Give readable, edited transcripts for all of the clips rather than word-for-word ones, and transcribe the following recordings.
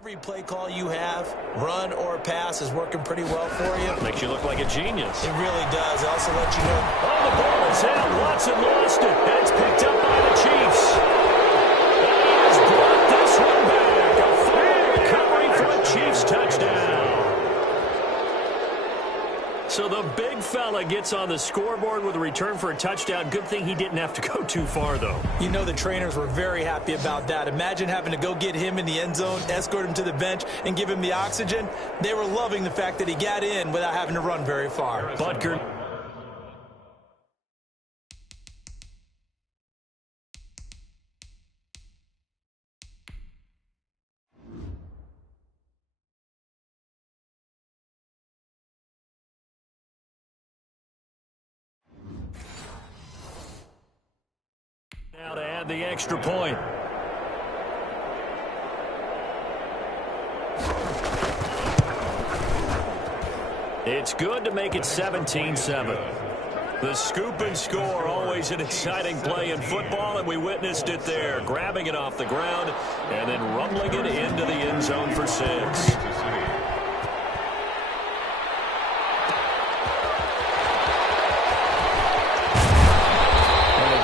Every play call you have, run or pass, is working pretty well for you. Makes you look like a genius. It really does. It also lets you know. Oh, the ball is out. Watson lost it. And it's picked up by the Chiefs. And he has brought this one back. A fumble recovery for a Chiefs touchdown. So the big fella gets on the scoreboard with a return for a touchdown. Good thing he didn't have to go too far, though. You know the trainers were very happy about that. Imagine having to go get him in the end zone, escort him to the bench, and give him the oxygen. They were loving the fact that he got in without having to run very far. Butker. Now to add the extra point. It's good to make it 17-7. The scoop and score, always an exciting play in football, and we witnessed it there, grabbing it off the ground and then rumbling it into the end zone for 6.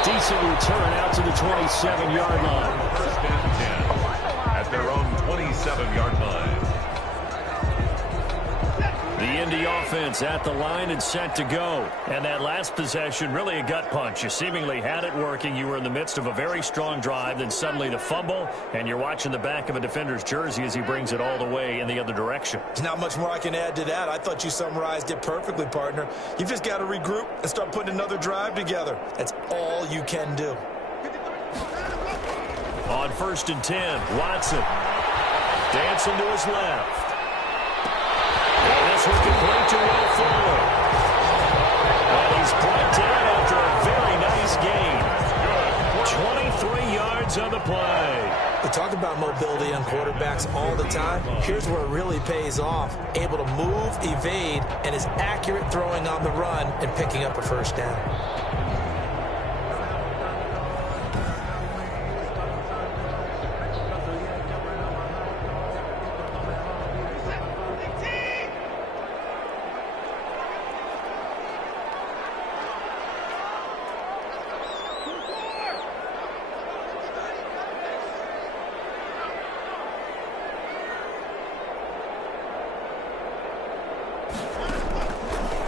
Decent return out to the 27-yard line. First and 10 at their own 27-yard line. The Indy offense at the line and set to go. And that last possession, really a gut punch. You seemingly had it working. You were in the midst of a very strong drive, then suddenly the fumble, and you're watching the back of a defender's jersey as he brings it all the way in the other direction. There's not much more I can add to that. I thought you summarized it perfectly, partner. You've just got to regroup and start putting another drive together. That's all you can do. On 1st and 10, Watson dancing to his left. And this one complete to Will Fuller. And he's brought down after a very nice gain. 23 yards on the play. We talk about mobility on quarterbacks all the time. Here's where it really pays off. Able to move, evade, and is accurate throwing on the run and picking up a first down.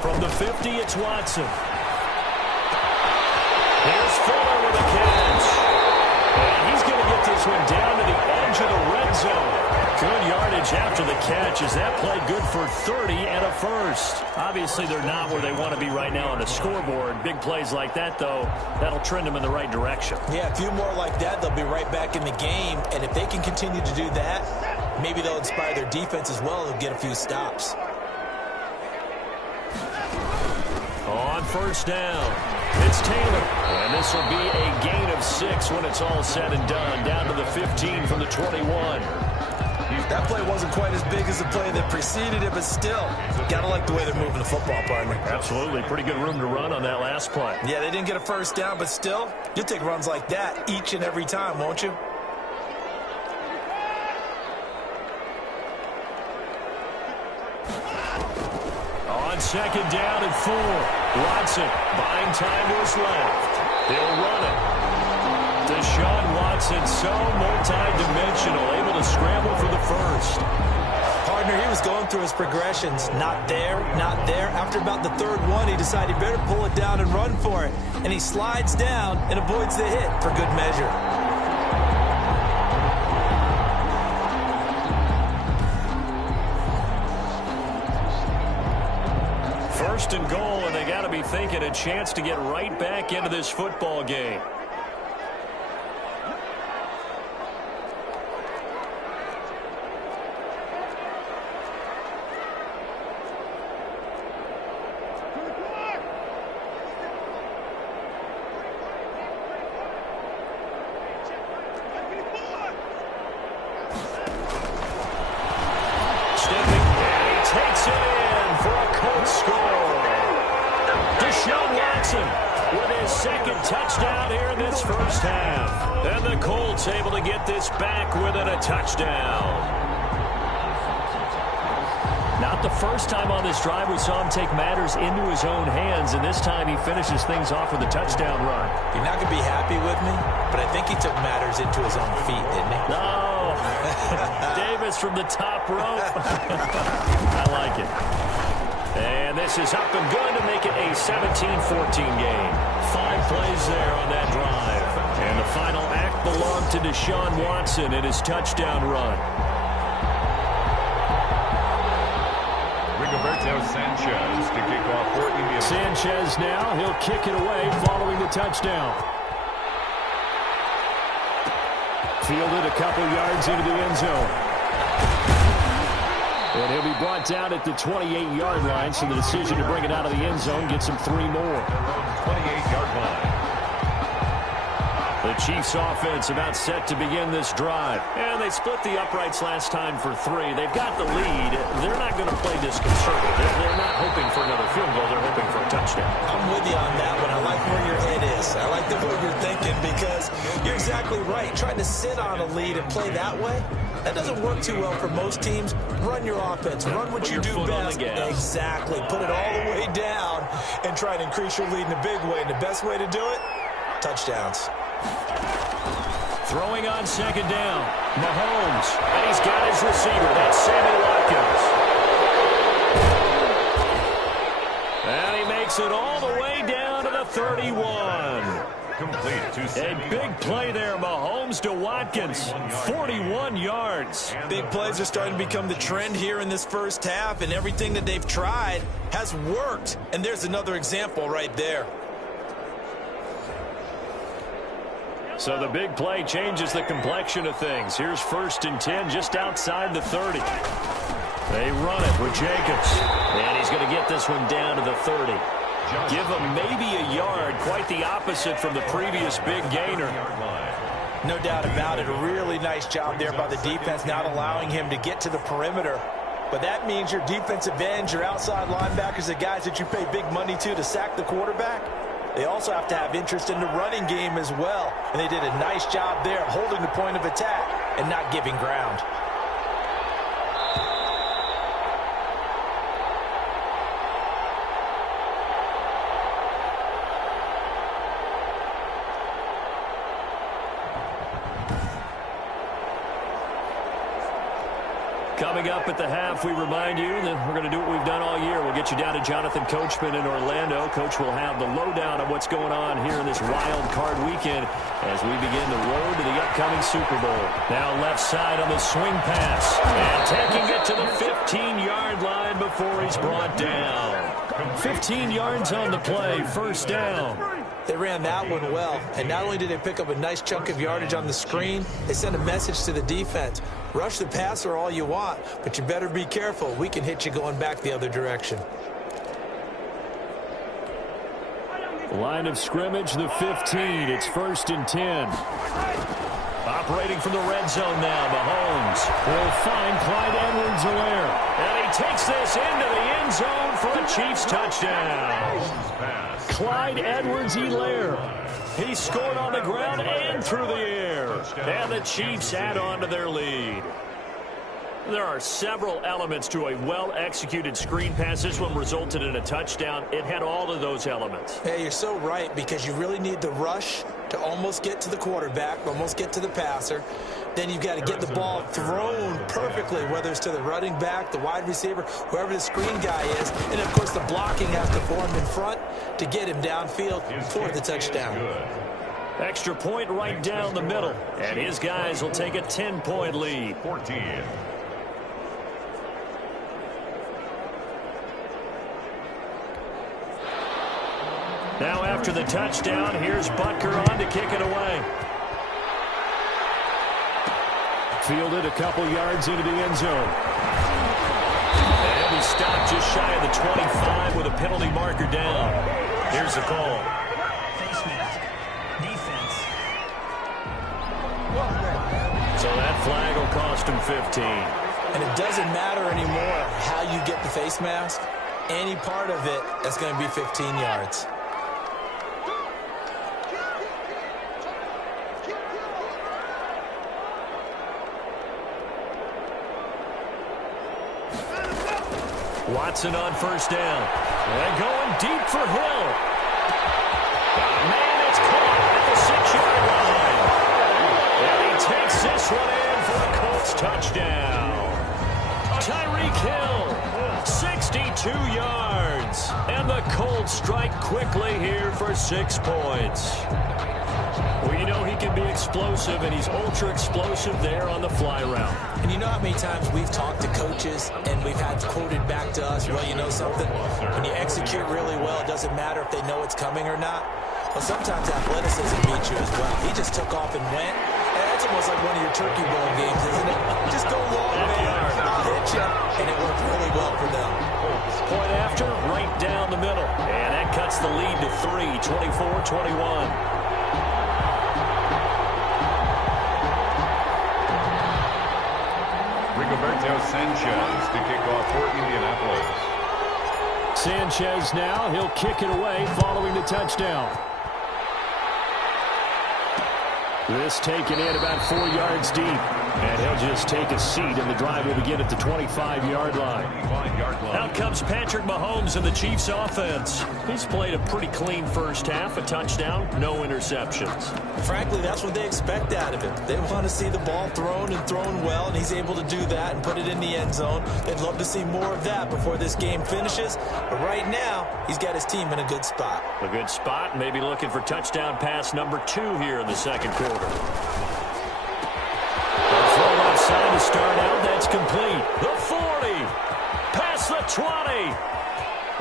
From the 50, it's Watson. Here's Fuller with a catch. And he's going to get this one down to the edge of the red zone. Good yardage after the catch as that play good for 30 and a first. Obviously, they're not where they want to be right now on the scoreboard. Big plays like that, though, that'll trend them in the right direction. Yeah, a few more like that, they'll be right back in the game. And if they can continue to do that, maybe they'll inspire their defense as well and get a few stops. On 1st down, it's Taylor. And this will be a gain of 6 when it's all said and done. Down to the 15 from the 21. That play wasn't quite as big as the play that preceded it, but still, got to like the way they're moving the football, partner. Absolutely. Pretty good room to run on that last play. Yeah, they didn't get a first down, but still, you'll take runs like that each and every time, won't you? On 2nd down and 4. Watson buying time to his left. He'll run it. Deshaun Watson, so multi-dimensional, able to scramble for the first. Partner, he was going through his progressions. Not there, not there. After about the 3rd one, he decided he better pull it down and run for it. And he slides down and avoids the hit for good measure. First and goal, and they got to be thinking a chance to get right back into this football game. Stepping, and he takes it in for a Colts score. Deshaun Watson with his 2nd touchdown here in this first half. And the Colts able to get this back within a touchdown. Not the first time on this drive we saw him take matters into his own hands, and this time he finishes things off with a touchdown run. You're not going to be happy with me, but I think he took matters into his own feet, didn't he? No. Davis from the top rope. I like it. And this is up and good to make it a 17-14 game. 5 plays there on that drive. And the final act belonged to Deshaun Watson in his touchdown run. Sanchez to kick off for Indiana. Sanchez now, he'll kick it away following the touchdown. Fielded a couple yards into the end zone. And he'll be brought down at the 28-yard line, so the decision to bring it out of the end zone gets him 3 more. 28-yard line. The Chiefs offense about set to begin this drive. And they split the uprights last time for 3. They've got the lead. They're not going to play disconcerted. They're not hoping for another field goal. They're hoping for a touchdown. I'm with you on that one. I like where your head is. I like the way you're thinking because you're exactly right. Trying to sit on a lead and play that way, that doesn't work too well for most teams. Run your offense. Run what you do best. Exactly. Put it all the way down and try and increase your lead in a big way. And the best way to do it, touchdowns. Throwing on second down. Mahomes. And he's got his receiver. That's Sammy Watkins. And he makes it all the way down to the 31. Complete to A big play there, Mahomes to Watkins. 41 yards. Big plays are starting to become the trend here in this first half, and everything that they've tried has worked. And there's another example right there. So the big play changes the complexion of things. Here's 1st and 10 just outside the 30. They run it with Jacobs. And he's going to get this one down to the 30. Give him maybe a yard. Quite the opposite from the previous big gainer. No doubt about it. A really nice job there by the defense, not allowing him to get to the perimeter. But that means your defensive ends, your outside linebackers, the guys that you pay big money to sack the quarterback, they also have to have interest in the running game as well. And they did a nice job there of holding the point of attack and not giving ground. Coming up at the half, we remind you that we're going to do what we've done all year. We'll get you down to Jonathan Coachman in Orlando. Coach will have the lowdown of what's going on here in this wild card weekend as we begin the road to the upcoming Super Bowl. Now left side on the swing pass. And taking it to the 15-yard line before he's brought down. 15 yards on the play, 1st down. They ran that one well, and not only did they pick up a nice chunk of yardage on the screen, they sent a message to the defense. Rush the passer all you want, but you better be careful. We can hit you going back the other direction. Line of scrimmage, the 15. It's 1st and 10. Operating from the red zone now, Mahomes will find Clyde Edwards-Helaire. And he takes this into the end zone for a Chiefs touchdown. Clyde Edwards-Helaire. He scored on the ground and through the air. And the Chiefs add on to their lead. There are several elements to a well-executed screen pass. This one resulted in a touchdown. It had all of those elements. Hey, you're so right, because you really need the rush to almost get to the quarterback, almost get to the passer. Then you've got to get the ball thrown perfectly, whether it's to the running back, the wide receiver, whoever the screen guy is. And, of course, the blocking has to form in front to get him downfield for the touchdown. Extra point right down the middle. And his guys will take a 10-point lead. 14. Now after the touchdown, here's Butker on to kick it away. Fielded a couple yards into the end zone. And he stopped just shy of the 25 with a penalty marker down. Here's the call. Face mask. Defense. So that flag will cost him 15. And it doesn't matter anymore how you get the face mask. Any part of it is going to be 15 yards. Watson on first down. And going deep for Hill. Man, it's caught at the 6-yard line. And he takes this one in for a Colts touchdown. Tyreek Hill, 62 yards. And the Colts strike quickly here for 6 points. Well, you know he can be explosive, and he's ultra-explosive there on the fly route. And you know how many times we've talked to coaches and we've had quoted back to us, well, you know something? When you execute really well, it doesn't matter if they know it's coming or not. Well, sometimes athleticism beats you as well. He just took off and went. And that's almost like one of your turkey bowl games, isn't it? Just go long, man. I'll hit you. And it worked really well for them. Point after, right down the middle. And that cuts the lead to 3, 24-21. Rigoberto Sanchez to kick off for Indianapolis. Sanchez now, he'll kick it away following the touchdown. This taken in about 4 yards deep. And he'll just take a seat, and the drive will begin at the 25-yard line. Out comes Patrick Mahomes and the Chiefs offense. He's played a pretty clean first half, a touchdown, no interceptions. Frankly, that's what they expect out of him. They want to see the ball thrown and thrown well, and he's able to do that and put it in the end zone. They'd love to see more of that before this game finishes. But right now, he's got his team in a good spot. A good spot, maybe looking for touchdown pass number 2 here in the second quarter. Outside to start out, that's complete. The 40, past the 20,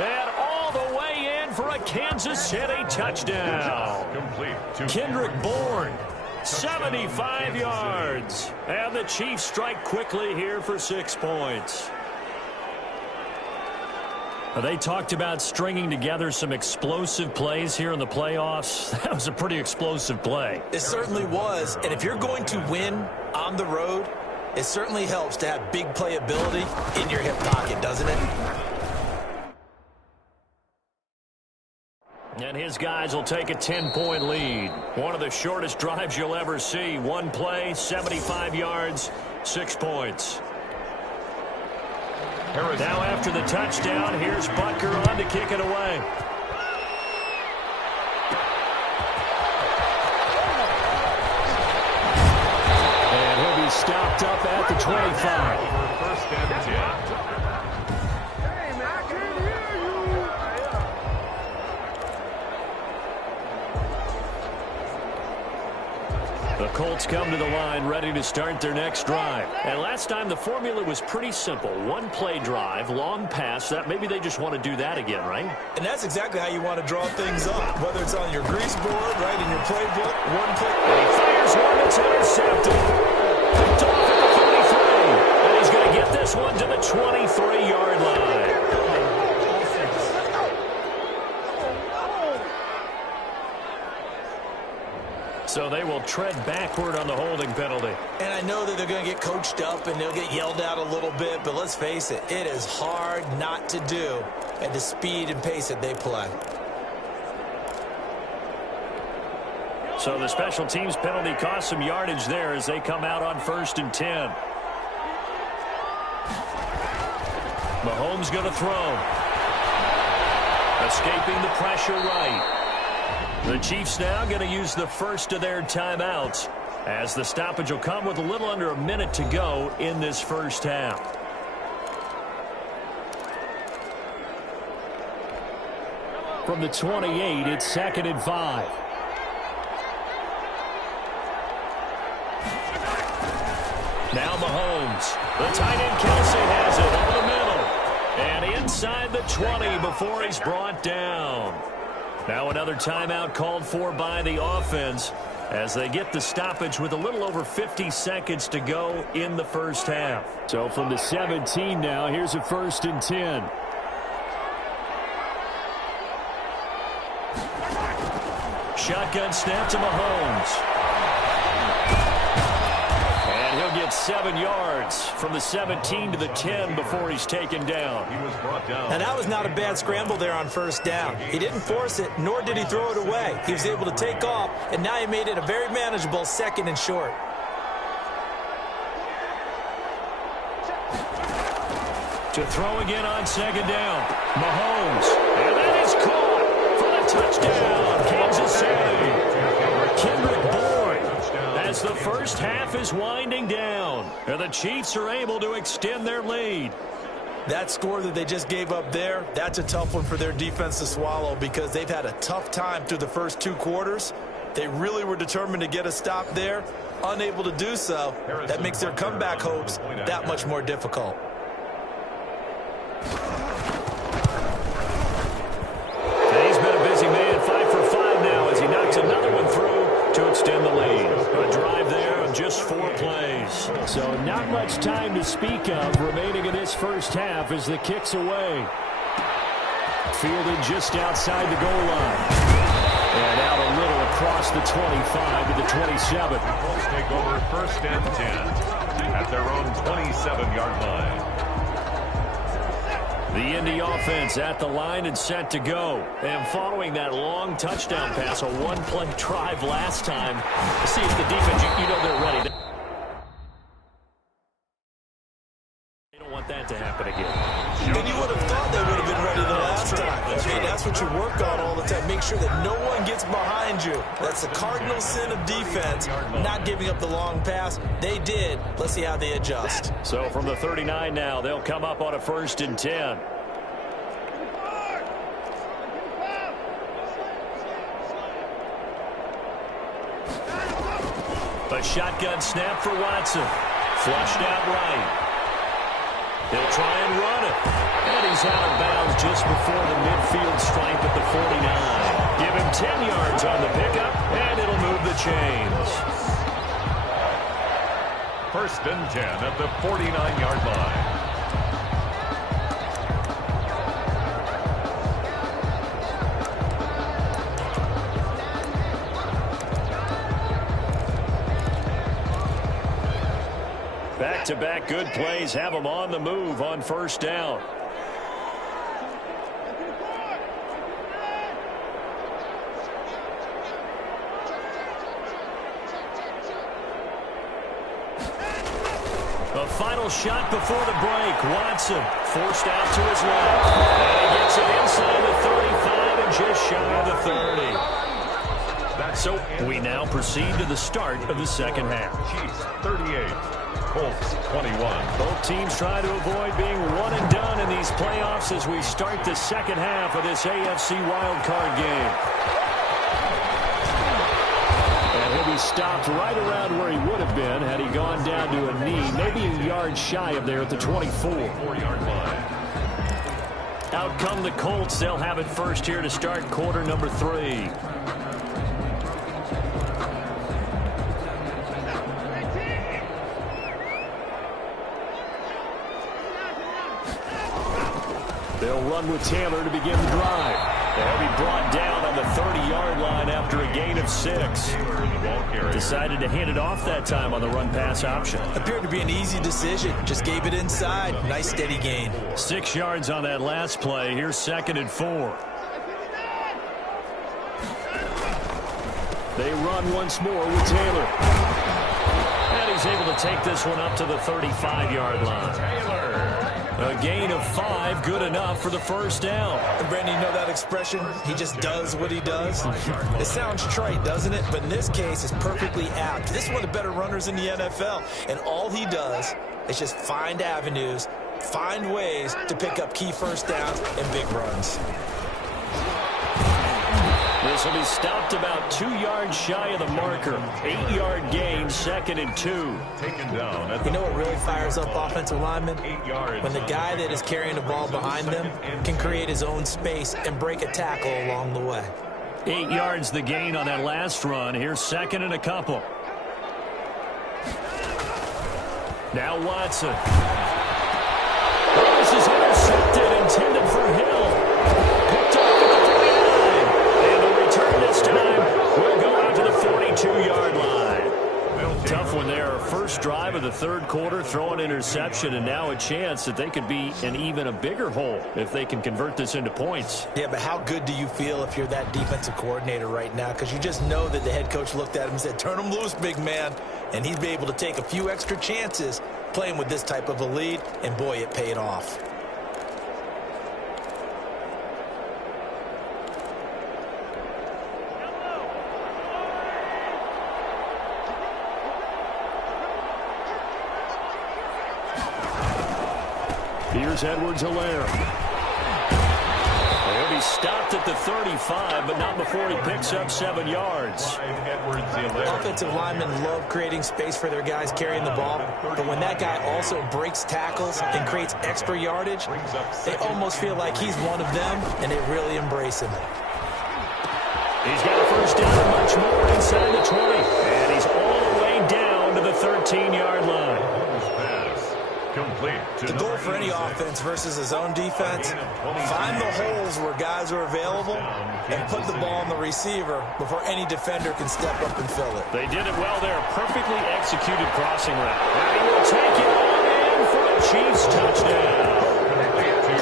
and all the way in for a Kansas City touchdown. Complete. Kendrick Bourne, 75 yards. And the Chiefs strike quickly here for 6 points. They talked about stringing together some explosive plays here in the playoffs. That was a pretty explosive play. It certainly was. And if you're going to win on the road, it certainly helps to have big playability in your hip pocket, doesn't it? And his guys will take a 10-point lead. One of the shortest drives you'll ever see. One play, 75 yards, 6 points. Now after the touchdown, here's Butker on to kick it away. And he'll be stopped up at the 25. First and 10. The Colts come to the line ready to start their next drive. And last time the formula was pretty simple. One play drive, long pass. That maybe they just want to do that again, right? And that's exactly how you want to draw things up. Whether it's on your grease board, right, in your playbook, one play. And he fires one that's intercepted. Picked off at the 33. And he's going to get this one to the 23-yard line. So they will tread backward on the holding penalty. And I know that they're going to get coached up and they'll get yelled at a little bit, but let's face it, it is hard not to do at the speed and pace that they play. So the special teams penalty cost some yardage there as they come out on 1st and 10. Mahomes going to throw. Escaping the pressure right. The Chiefs now going to use the first of their timeouts as the stoppage will come with a little under a minute to go in this first half. From the 28, it's 2nd and 5. Now Mahomes. The tight end Kelsey has it over the middle. And inside the 20 before he's brought down. Now another timeout called for by the offense as they get the stoppage with a little over 50 seconds to go in the first half. So from the 17 now, here's a 1st and 10. Shotgun snap to Mahomes. And he'll get 7 yards from the 17 to the 10 before he's taken down. He was brought down. And that was not a bad scramble there on 1st down. He didn't force it, nor did he throw it away. He was able to take off, and now he made it a very manageable 2nd and short. To throw again on second down. Mahomes. And that is caught for the touchdown. Kansas City. Kendrick Bourne, as the first half is winding down. And the Chiefs are able to extend their lead. That score that they just gave up there, that's a tough one for their defense to swallow because they've had a tough time through the first 2 quarters. They really were determined to get a stop there. Unable to do so, that makes their comeback hopes that much more difficult. He's been a busy man, 5 for 5 now as he knocks another one through to extend the lead. A drive there of just 4 plays. So not much time to speak of remaining in this first half as the kick's away. Fielded just outside the goal line. And out a little across the 25 to the 27. Colts take over 1st and 10 at their own 27-yard line. The Indy offense at the line and set to go. And following that long touchdown pass, a 1-play drive last time. See if the defense, you know they're ready. They don't want that to happen again. And you would have thought they would have been ready the last time. Okay, that's what you work on all the time. Make sure that no one gets behind you. That's the cardinal sin of defense, not giving up the long pass. They did. Let's see how they adjust. So from the 39 now, they'll come up on a 1st and 10. A shotgun snap for Watson. Flushed out right. He'll try and run it. And he's out of bounds just before the midfield stripe at the 49. Give him 10 yards on the pickup, and it'll move the chains. 1st and 10 at the 49-yard line. Back-to-back good plays have them on the move on 1st down. A final shot before the break. Watson forced out to his left. And he gets it inside the 35 and just shy of the 30. So we now proceed to the start of the second half. Chiefs 38. Colts 21. Both teams try to avoid being one and done in these playoffs as we start the second half of this AFC wildcard game. And he'll be stopped right around where he would have been had he gone down to a knee, maybe a yard shy of there at the 24. 4-yard line. Out come the Colts. They'll have it first here to start quarter number 3. They'll run with Taylor to begin the drive. They'll be brought down on the 30-yard line after a gain of 6. Decided to hand it off that time on the run-pass option. Appeared to be an easy decision. Just gave it inside. Nice steady gain. 6 yards on that last play. Here's 2nd and 4. They run once more with Taylor. And he's able to take this one up to the 35-yard line. Taylor. A gain of 5, good enough for the 1st down. And Brandon, you know that expression? He just does what he does. It sounds trite, doesn't it? But in this case, it's perfectly apt. This is one of the better runners in the NFL. And all he does is just find avenues, find ways to pick up key 1st downs and big runs. This will be stopped about 2 yards shy of the marker. 8-yard gain, 2nd and 2. Taken down. You know what really fires up offensive linemen? 8 yards. When the guy that is carrying the ball behind them can create his own space and break a tackle along the way. 8 yards the gain on that last run. Here's 2nd and a couple. Now Watson. This is intercepted, intended for Hill. Picked up at the 39. And the return this time will go out to the 42-yard line. Tough one there. First drive of the 3rd quarter, throw an interception, and now a chance that they could be in even a bigger hole if they can convert this into points. Yeah, but how good do you feel if you're that defensive coordinator right now? Because you just know that the head coach looked at him and said, turn him loose, big man. And he'd be able to take a few extra chances playing with this type of a lead, and boy, it paid off. Here's Edwards-Helaire. He'll be stopped at the 35, but not before he picks up 7 yards. Offensive linemen love creating space for their guys carrying the ball, but when that guy also breaks tackles and creates extra yardage, they almost feel like he's one of them, and they really embrace him. He's got a first down and much more inside the 20, and he's all the way down to the 13-yard line. The goal for any offense versus his own defense, find the holes where guys are available and put the ball on the receiver before any defender can step up and fill it. They did it well there. Perfectly executed crossing route. And he will take it on in for a Chiefs touchdown.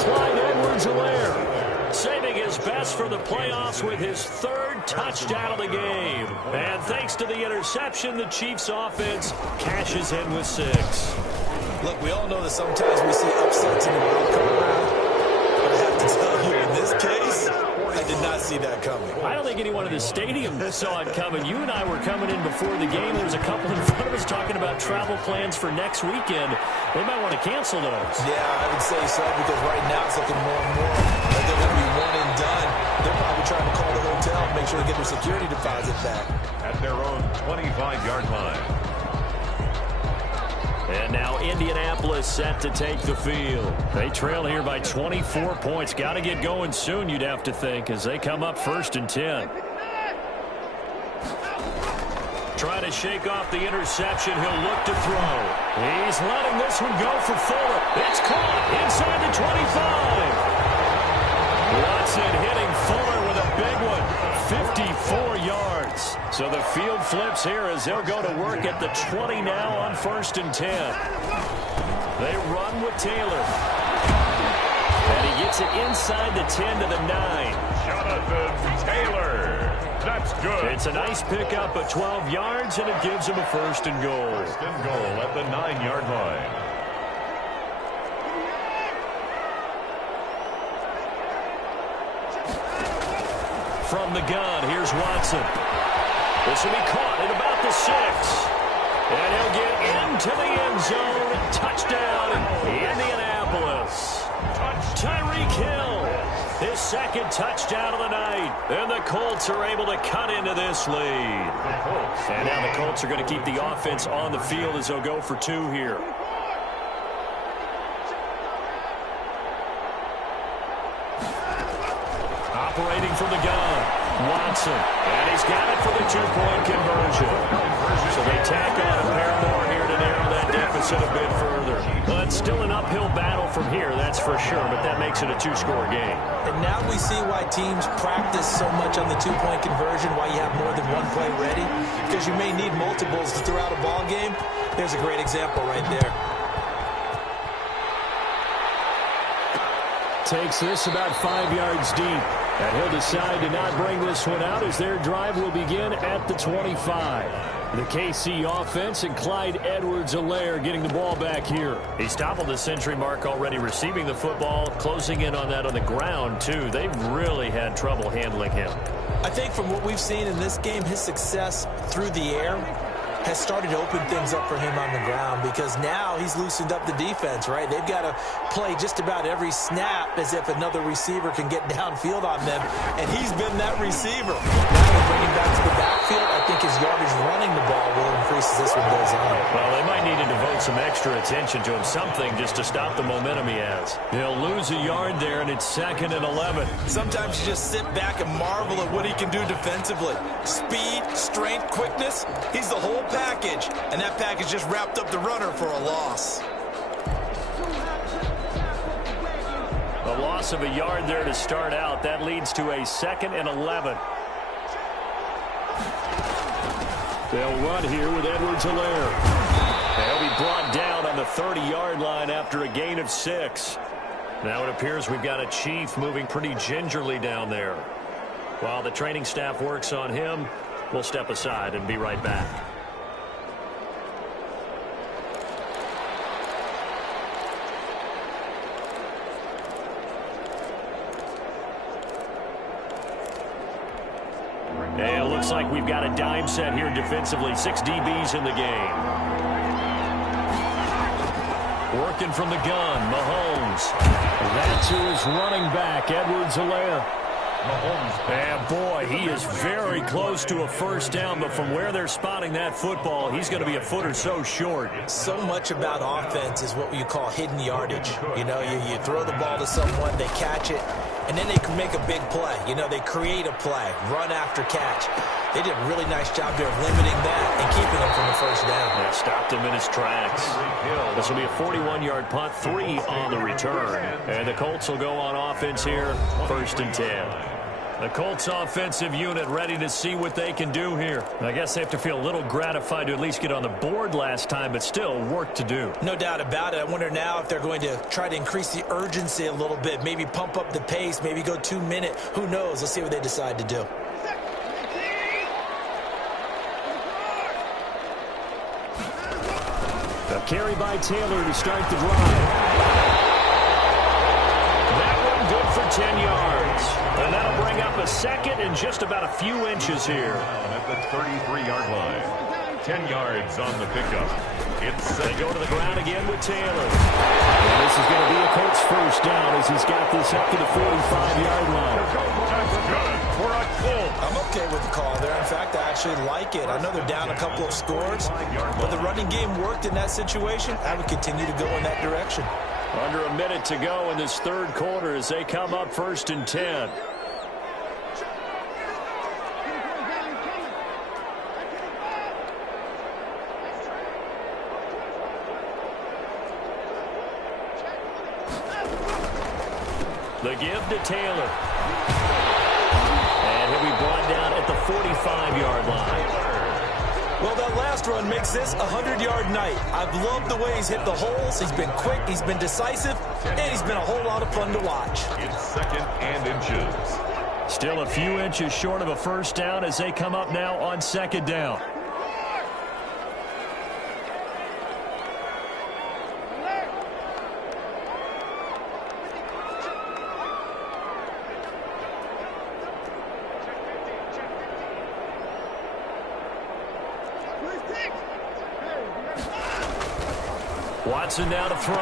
Clyde Edwards-Helaire saving his best for the playoffs with his 3rd touchdown of the game. And thanks to the interception, the Chiefs offense cashes in with 6. Look, we all know that sometimes we see upsets in the world come around, but I have to tell you, in this case, I did not see that coming. I don't think anyone in the stadium saw it coming. You and I were coming in before the game. There was a couple in front of us talking about travel plans for next weekend. They might want to cancel those. Yeah, I would say so, because right now it's looking more and more like they're going to be one and done. They're probably trying to call the hotel and make sure they get their security deposit back. At their own 25-yard line. And now Indianapolis set to take the field. They trail here by 24 points. Got to get going soon, you'd have to think, as they come up 1st and 10. Try to shake off the interception. He'll look to throw. He's letting this one go for Fuller. It's caught inside the 25. Watson hitting Fuller with a big one. 54 yards. So the field flips here as they'll go to work at the 20 now on 1st and 10. They run with Taylor. And he gets it inside the 10 to the 9. Jonathan Taylor. That's good. It's a nice pickup of 12 yards, and it gives him a 1st and goal. 1st and goal at the 9-yard line. From the gun, here's Watson. This will be caught at about the 6. And he'll get into the end zone. Touchdown, Indianapolis. Tyreek Hill, his 2nd touchdown of the night. And the Colts are able to cut into this lead. And now the Colts are going to keep the offense on the field as they'll go for 2 here. Operating from the gun, Watson, and he's got it for the 2-point conversion. So they tack on a pair more here to narrow that deficit a bit further. Well, it's still an uphill battle from here, that's for sure, but that makes it a 2-score game. And now we see why teams practice so much on the 2-point conversion, why you have more than one play ready, because you may need multiples throughout a ball game. There's a great example right there. Takes this about 5 yards deep. And he'll decide to not bring this one out as their drive will begin at the 25. The KC offense and Clyde Edwards-Helaire getting the ball back here. He's toppled the century mark already receiving the football, closing in on that on the ground, too. They've really had trouble handling him. I think from what we've seen in this game, his success through the air has started to open things up for him on the ground, because now he's loosened up the defense, right? They've got to play just about every snap as if another receiver can get downfield on them, and he's been that receiver. Now they bring him back to the backfield. I think his yardage running the ball will increase as this one goes on. Well, they might need to devote some extra attention to him, something just to stop the momentum he has. He'll lose a yard there, and it's 2nd and 11. Sometimes you just sit back and marvel at what he can do defensively. Speed, strength, quickness, he's the whole package, and that package just wrapped up the runner for a loss. A loss of a yard there to start out. That leads to a 2nd and 11. They'll run here with Edwards-Helaire. They'll be brought down on the 30-yard line after a gain of 6. Now it appears we've got a Chief moving pretty gingerly down there. While the training staff works on him, we'll step aside and be right back. And it looks like we've got a dime set here defensively. 6 DBs in the game. Working from the gun, Mahomes. That's to his running back, Edwards-Helaire. And boy, he is very close to a first down, but from where they're spotting that football, he's going to be a foot or so short. So much about offense is what you call hidden yardage. You know, you throw the ball to someone, they catch it, and then they can make a big play. You know, they create a play, run after catch. They did a really nice job there of limiting that and keeping him from the first down. Yeah, stopped him in his tracks. This will be a 41-yard punt, 3 on the return. And the Colts will go on offense here, 1st and 10. The Colts offensive unit ready to see what they can do here. I guess they have to feel a little gratified to at least get on the board last time, but still work to do. No doubt about it. I wonder now if they're going to try to increase the urgency a little bit, maybe pump up the pace, maybe go 2-minute. Who knows? Let's see what they decide to do. A carry by Taylor to start the drive. That one good for 10 yards. And that'll bring up a second and just about a few inches here. At the 33-yard line. 10 yards on the pickup. They go to the ground again with Taylor. And this is going to be a Colts first down as he's got this up to the 45-yard line. That's good for a Colt. I'm okay with the call there. In fact, I actually like it. I know they're down a couple of scores, but the running game worked in that situation. I would continue to go in that direction. Under a minute to go in this third quarter as they come up 1st and 10. The give to Taylor. And he'll be brought down at the 45-yard line. Well, that last run makes this a 100-yard night. I've loved the way he's hit the holes. He's been quick, he's been decisive, and he's been a whole lot of fun to watch. It's 2nd and inches. Still a few inches short of a first down as they come up now on 2nd down. Watson now to throw.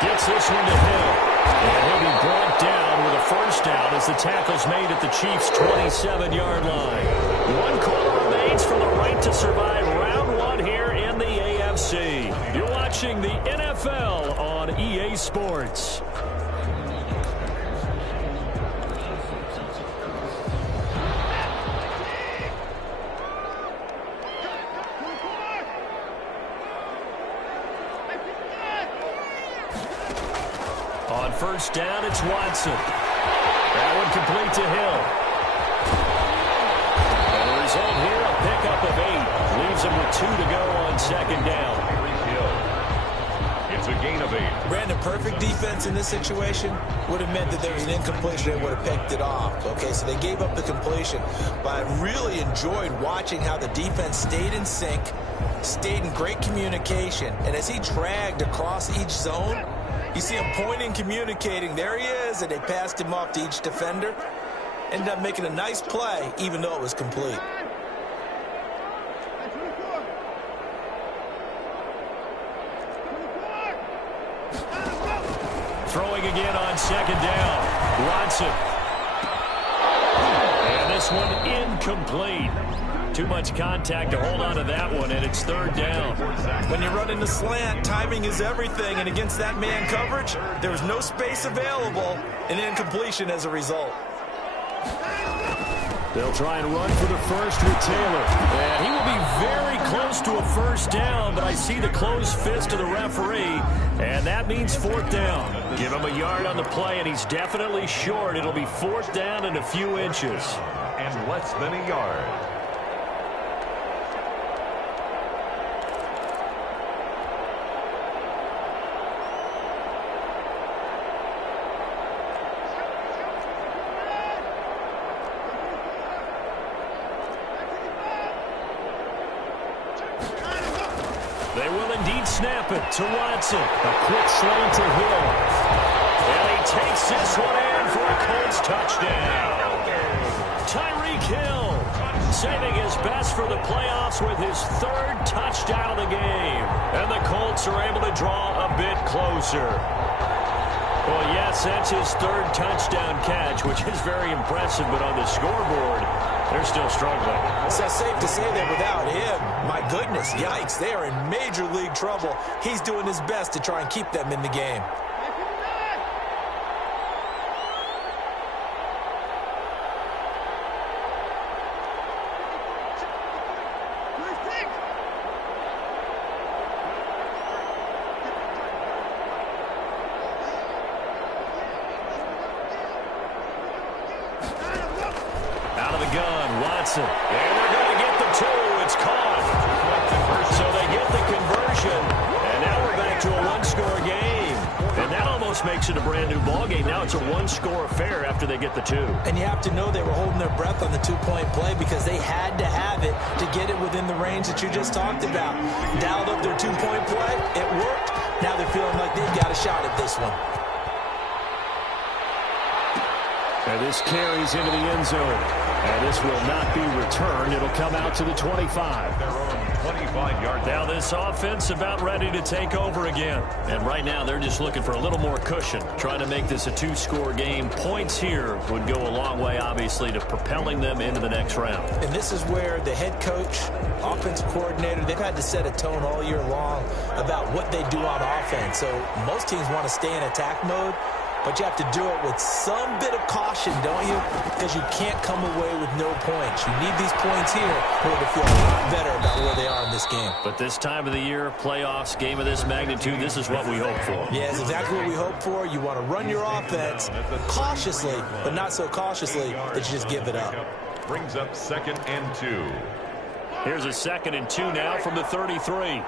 Gets this one to Hill. And he'll be brought down with a first down as the tackle's made at the Chiefs' 27-yard line. 1 quarter remains for the right to survive round 1 here in the AFC. You're watching the NFL on EA Sports. On first down, it's Watson. That one complete to Hill. And the result here, a pickup of 8. Leaves him with 2 to go on 2nd down. It's a gain of 8. Brandon, perfect defense in this situation would have meant that there was an incompletion. They would have picked it off. Okay, so they gave up the completion. But I really enjoyed watching how the defense stayed in sync, stayed in great communication. And as he dragged across each zone, you see him pointing, communicating. There he is, and they passed him off to each defender. Ended up making a nice play, even though it was complete. Throwing again on 2nd down. Watson. And this one incomplete. Too much contact to hold on to that one, and it's 3rd down. When you run in the slant, timing is everything, and against that man coverage, there was no space available, and incompletion as a result. They'll try and run for the first with Taylor. And he will be very close to a first down, but I see the closed fist of the referee, and that means 4th down. Give him a yard on the play, and he's definitely short. It'll be 4th down and a few inches. And less than a yard. They will indeed snap it to Watson. A quick slant to Hill. And he takes this one in for a Colts touchdown. Tyreek Hill saving his best for the playoffs with his 3rd touchdown of the game. And the Colts Colts are able to draw a bit closer. Well, yes, that's his third touchdown catch, which is very impressive, but on the scoreboard, they're still struggling. So safe to say that without him, my goodness, yikes, they are in major league trouble. He's doing his best to try and keep them in the game. Out of the gun, Watson. And they're going to get the two. It's caught. So they get the conversion. And now we're back to a one-score game. And that almost makes it a brand-new ball game. Now it's a one-score affair after they get the two. And you have to know they were holding their breath on the two-point play because they had to have it to get it within the range that you just talked about. Dialed up their two-point play. It worked. Now they're feeling like they've got a shot at this one. And this carries into the end zone. And this will not be returned. It'll come out to the 25. Their own 25-yard. Now this offense about ready to take over again. And right now they're just looking for a little more cushion, trying to make this a two-score game. Points here would go a long way, obviously, to propelling them into the next round. And this is where the head coach, offensive coordinator, they've had to set a tone all year long about what they do on offense. So most teams want to stay in attack mode, but you have to do it with some bit of caution, don't you? Because you can't come away with no points. You need these points here in order to feel a lot better about where they are in this game. But this time of the year, playoffs, game of this magnitude, this is what we hope for. Yeah, it's exactly what we hope for. You want to run your offense cautiously, but not so cautiously that you just give it up. Brings up 2nd and 2. Here's a 2nd and 2 now from the 33.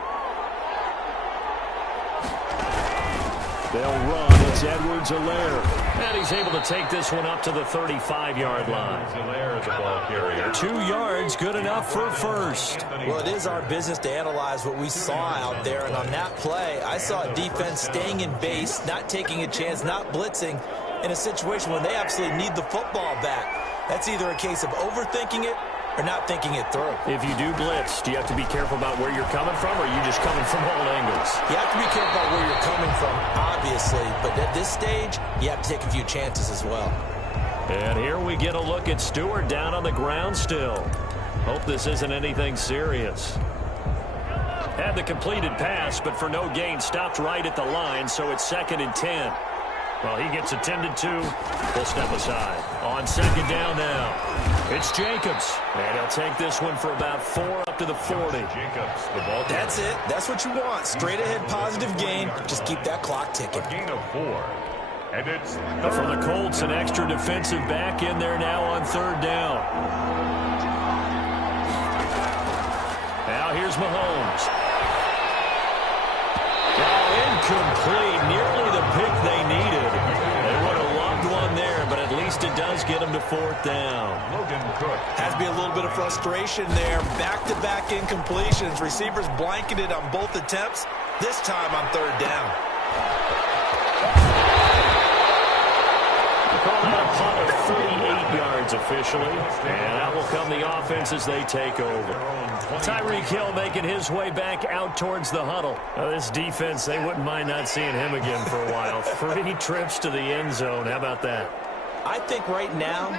They'll run. It's Edwards-Helaire. And he's able to take this one up to the 35-yard line. Helaire is the ball carrier. 2 yards, good enough for first. Well, it is our business to analyze what we saw out there. And on that play, I saw a defense staying in base, not taking a chance, not blitzing in a situation when they absolutely need the football back. That's either a case of overthinking it or not thinking it through. If you do blitz, do you have to be careful about where you're coming from, or are you just coming from all angles? You have to be careful about where you're coming from, obviously. But at this stage, you have to take a few chances as well. And here we get a look at Stewart down on the ground still. Hope this isn't anything serious. Had the completed pass, but for no gain, stopped right at the line, so it's 2nd and 10. Well, he gets attended to. We'll step aside. On 2nd down now, it's Jacobs. And he'll take this one for about 4 up to the 40. Jacobs, the ball carrier. That's it. That's what you want. Straight ahead positive gain. Just keep that clock ticking. Gain of 4. And it's For the Colts, an extra defensive back in there now on 3rd down. Now here's Mahomes. Incomplete. Nearly the pick they needed. They would have loved one there, but at least it does get them to 4th down. Logan Cook. Has to be a little bit of frustration there. Back-to-back incompletions. Receivers blanketed on both attempts. This time on 3rd down. Call that a punt of 38 yards officially. And out will come the offense as they take over. Tyreek Hill making his way back out towards the huddle. Now, this defense, they wouldn't mind not seeing him again for a while. 3 trips to the end zone. How about that? I think right now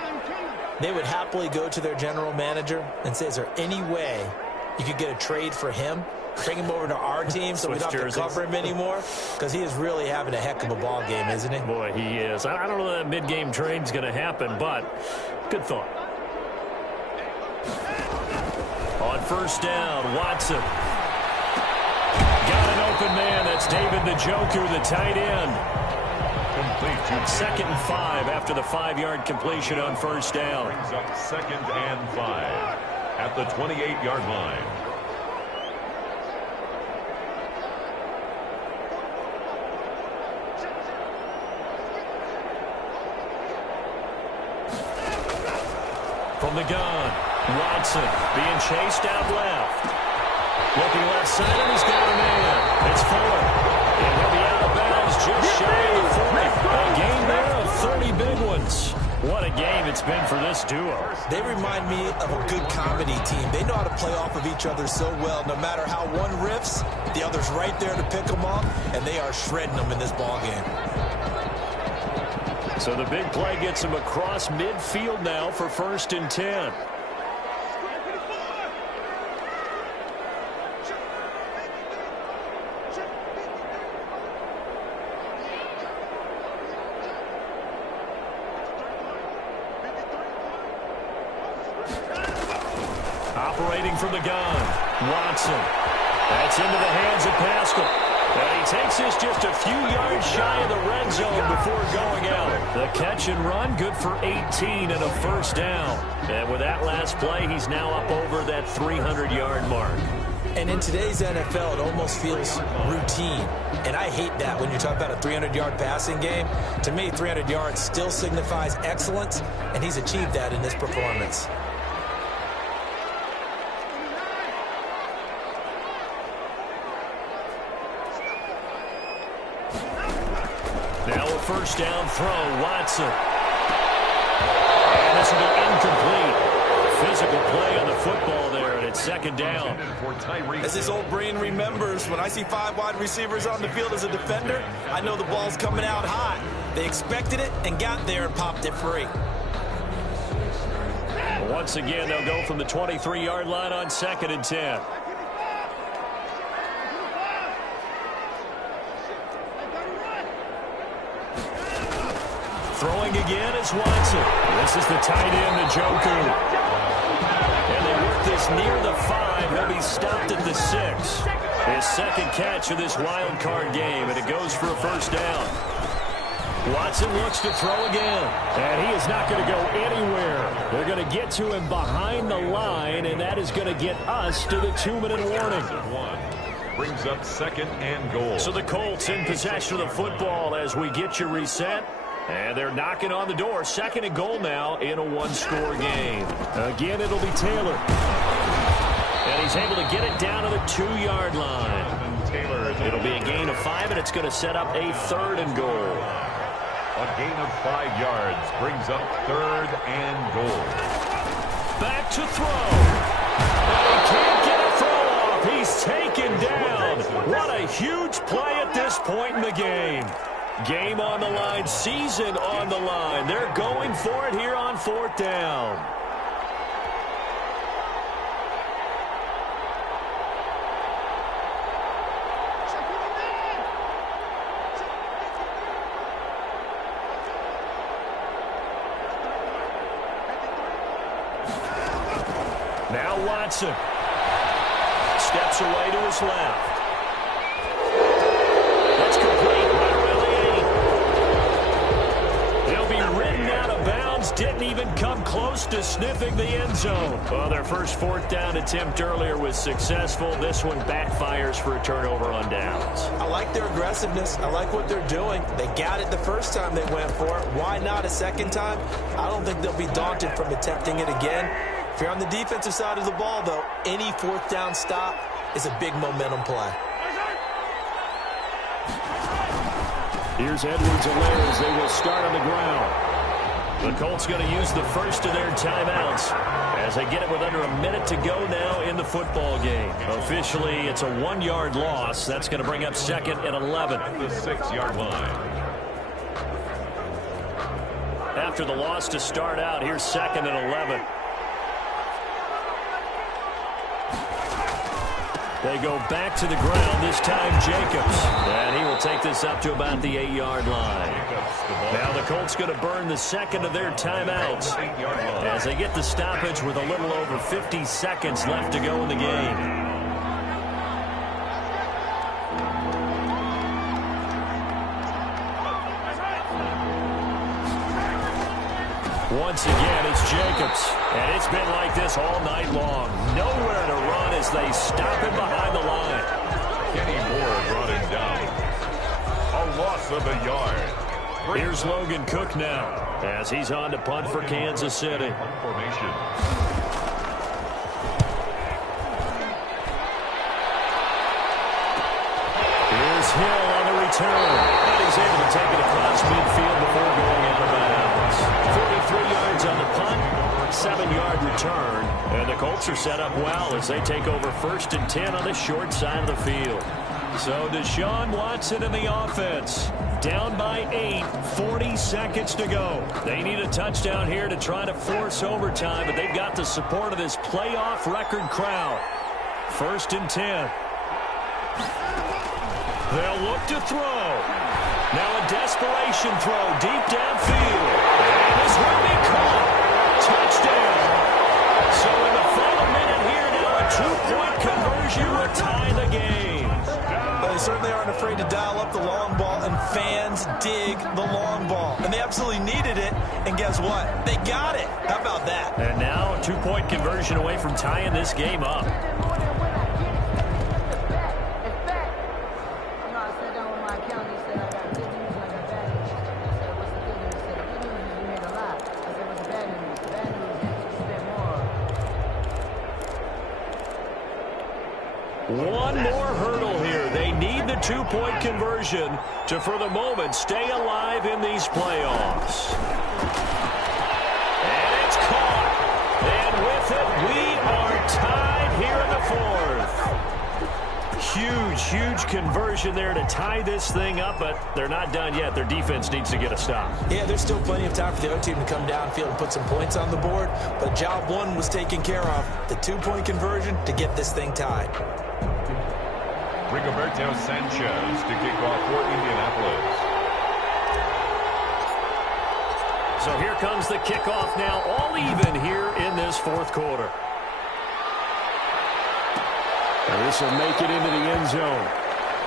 they would happily go to their general manager and say, is there any way you could get a trade for him? Bring him over to our team so we don't have to cover him anymore? Because he is really having a heck of a ball game, isn't he? Boy, he is. I don't know that mid-game trade's going to happen, but good thought. On 1st down, Watson. Got an open man. That's David Njoku, the tight end. Complete. 2nd and 5 after the 5-yard completion on 1st down. Brings up 2nd and 5 at the 28-yard line. From the gun, Watson being chased out left. Looking left side, and he's got a man. It's Fuller. And he'll be out of bounds just shy of the 40. A game there of 30 big ones. What a game it's been for this duo. They remind me of a good comedy team. They know how to play off of each other so well. No matter how one riffs, the other's right there to pick them up, and they are shredding them in this ball game. So the big play gets him across midfield now for 1st and 10. Operating from the gun, Watson. That's into the hands of Pascal. And he takes this just a few yards shy of the red zone before going out. The catch and run, good for 18 and a 1st down. And with that last play, he's now up over that 300-yard mark. And in today's NFL, it almost feels routine. And I hate that when you talk about a 300-yard passing game. To me, 300 yards still signifies excellence, and he's achieved that in this performance. Now a 1st down throw, Watson. And this will be incomplete. Physical play on the football there, and it's 2nd down. As this old brain remembers, when I see 5 wide receivers on the field as a defender, I know the ball's coming out hot. They expected it and got there and popped it free. Once again, they'll go from the 23-yard line on 2nd and 10. Throwing again is Watson. This is the tight end, Njoku. And they work this near the 5. He'll be stopped at the 6. His 2nd catch of this wild card game, and it goes for a 1st down. Watson looks to throw again, and he is not going to go anywhere. They're going to get to him behind the line, and that is going to get us to the 2-minute warning. Brings up 2nd and goal. So the Colts in possession of the football as we get you reset. And they're knocking on the door. 2nd and goal now in a 1-score game. Again, it'll be Taylor. And he's able to get it down to the 2-yard line. It'll be a gain of 5, and it's going to set up a 3rd and goal. A gain of 5 yards brings up 3rd and goal. Back to throw. And he can't get a throw off. He's taken down. What a huge play at this point in the game. Game on the line, season on the line. They're going for it here on 4th down. Now Watson steps away to his left. That's complete right around the 8. He'll be ridden out of bounds. Didn't even come close to sniffing the end zone. Well, their first 4th down attempt earlier was successful. This one backfires for a turnover on downs. I like their aggressiveness. I like what they're doing. They got it the first time they went for it. Why not a 2nd time? I don't think they'll be daunted from attempting it again. If you're on the defensive side of the ball, though, any 4th down stop is a big momentum play. Here's Edwards-Helaire as they will start on the ground. The Colts going to use the first of their timeouts as they get it with under a minute to go now in the football game. Officially, it's a 1-yard loss. That's going to bring up 2nd and 11. The 6-yard line. After the loss to start out, here's 2nd and 11. They go back to the ground, this time Jacobs. And he will take this up to about the 8-yard line. Now the Colts going to burn the 2nd of their timeouts as they get the stoppage with a little over 50 seconds left to go in the game. Once again, it's Jacobs. And it's been like this all night long. Nowhere to run as they stop him behind the line. Kenny Moore brought him down. A loss of a yard. Here's Logan Cook now as he's on to punt for Kansas City. Formation. Here's Hill on the return. And he's able to take it across midfield before going out of bounds. 43 yards 27-yard return. And the Colts are set up well as they take over 1st and 10 on the short side of the field. So Deshaun Watson in the offense. Down by 8, 40 seconds to go. They need a touchdown here to try to force overtime, but they've got the support of this playoff record crowd. 1st and 10. They'll look to throw. Now a desperation throw deep downfield. And this will be caught. Touchdown. So in the final minute here now, a 2-point conversion will tie the game. Well, they certainly aren't afraid to dial up the long ball, and fans dig the long ball. And they absolutely needed it, and guess what? They got it. How about that? And now a 2-point conversion away from tying this game up. One more hurdle here. They need the 2-point conversion to, for the moment, stay alive in these playoffs. And it's caught. And with it, we are tied here in the 4th. Huge conversion there to tie this thing up, but they're not done yet. Their defense needs to get a stop. Yeah, there's still plenty of time for the other team to come downfield and put some points on the board, but job 1 was taken care of. The 2-point conversion to get this thing tied. Rigoberto Sanchez to kick off for Indianapolis. So here comes the kickoff now, all even here in this 4th quarter. And this will make it into the end zone.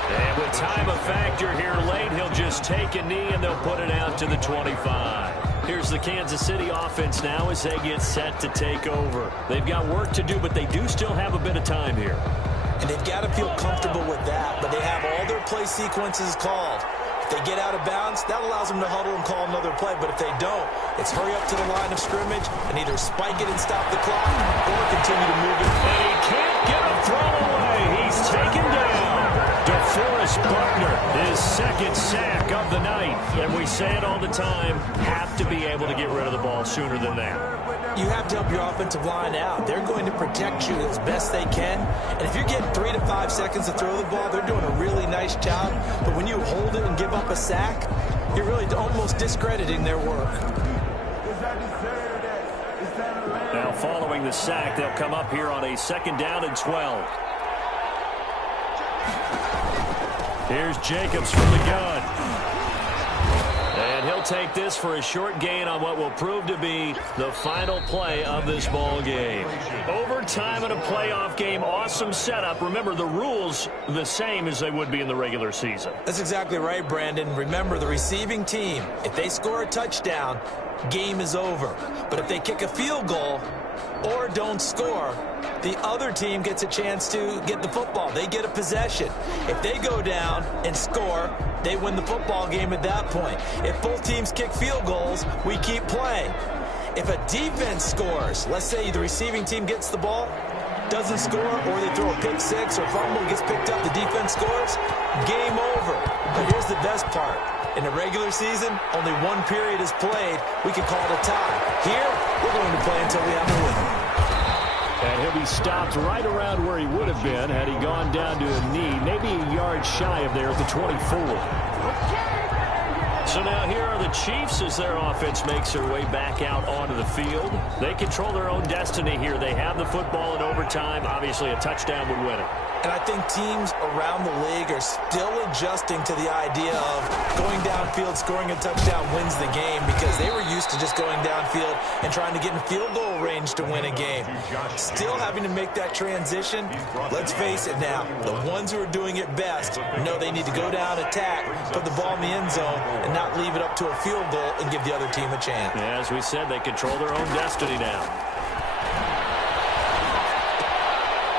And with time a factor here late, he'll just take a knee and they'll put it out to the 25. Here's the Kansas City offense now as they get set to take over. They've got work to do, but they do still have a bit of time here. And they've got to feel comfortable with that, but they have all their play sequences called. If they get out of bounds, that allows them to huddle and call another play, but if they don't, it's hurry up to the line of scrimmage and either spike it and stop the clock or continue to move it. And he can't get a throw away. He's taken down. DeForest Buckner, his 2nd sack of the night. And we say it all the time, have to be able to get rid of the ball sooner than that. You have to help your offensive line out. They're going to protect you as best they can. And if you're getting 3 to 5 seconds to throw the ball, they're doing a really nice job. But when you hold it and give up a sack, you're really almost discrediting their work. Now following the sack, they'll come up here on a 2nd down and 12. Here's Jacobs from the gun. And he'll take this for a short gain on what will prove to be the final play of this ball game. Overtime in a playoff game, awesome setup. Remember, the rules the same as they would be in the regular season. That's exactly right, Brandon. Remember, the receiving team, if they score a touchdown, game is over. But if they kick a field goal or don't score, the other team gets a chance to get the football. They get a possession. If they go down and score, they win the football game at that point. If both teams kick field goals, we keep playing. If a defense scores, let's say the receiving team gets the ball, doesn't score, or they throw a pick six or fumble, gets picked up, the defense scores, game over. But here's the best part. In the regular season, only 1 period is played. We can call it a tie. Here, we're going to play until we have a win. And he'll be stopped right around where he would have been had he gone down to a knee, maybe a yard shy of there at the 24. So now here are the Chiefs as their offense makes their way back out onto the field. They control their own destiny here. They have the football in overtime. Obviously, a touchdown would win it. And I think teams around the league are still adjusting to the idea of going downfield, scoring a touchdown wins the game, because they were used to just going downfield and trying to get in field goal range to win a game. Still having to make that transition. Let's face it now, the ones who are doing it best know they need to go down, attack, put the ball in the end zone, and not leave it up to a field goal and give the other team a chance. Yeah, as we said, they control their own destiny now.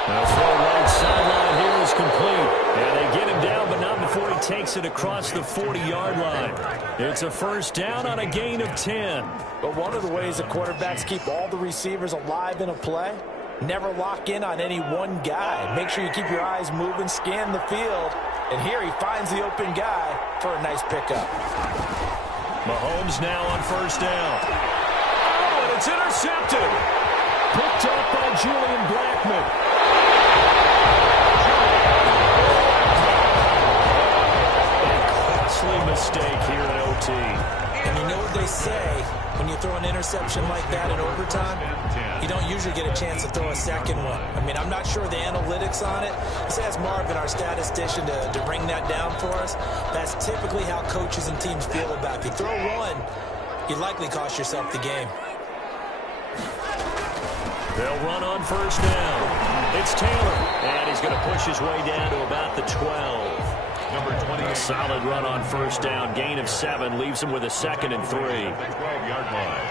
The throw right sideline here is complete. And they get him down, but not before he takes it across the 40-yard line. It's a first down on a gain of 10. But one of the ways the quarterbacks keep all the receivers alive in a play, never lock in on any one guy. Make sure you keep your eyes moving, scan the field. And here he finds the open guy for a nice pickup. Mahomes now on first down. Oh, and It's intercepted. Picked up by Julian Blackmon. Mistake here in OT. And you know what they say, when you throw an interception like that in overtime, you don't usually get a chance to throw a second one. I mean, I'm not sure the analytics on it. Let's ask Marvin, our statistician, to bring that down for us. That's typically how coaches and teams feel about it. If you throw one, you likely cost yourself the game. They'll run on first down. It's Taylor, and he's going to push his way down to about the 12. Number 20. A solid run on first down. Gain of 7 leaves him with a 2nd and 3. 12-yard line.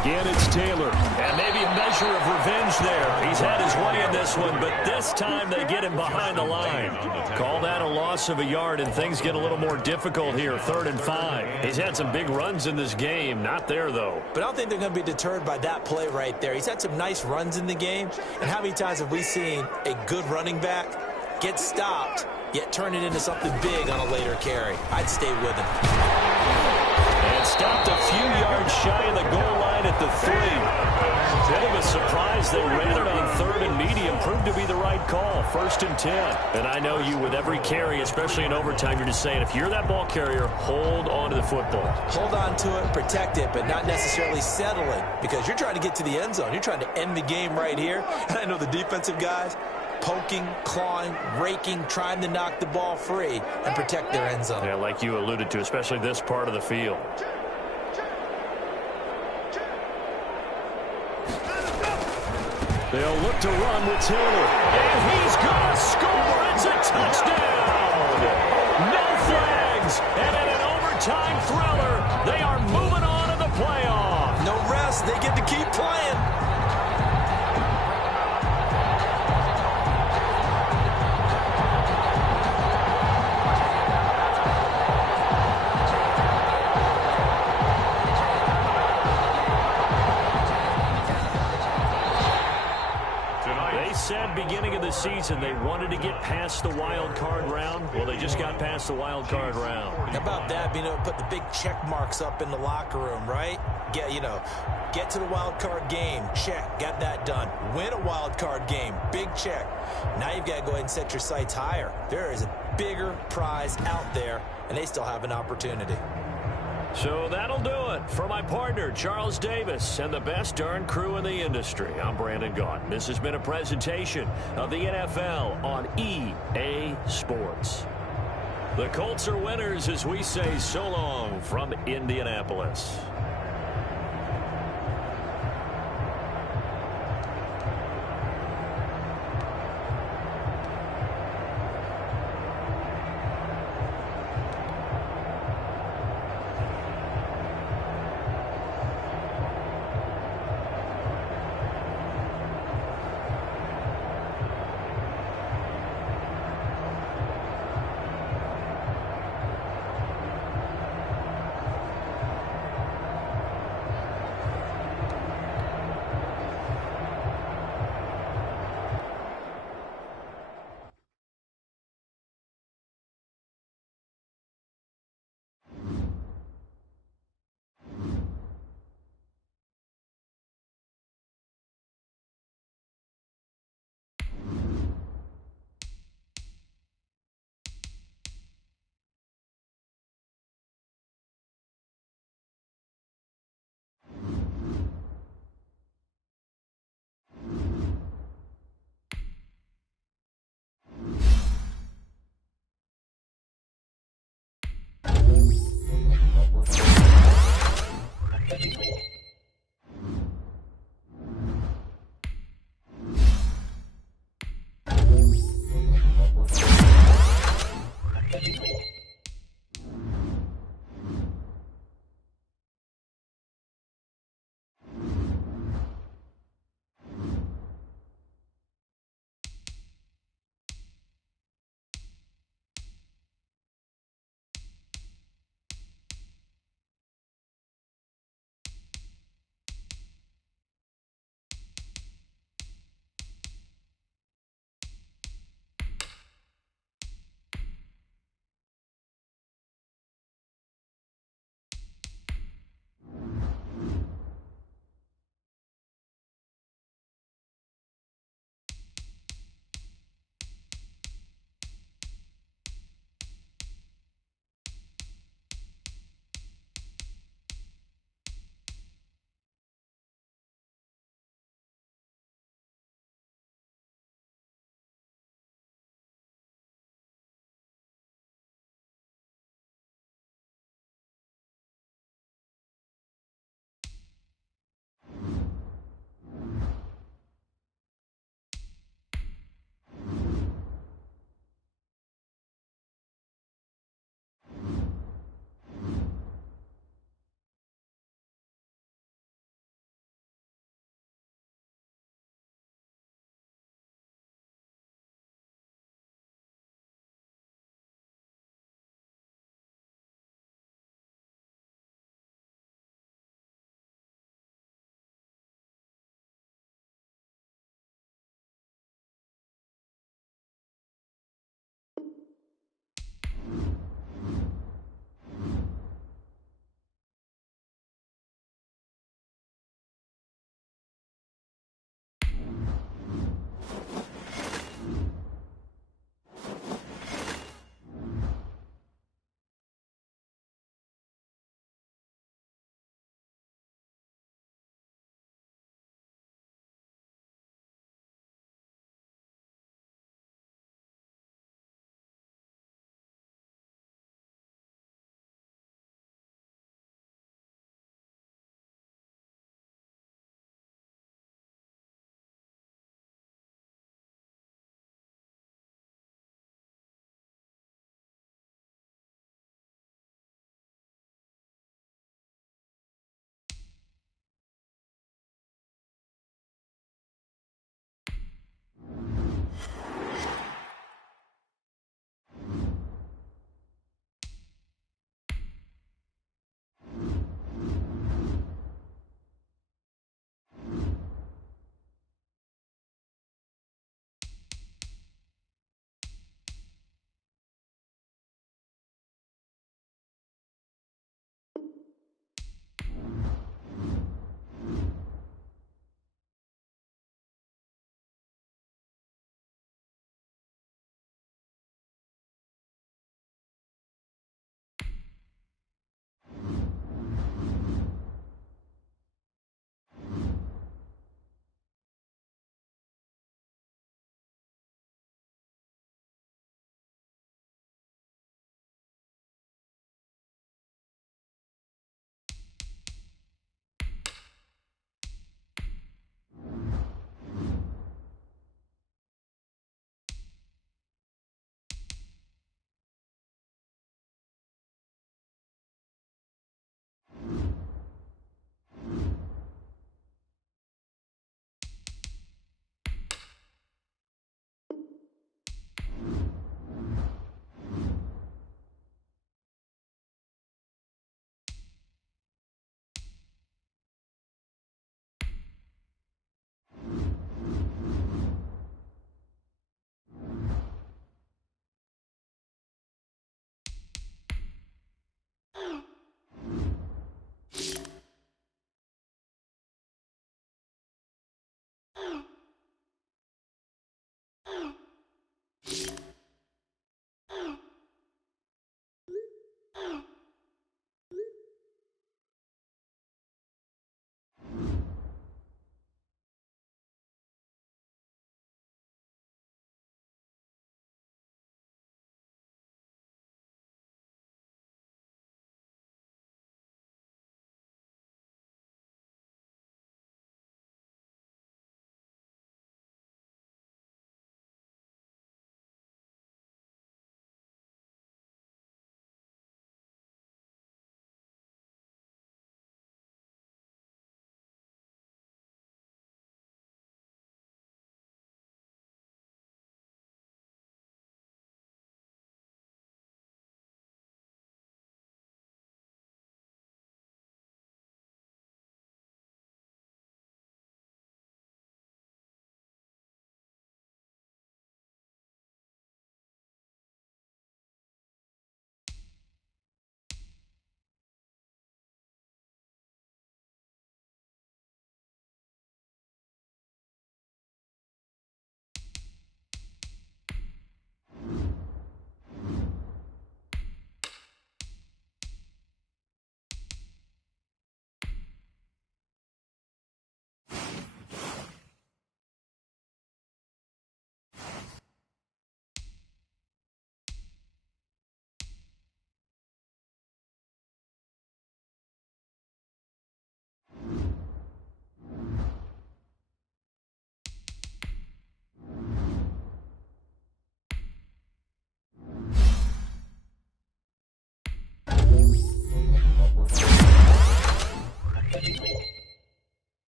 Again, it's Taylor. And maybe a measure of revenge there. He's had his way in this one, but this time they get him behind the line. Call that a loss of a yard, and things get a little more difficult here. 3rd and 5. He's had some big runs in this game. Not there, though. But I don't think they're going to be deterred by that play right there. He's had some nice runs in the game. And how many times have we seen a good running back get stopped, yet turn it into something big on a later carry? I'd stay with him. And stopped a few yards shy of the goal line at the 3. Bit of a surprise. They ran it on 3rd and medium. Proved to be the right call. 1st and 10. And I know you, with every carry, especially in overtime, you're just saying, if you're that ball carrier, hold on to the football. Hold on to it, protect it, but not necessarily settle it, because you're trying to get to the end zone. You're trying to end the game right here. And I know the defensive guys, poking, clawing, raking, trying to knock the ball free and protect their end zone. Yeah, like you alluded to, especially this part of the field. They'll look to run with Taylor. And he's going to score. It's a touchdown. No flags. And in an overtime thriller, they are moving on to the playoff. No rest. They get to keep playing. Said beginning of the season they wanted to get past the wild card round. Well, they just got past the wild card round. How about that? Being able to put the big check marks up in the locker room, right? Get to the wild card game. Check. Got that done. Win a wild card game. Big check. Now you've got to go ahead and set your sights higher. There is a bigger prize out there, and they still have an opportunity. So that'll do it for my partner, Charles Davis, and the best darn crew in the industry. I'm Brandon Gaudin. This has been a presentation of the NFL on EA Sports. The Colts are winners as we say so long from Indianapolis.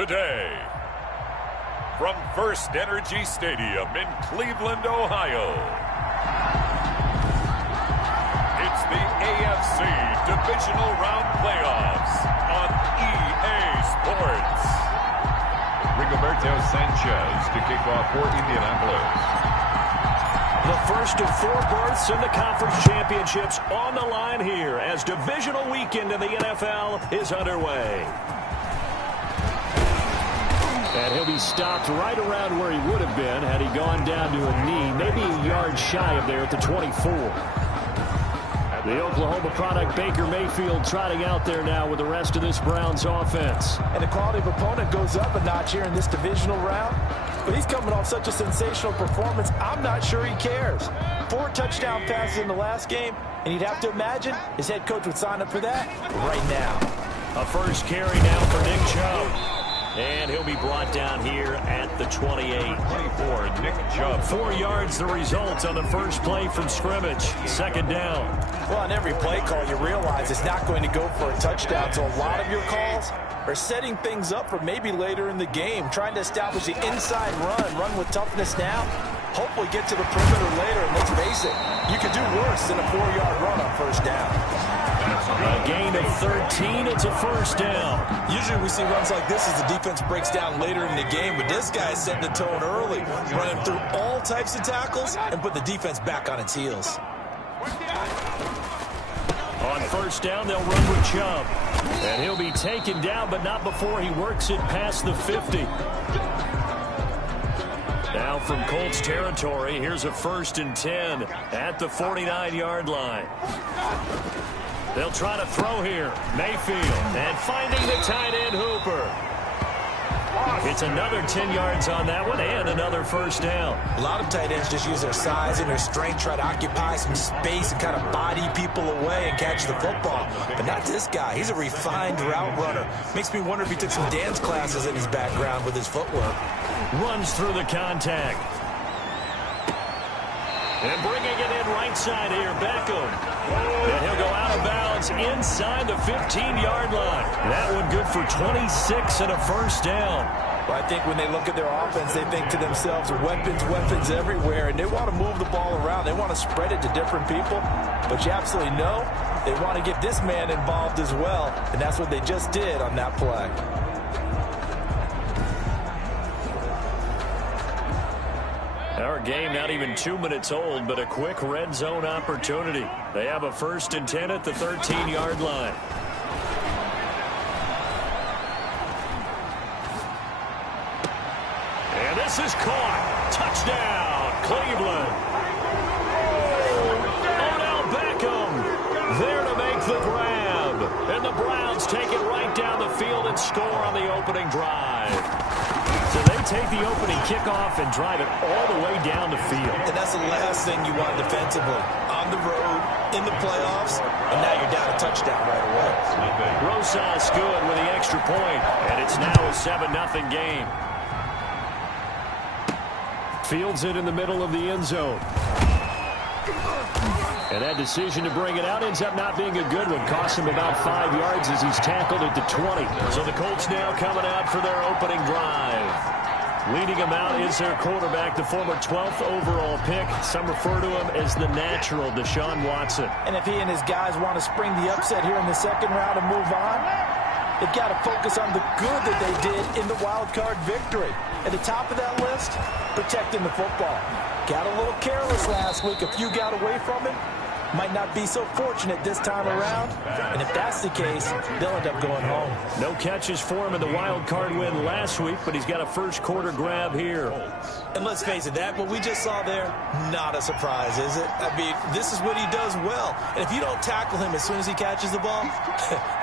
today. From First Energy Stadium in Cleveland, Ohio, it's the AFC Divisional Round Playoffs on EA Sports. Rigoberto Sanchez to kick off for Indianapolis. The first of 4 berths in the conference championships on the line here as divisional weekend in the NFL is underway. And he'll be stopped right around where he would have been had he gone down to a knee, maybe a yard shy of there at the 24. The Oklahoma product, Baker Mayfield, trotting out there now with the rest of this Browns offense. And the quality of opponent goes up a notch here in this divisional round. But he's coming off such a sensational performance, I'm not sure he cares. 4 touchdown passes in the last game, and you'd have to imagine his head coach would sign up for that right now. A first carry now for Nick Chubb. And he'll be brought down here at the 28. 24, Nick Chubb. 4 yards the result on the first play from scrimmage. Second down. Well, on every play call, you realize it's not going to go for a touchdown. So a lot of your calls are setting things up for maybe later in the game, trying to establish the inside run with toughness now. Hopefully get to the perimeter later. And let's face it, you could do worse than a 4-yard run on first down. A gain of 13. It's a first down. Usually we see runs like this as the defense breaks down later in the game, but this guy is setting the tone early, running through all types of tackles and put the defense back on its heels. On first down, they'll run with Chubb. And he'll be taken down, but not before he works it past the 50. Now from Colts territory, here's a 1st and 10 at the 49-yard line. They'll try to throw here. Mayfield, and finding the tight end Hooper. It's another 10 yards on that one, and another first down. A lot of tight ends just use their size and their strength, try to occupy some space and kind of body people away and catch the football. But not this guy. He's a refined route runner. Makes me wonder if he took some dance classes in his background with his footwork. Runs through the contact. And bringing it in right side here, Beckham. And he'll go out of bounds inside the 15-yard line. That one good for 26 and a first down. Well, I think when they look at their offense, they think to themselves, weapons everywhere, and they want to move the ball around. They want to spread it to different people. But you absolutely know they want to get this man involved as well, and that's what they just did on that play. Our game not even 2 minutes old, but a quick red zone opportunity. They have a 1st and 10 at the 13-yard line. And this is caught. Touchdown, Cleveland. Odell Beckham there to make the grab. And the Browns take it right down the field and score on the opening drive. So they take the opening kickoff and drive it all the way down the field. And that's the last thing you want defensively. On the road, in the playoffs, and now you're down a touchdown right away. Rosas good with the extra point, and it's now a 7-0 game. Fields it in the middle of the end zone. And that decision to bring it out ends up not being a good one. Costs him about 5 yards as he's tackled at the 20. So the Colts now coming out for their opening drive. Leading him out is their quarterback, the former 12th overall pick. Some refer to him as the natural Deshaun Watson. And if he and his guys want to spring the upset here in the second round and move on, they've got to focus on the good that they did in the wild card victory. At the top of that list, protecting the football. Got a little careless last week. A few got away from it. Might not be so fortunate this time around. And if that's the case, they'll end up going home. No catches for him in the wild card win last week, but he's got a first quarter grab here. And let's face it, that what we just saw there, not a surprise, is it? I mean, this is what he does well. And if you don't tackle him as soon as he catches the ball,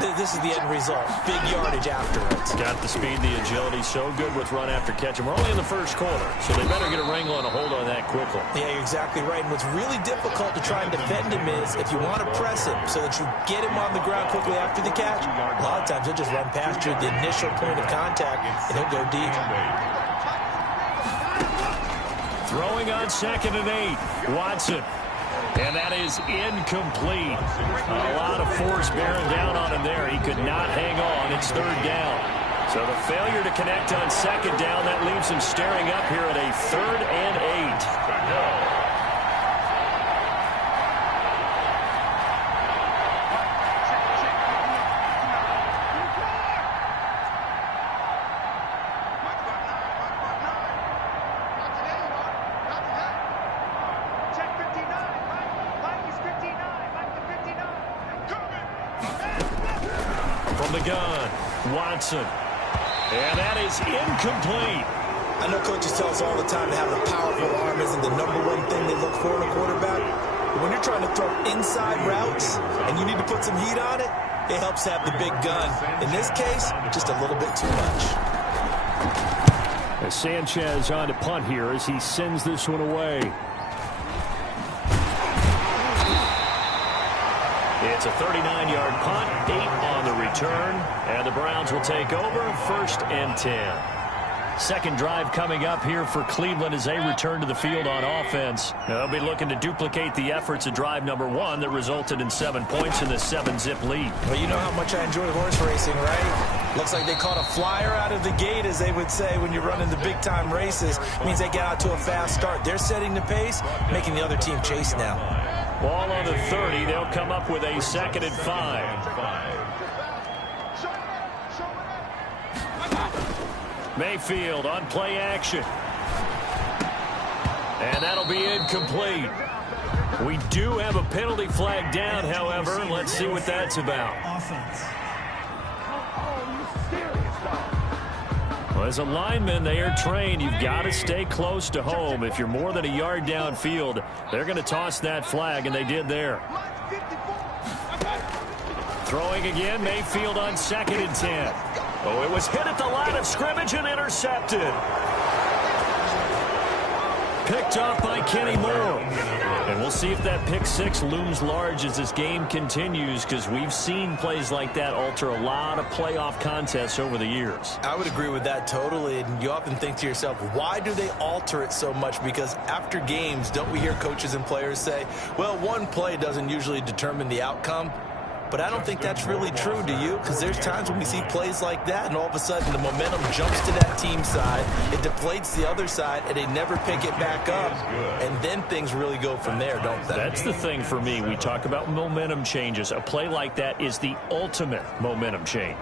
this is the end result. Big yardage afterwards. Got the speed, the agility, so good with run after catch. And we're only in the first quarter, so they better get a wrangle and a hold on that quickly. Yeah, you're exactly right. And what's really difficult to try and defend him is if you want to press him so that you get him on the ground quickly after the catch, a lot of times he'll just run past you at the initial point of contact, and he'll go deep. Throwing on 2nd and 8, Watson. And that is incomplete. A lot of force bearing down on him there. He could not hang on. It's 3rd down. So the failure to connect on second down, that leaves him staring up here at a 3rd and 8. From the gun, Watson. And that is incomplete. I know coaches tell us all the time that having a powerful arm isn't the #1 thing they look for in a quarterback. But when you're trying to throw inside routes and you need to put some heat on it, it helps have the big gun. In this case, just a little bit too much. As Sanchez on to punt here as he sends this one away. It's a 39-yard punt, 8 on the return, and the Browns will take over 1st and 10. Second drive coming up here for Cleveland as they return to the field on offense. They'll be looking to duplicate the efforts of drive number 1 that resulted in 7 points in the 7-zip lead. Well, you know how much I enjoy horse racing, right? Looks like they caught a flyer out of the gate, as they would say when you're running the big-time races. It means they get out to a fast start. They're setting the pace, making the other team chase now. Ball on the 30. They'll come up with a 2nd and 5. Mayfield on play action. And that'll be incomplete. We do have a penalty flag down, however. Let's see what that's about. Well, as a lineman, they are trained. You've got to stay close to home. If you're more than a yard downfield, they're going to toss that flag, and they did there. Throwing again, Mayfield on 2nd and 10. Oh, it was hit at the line of scrimmage and intercepted. Picked off by Kenny Moore. And we'll see if that pick 6 looms large as this game continues, because we've seen plays like that alter a lot of playoff contests over the years. I would agree with that totally. And you often think to yourself, why do they alter it so much? Because after games, don't we hear coaches and players say, well, one play doesn't usually determine the outcome? But I don't think that's really true, do you? Because there's times when we see plays like that, and all of a sudden the momentum jumps to that team side, it deflates the other side, and they never pick it back up. And then things really go from there, don't they? That's the thing for me. We talk about momentum changes. A play like that is the ultimate momentum change.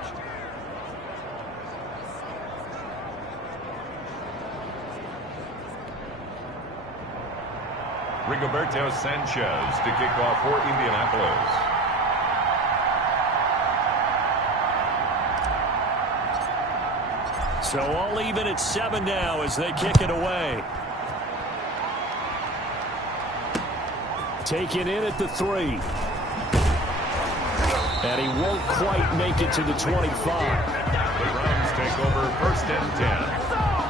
Rigoberto Sanchez to kick off for Indianapolis. So all even at 7 now as they kick it away. Take it in at the 3. And he won't quite make it to the 25. The Browns take over 1st and 10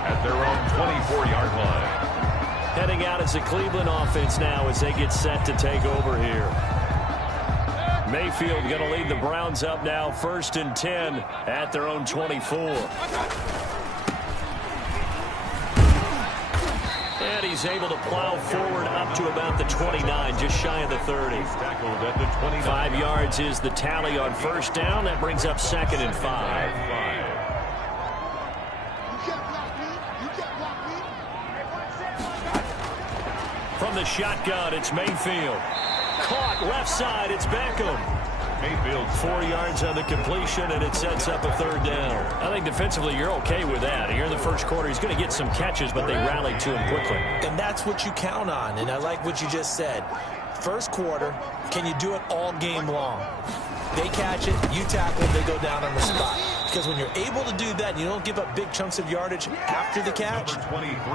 at their own 24-yard line. Heading out as the Cleveland offense now as they get set to take over here. Mayfield going to lead the Browns up now 1st and 10 at their own 24. And he's able to plow forward up to about the 29, just shy of the 30. He's tackled at the 29. 5 yards is the tally on 1st down. That brings up 2nd and 5. From the shotgun, it's Mayfield. Caught left side, it's Beckham. Mayfield 4 yards on the completion, and it sets up a 3rd down. I think defensively you're okay with that. Here in the first quarter, he's going to get some catches, but they rallied to him quickly. And that's what you count on, and I like what you just said. First quarter, can you do it all game long? They catch it, you tackle, they go down on the spot. Because when you're able to do that, and you don't give up big chunks of yardage after the catch,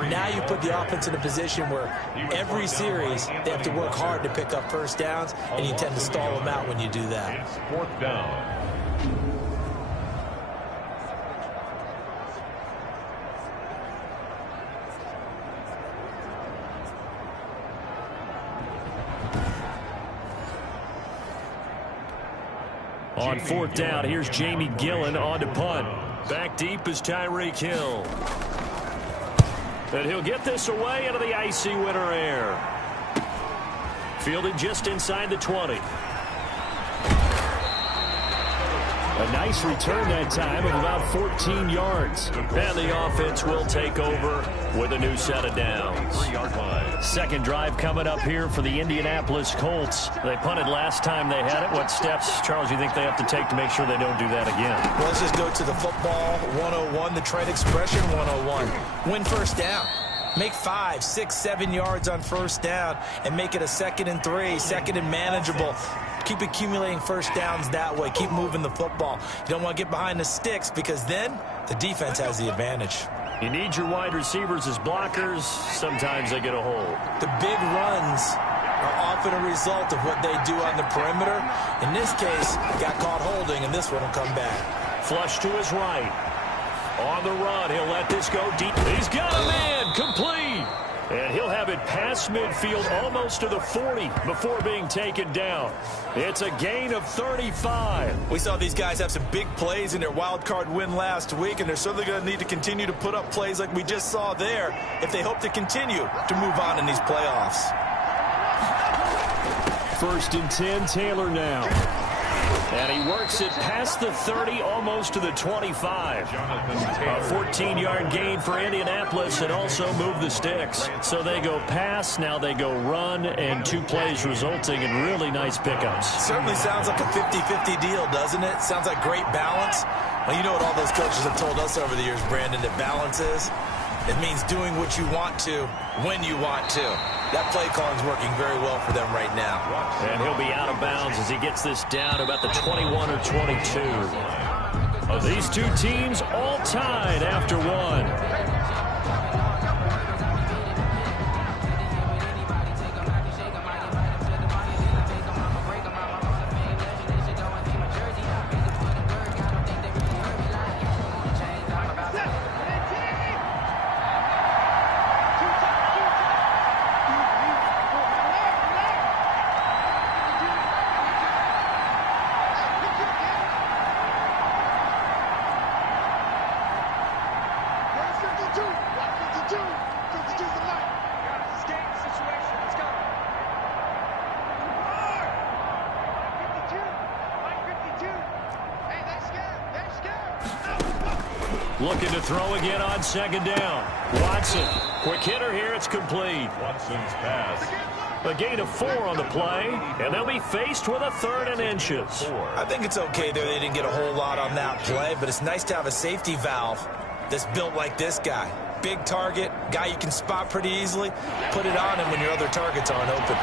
now you put the offense in a position where every series they have to work hard to pick up 1st downs, and you tend to stall them out when you do that. It's 4th down. On 4th down, here's Jamie Gillen on to punt. Back deep is Tyreek Hill. And he'll get this away into the icy winter air. Fielded just inside the 20. A nice return that time of about 14 yards. And the offense will take over with a new set of downs. 3-yard line. Second drive coming up here for the Indianapolis Colts. They punted last time they had it. What steps, Charles, you think they have to take to make sure they don't do that again? Well, let's just go to the football 101, the trade expression 101. Win first down. Make 5, 6, 7 yards on first down and make it a 2nd and 3, 2nd and manageable. Keep accumulating first downs that way. Keep moving the football. You don't want to get behind the sticks because then the defense has the advantage. You need your wide receivers as blockers. Sometimes they get a hold. The big runs are often a result of what they do on the perimeter. In this case, got caught holding, and this one will come back. Flush to his right. On the run, he'll let this go deep. He's got a man, complete. And he'll have it past midfield almost to the 40 before being taken down. It's a gain of 35. We saw these guys have some big plays in their wild card win last week, and they're certainly going to need to continue to put up plays like we just saw there if they hope to continue to move on in these playoffs. 1st and 10, Taylor now. And he works it past the 30, almost to the 25. A 14-yard gain for Indianapolis and also move the sticks. So they go pass, now they go run, and 2 plays resulting in really nice pickups. Certainly sounds like a 50-50 deal, doesn't it? Sounds like great balance. Well, you know what all those coaches have told us over the years, Brandon, that balance is? It means doing what you want to when you want to. That play calling is working very well for them right now. And he'll be out of bounds as he gets this down about the 21 or 22. These two teams all tied after one. Looking to throw again on 2nd down. Watson, quick hitter here, it's complete. Watson's pass. A gain of 4 on the play, and they'll be faced with a 3rd and inches. I think it's okay there. They didn't get a whole lot on that play, but it's nice to have a safety valve that's built like this guy. Big target, guy you can spot pretty easily. Put it on him when your other targets aren't open.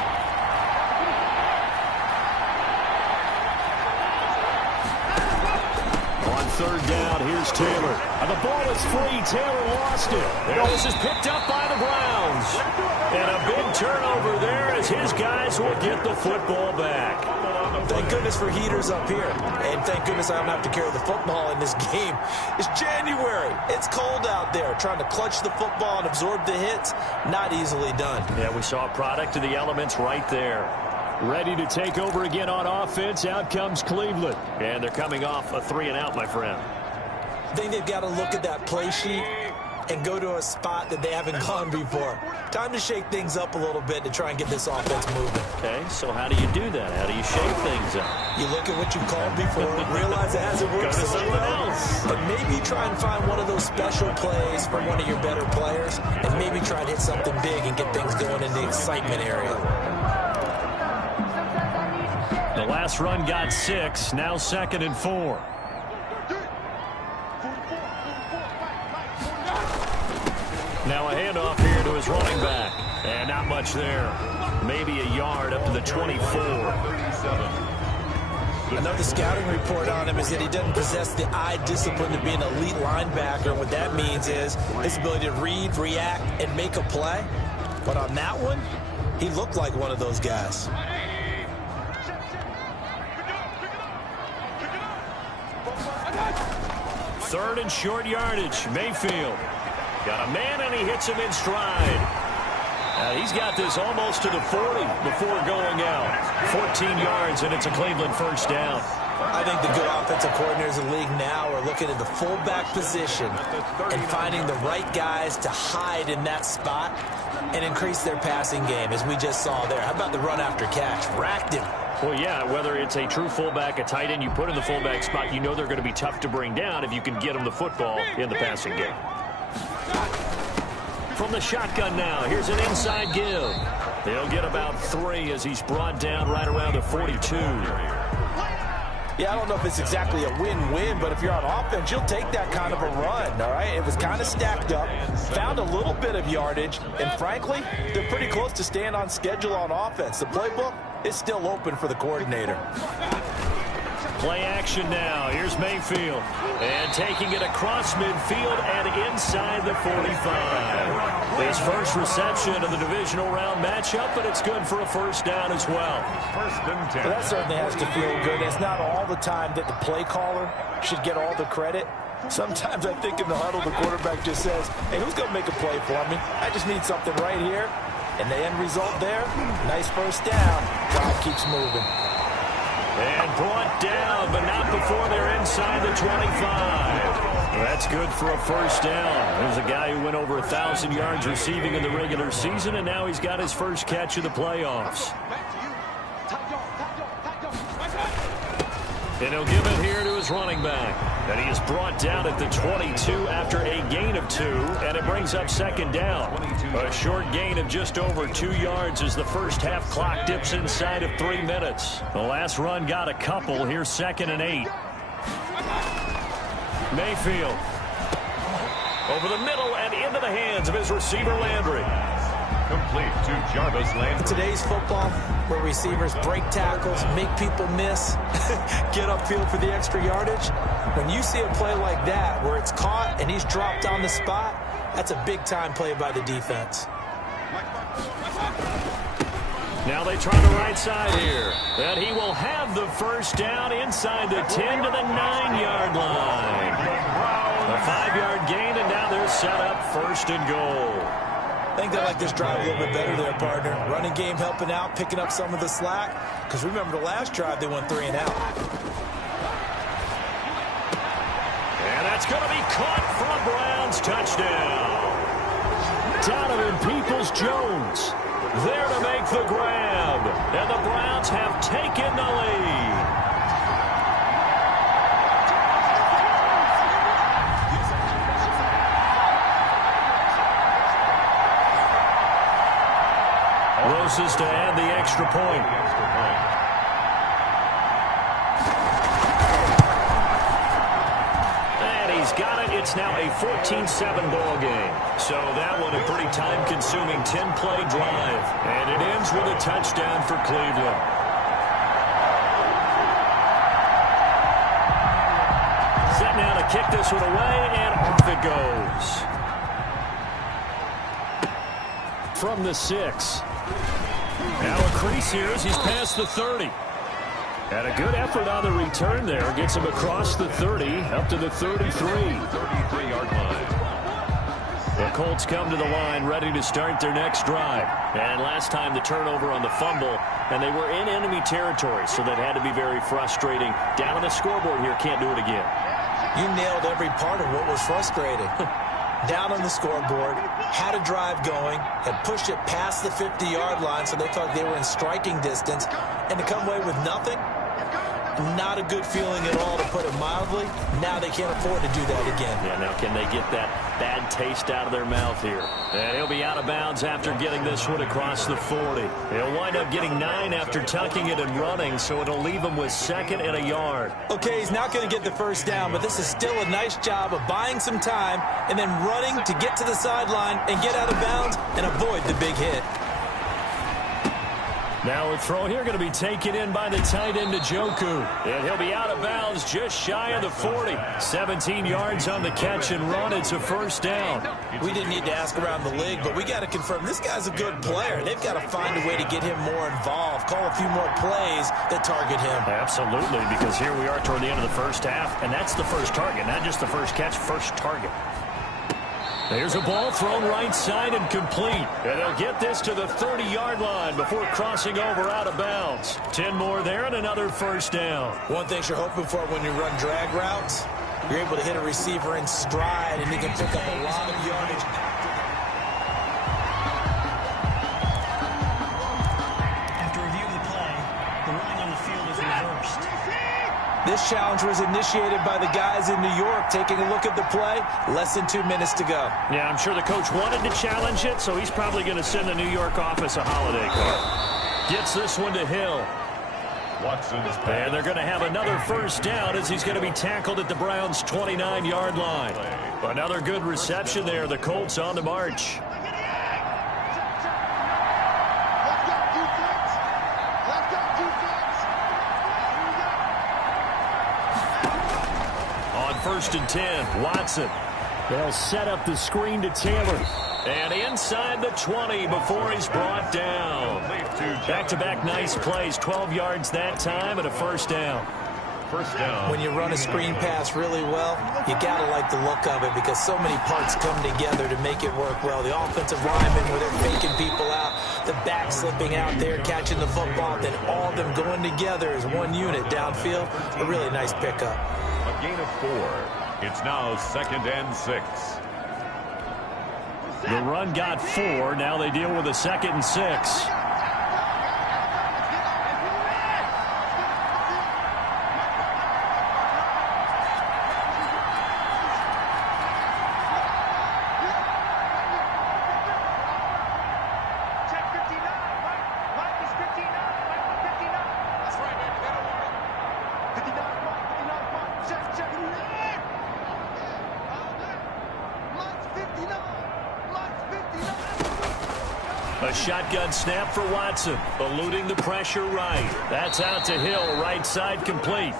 On 3rd down, here's Taylor. And the ball is free. Taylor lost it. And this is picked up by the Browns. And a big turnover there as his guys will get the football back. Thank goodness for heaters up here. And thank goodness I don't have to carry the football in this game. It's January. It's cold out there. Trying to clutch the football and absorb the hits, not easily done. Yeah, we saw a product of the elements right there. Ready to take over again on offense. Out comes Cleveland. And they're coming off a 3-and-out, my friend. I think they've got to look at that play sheet and go to a spot that they haven't gone before. Time to shake things up a little bit to try and get this offense moving. Okay, so how do you do that? How do you shake things up? You look at what you called before, realize it hasn't worked Go to so something well, else. and maybe try and find one of those special plays from one of your better players, and maybe try and hit something big and get things going in the excitement area. The last run got 6, now 2nd and 4. Now a handoff here to his running back. And not much there. Maybe a yard up to the 24. Another scouting report on him is that he doesn't possess the eye discipline to be an elite linebacker. And what that means is his ability to read, react, and make a play. But on that one, he looked like one of those guys. Third and short yardage. Mayfield. Got a man, and he hits him in stride. He's got this almost to the 40 before going out. 14 yards, and it's a Cleveland first down. I think the good offensive coordinators in the league now are looking at the fullback position and finding the right guys to hide in that spot and increase their passing game, as we just saw there. How about the run after catch? Racked him. Well, yeah, whether it's a true fullback, a tight end you put in the fullback spot, you know they're going to be tough to bring down if you can get them the football in the passing game. From the shotgun now, here's an inside give. They'll get about 3 as he's brought down right around the 42. Yeah, I don't know if it's exactly a win-win, but if you're on offense, you'll take that kind of a run, all right? It was kind of stacked up, found a little bit of yardage, and frankly, they're pretty close to staying on schedule on offense. The playbook is still open for the coordinator. Play action now. Here's Mayfield. And taking it across midfield and inside the 45. His first reception of the divisional round matchup, but it's good for a first down as well. First and 10. Well, that certainly has to feel good. It's not all the time that the play caller should get all the credit. Sometimes I think in the huddle, the quarterback just says, hey, who's going to make a play for me? I just need something right here. And the end result there, nice first down. Drive keeps moving. And brought down, but not before they're inside the 25. That's good for a first down. There's a guy who went over 1,000 yards receiving in the regular season, and now he's got his first catch of the playoffs. And he'll give it here to his running back. And he is brought down at the 22 after a gain of 2, and it brings up second down. A short gain of just over 2 yards as the first half clock dips inside of 3 minutes. The last run got a couple. Here's 2nd and 8. Mayfield. Over the middle and into the hands of his receiver Landry. Complete to Jarvis Landry. Today's football, where receivers break tackles, make people miss, get upfield for the extra yardage. When you see a play like that, where it's caught and he's dropped on the spot, that's a big-time play by the defense. Now they try the right side here. And he will have the first down inside the 10 to the 9-yard line. A 5-yard gain, and now they're set up 1st and goal. I think they like this drive a little bit better there, partner. Running game helping out, picking up some of the slack. Because remember the last drive, they went 3 and out. And that's going to be caught for a Browns touchdown. Donovan Peoples-Jones there to make the grab. And the Browns have taken the lead. Closest to add the extra point. And he's got it. It's now a 14-7 ball game. So that one a pretty time-consuming 10-play drive. And it ends with a touchdown for Cleveland. Set now to kick this one away, and off it goes. From the 6. Now a crease here as he's past the 30. And a good effort on the return there. Gets him across the 30, up to the 33. 33-yard line. The Colts come to the line ready to start their next drive. And last time the turnover on the fumble, and they were in enemy territory, so that had to be very frustrating. Down on the scoreboard here, can't do it again. You nailed every part of what was frustrating. Down on the scoreboard, had a drive going, had pushed it past the 50-yard line, so they thought they were in striking distance, and to come away with nothing, not a good feeling at all, to put it mildly. Now they can't afford to do that again. Yeah, now can they get that bad taste out of their mouth here? And he'll be out of bounds after getting this one across the 40. He'll wind up getting 9 after tucking it and running, so it'll leave him with 2nd and a yard. Okay, he's not going to get the first down, but this is still a nice job of buying some time and then running to get to the sideline and get out of bounds and avoid the big hit. Now a throw here going to be taken in by the tight end Njoku. And he'll be out of bounds just shy of the 40. 17 yards on the catch and run. It's a first down. We didn't need to ask around the league, but we got to confirm this guy's a good player. They've got to find a way to get him more involved, call a few more plays that target him. Absolutely, because here we are toward the end of the first half, and that's the first target, not just the first catch, first target. There's a ball thrown right side and complete. And they'll get this to the 30-yard line before crossing over out of bounds. 10 more there and another first down. One thing you're hoping for when you run drag routes, you're able to hit a receiver in stride and he can pick up a lot of yardage. After review of the play, the ruling on the field is reversed. This challenge was initiated by the guys in New York. Taking a look at the play, less than 2 minutes to go. Yeah, I'm sure the coach wanted to challenge it, so he's probably going to send the New York office a holiday card. Gets this one to Hill. And they're going to have another first down as he's going to be tackled at the Browns' 29-yard line. Another good reception there. The Colts on the march. On 1st and 10, Watson. They'll set up the screen to Taylor. And inside the 20 before he's brought down. Back-to-back nice plays, 12 yards that time and a first down. When you run a screen pass really well, you got to like the look of it because so many parts come together to make it work well. The offensive linemen where they're faking people out, the back slipping out there, catching the football, then all of them going together as one unit downfield. A really nice pickup. A gain of 4. It's now 2nd and 6. The run got 4. Now they deal with a 2nd and 6. A shotgun snap for Watson, eluding the pressure right. That's out to Hill, right side complete.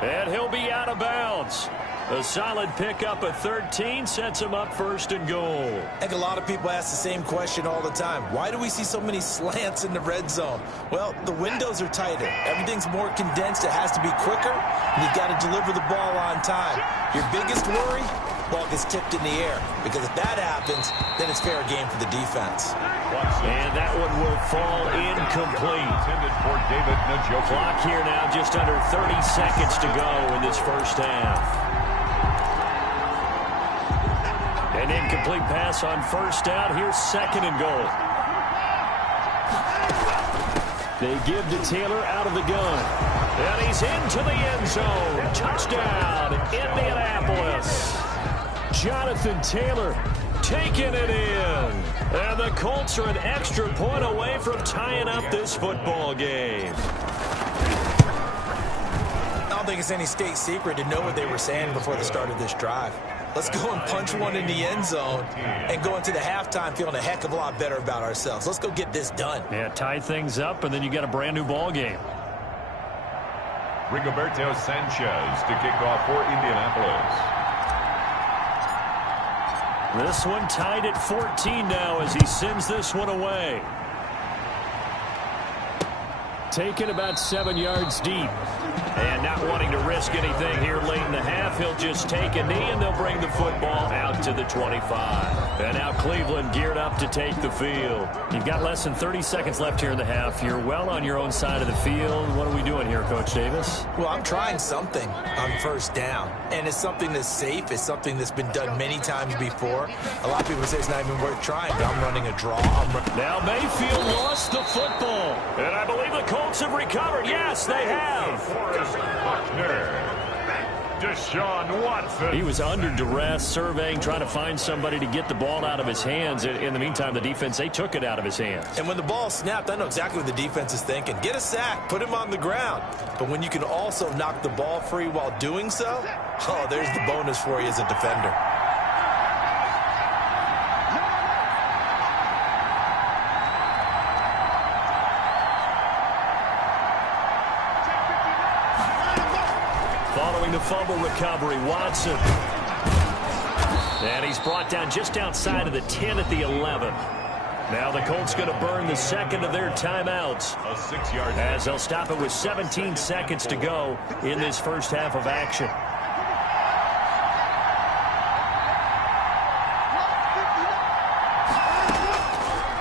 And he'll be out of bounds. A solid pickup of 13 sets him up 1st and goal. I think a lot of people ask the same question all the time. Why do we see so many slants in the red zone? Well, the windows are tighter. Everything's more condensed. It has to be quicker, and you've got to deliver the ball on time. Your biggest worry? Ball gets tipped in the air, because if that happens, then it's fair game for the defense. And that one will fall incomplete. Intended for David Njoku. Clock here now, just under 30 seconds to go in this first half. An incomplete pass on 1st down. Here's 2nd and goal. They give to Taylor out of the gun. And he's into the end zone. Touchdown, Indianapolis. Jonathan Taylor taking it in. And the Colts are an extra point away from tying up this football game. I don't think it's any state secret to know what they were saying before the start of this drive. Let's go and punch one in the end zone and go into the halftime feeling a heck of a lot better about ourselves. Let's go get this done. Yeah, tie things up, and then you got a brand new ball game. Rigoberto Sanchez to kick off for Indianapolis. This one tied at 14 now as he sends this one away. Taken about 7 yards deep. And not wanting to risk anything here late in the half, he'll just take a knee and they'll bring the football out to the 25. And now Cleveland geared up to take the field. You've got less than 30 seconds left here in the half. You're well on your own side of the field. What are we doing here, Coach Davis? Well, I'm trying something on 1st down. And it's something that's safe. It's something that's been done many times before. A lot of people say it's not even worth trying, but I'm running a draw. Now Mayfield lost the football. And I believe the Colts have recovered. Yes, they have. Deshaun Watson. He was under duress, surveying, trying to find somebody to get the ball out of his hands. In the meantime, the defense, they took it out of his hands. And when the ball snapped, I know exactly what the defense is thinking. Get a sack, put him on the ground. But when you can also knock the ball free while doing so, oh, there's the bonus for you as a defender. Following the fumble recovery, Watson. And he's brought down just outside of the 10 at the 11. Now the Colts going to burn the second of their timeouts. A 6-yard as they'll stop it with 17 seconds to go in this first half of action.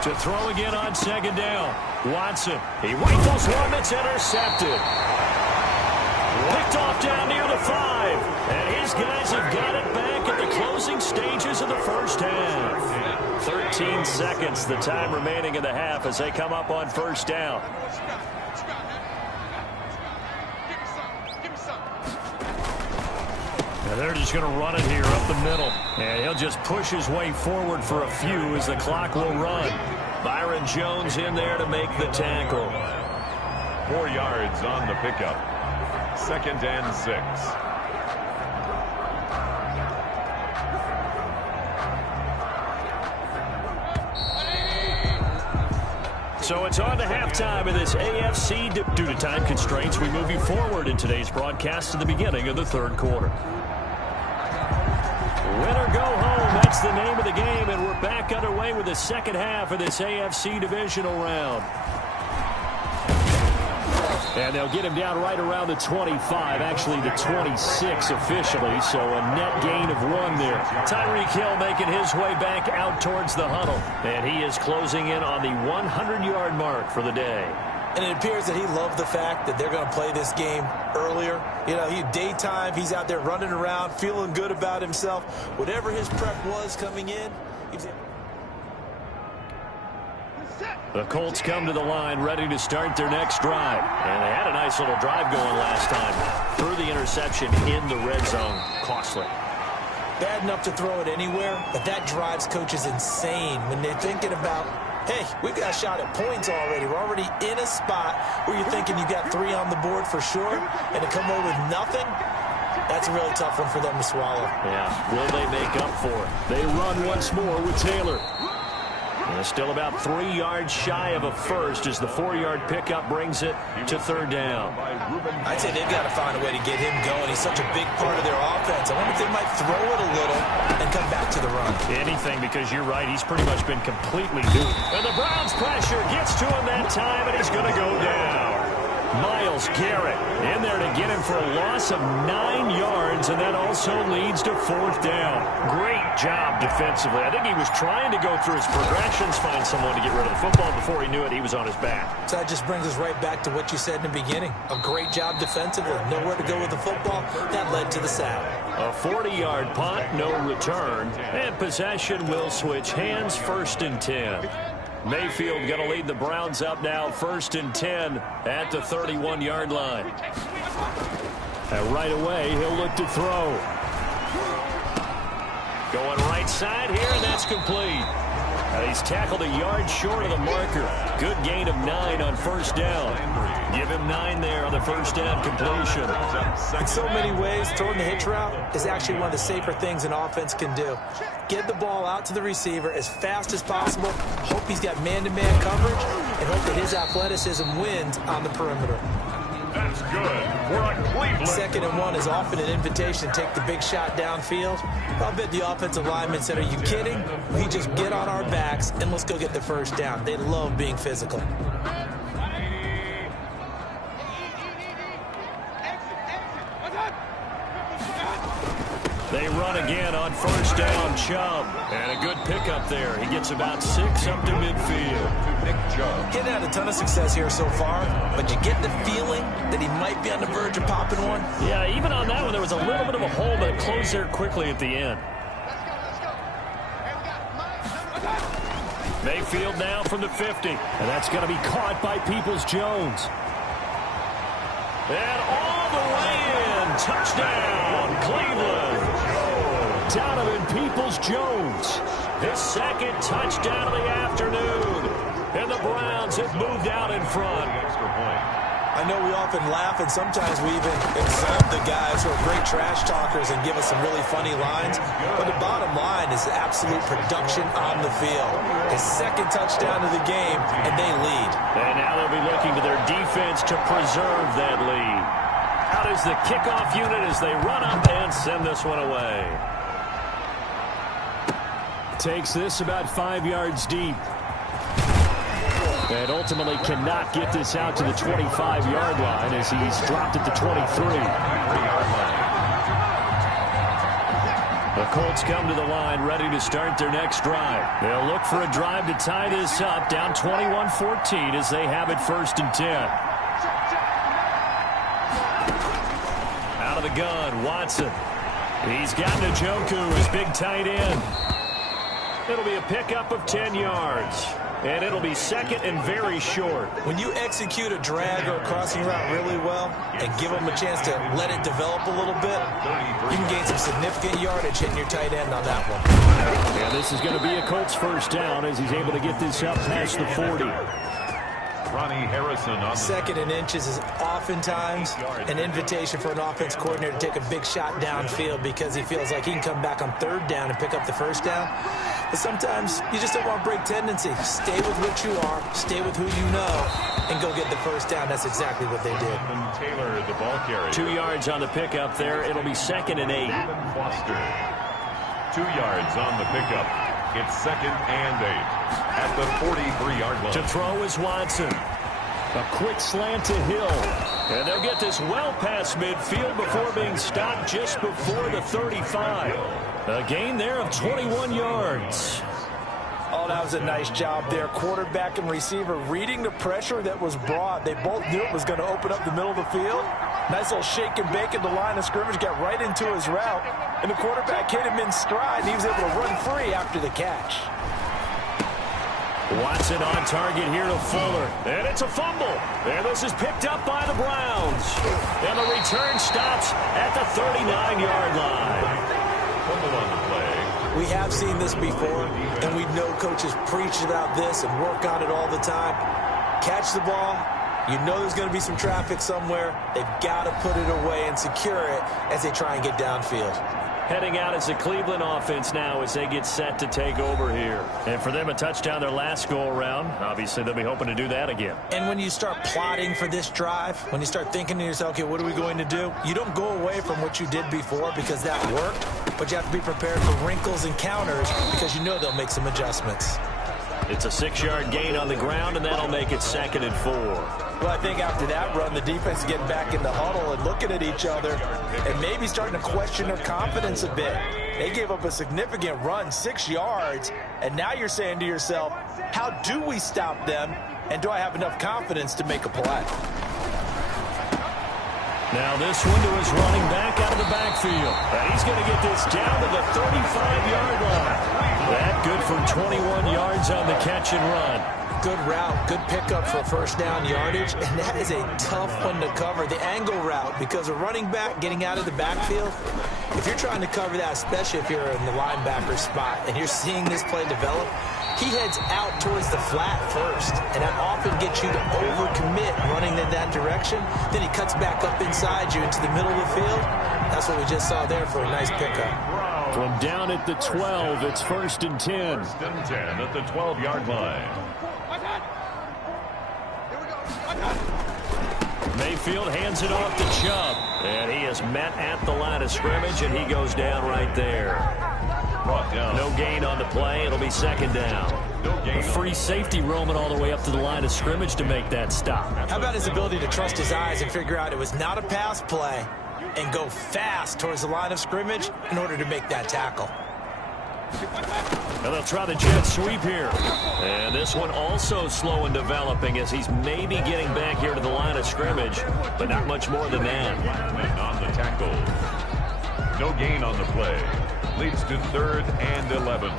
To throw again on 2nd down. Watson. He rifles one that's intercepted. Picked off down near the 5. And his guys have got it back at the closing stages of the first half. 13 seconds, the time remaining in the half as they come up on first down. Now they're just going to run it here up the middle. And he'll just push his way forward for a few as the clock will run. Byron Jones in there to make the tackle. 4 yards on the pickup. 2nd and 6. So it's on to halftime in this AFC. Due to time constraints, we move you forward in today's broadcast to the beginning of the third quarter. Win or go home, that's the name of the game, and we're back underway with the second half of this AFC divisional round. And they'll get him down right around the 25, actually the 26 officially, so a net gain of 1 there. Tyreek Hill making his way back out towards the huddle, and he is closing in on the 100-yard mark for the day. And it appears that he loved the fact that they're going to play this game earlier. You know, daytime, he's out there running around, feeling good about himself. Whatever his prep was coming in, he's The Colts come to the line ready to start their next drive. And they had a nice little drive going last time. Threw the interception in the red zone. Costly. bad enough to throw it anywhere, but that drives coaches insane when they're thinking about, hey, we've got a shot at points already. We're already in a spot where you're thinking you got 3 on the board for sure, and to come away with nothing, that's a really tough one for them to swallow. Yeah, will they make up for it? They run once more with Taylor. And still about 3 yards shy of a first as the 4-yard pickup brings it to third down. I'd say they've got to find a way to get him going. He's such a big part of their offense. I wonder if they might throw it a little and come back to the run. Anything, because you're right. He's pretty much been completely duped. And the Browns pressure gets to him that time, and he's going to go down. Myles Garrett in there to get him for a loss of 9 yards, and that also leads to fourth down. Great job defensively. I think he was trying to go through his progressions, find someone to get rid of the football. Before he knew it, he was on his back. So that just brings us right back to what you said in the beginning. A great job defensively. Nowhere to go with the football. That led to the sack. A 40-yard punt, no return, and possession will switch hands, 1st and 10. Mayfield going to lead the Browns up now, 1st and 10 at the 31-yard line. And right away, he'll look to throw. Going right side here, and that's complete. And he's tackled a yard short of the marker. Good gain of 9 on 1st down. Give him 9 there on the 1st down completion. In so many ways, throwing the hitch route is actually one of the safer things an offense can do. Get the ball out to the receiver as fast as possible. Hope he's got man-to-man coverage, and hope that his athleticism wins on the perimeter. That's good. We're on Cleveland. 2nd and 1 is often an invitation to take the big shot downfield. I'll bet the offensive lineman said, are you kidding? We just get on our backs and let's go get the 1st down. They love being physical. They run again on 1st down, Chubb. And a good pickup there. He gets about 6 up to midfield. Nick Chubb. Getting had a ton of success here so far, but you get the feeling that he might be on the verge of popping one. Yeah, even on that one, there was a little bit of a hole, but it closed there quickly at the end. Mayfield now from the 50. And that's going to be caught by Peoples-Jones. And all the way in. Touchdown, Cleveland. Donovan Peoples-Jones. His 2nd touchdown of the afternoon. And the Browns have moved out in front. I know we often laugh, and sometimes we even exalt the guys who are great trash talkers and give us some really funny lines. But the bottom line is absolute production on the field. His 2nd touchdown of the game, and they lead. And now they'll be looking to their defense to preserve that lead. Out is the kickoff unit as they run up and send this one away. Takes this about 5 yards deep. And ultimately cannot get this out to the 25-yard line as he's dropped at the 23. The Colts come to the line ready to start their next drive. They'll look for a drive to tie this up, down 21-14 as they have it 1st and 10. Out of the gun, Watson. He's got Njoku, his big tight end. It'll be a pickup of 10 yards. And it'll be second and very short. When you execute a drag or a crossing route really well and give them a chance to let it develop a little bit, you can gain some significant yardage hitting your tight end on that one. Yeah, this is going to be a Colts first down as he's able to get this up past the 40. Ronnie Harrison on second and inches is oftentimes an invitation for an offense coordinator to take a big shot downfield because he feels like he can come back on third down and pick up the first down. But sometimes you just don't want to break tendency. Stay with what you are, stay with who you know, and go get the first down. That's exactly what they did. Taylor, the ball carrier. 2 yards on the pickup there. It'll be second and 8. Foster. 2 yards on the pickup. It's second and 8 at the 43-yard line. To throw is Watson. A quick slant to Hill. And they'll get this well past midfield before being stopped just before the 35. A gain there of 21 yards. Oh, that was a nice job there. Quarterback and receiver reading the pressure that was brought. They both knew it was going to open up the middle of the field. Nice little shake and bake at the line of scrimmage, got right into his route. And the quarterback hit him in stride, and he was able to run free after the catch. Watson on target here to Fuller. And it's a fumble. And this is picked up by the Browns. And the return stops at the 39-yard line. Fumble on the play. We have seen this before, and we know coaches preach about this and work on it all the time. Catch the ball. You know there's going to be some traffic somewhere. They've got to put it away and secure it as they try and get downfield. Heading out as the Cleveland offense now as they get set to take over here. And for them, a touchdown their last go-around. Obviously, they'll be hoping to do that again. And when you start plotting for this drive, when you start thinking to yourself, okay, what are we going to do? You don't go away from what you did before because that worked, but you have to be prepared for wrinkles and counters because you know they'll make some adjustments. It's a 6-yard gain on the ground, and that'll make it second and 4. Well, I think after that run, the defense is getting back in the huddle and looking at each other and maybe starting to question their confidence a bit. They gave up a significant run, 6 yards, and now you're saying to yourself, how do we stop them, and do I have enough confidence to make a play? Now this one to his running back out of the backfield. And he's going to get this down to the 35-yard line. That good for 21 yards on the catch and run. Good route, good pickup for first down yardage, and that is a tough one to cover, the angle route, because a running back getting out of the backfield, if you're trying to cover that, especially if you're in the linebacker spot and you're seeing this play develop, he heads out towards the flat first, and that often gets you to overcommit running in that direction. Then he cuts back up inside you into the middle of the field. That's what we just saw there for a nice pickup. From down at the 12, it's first and 10. First and 10 at the 12-yard line. Mayfield hands it off to Chubb. And he is met at the line of scrimmage, and he goes down right there. Brought down. No gain on the play. It'll be second down. No gain. A free safety roaming all the way up to the line of scrimmage to make that stop. How about his ability to trust his eyes and figure out it was not a pass play and go fast towards the line of scrimmage in order to make that tackle? And they'll try the jet sweep here. And this one also slow in developing as he's maybe getting back here to the line of scrimmage, but not much more than that. And on the tackle. No gain on the play. Leads to 3rd and 11.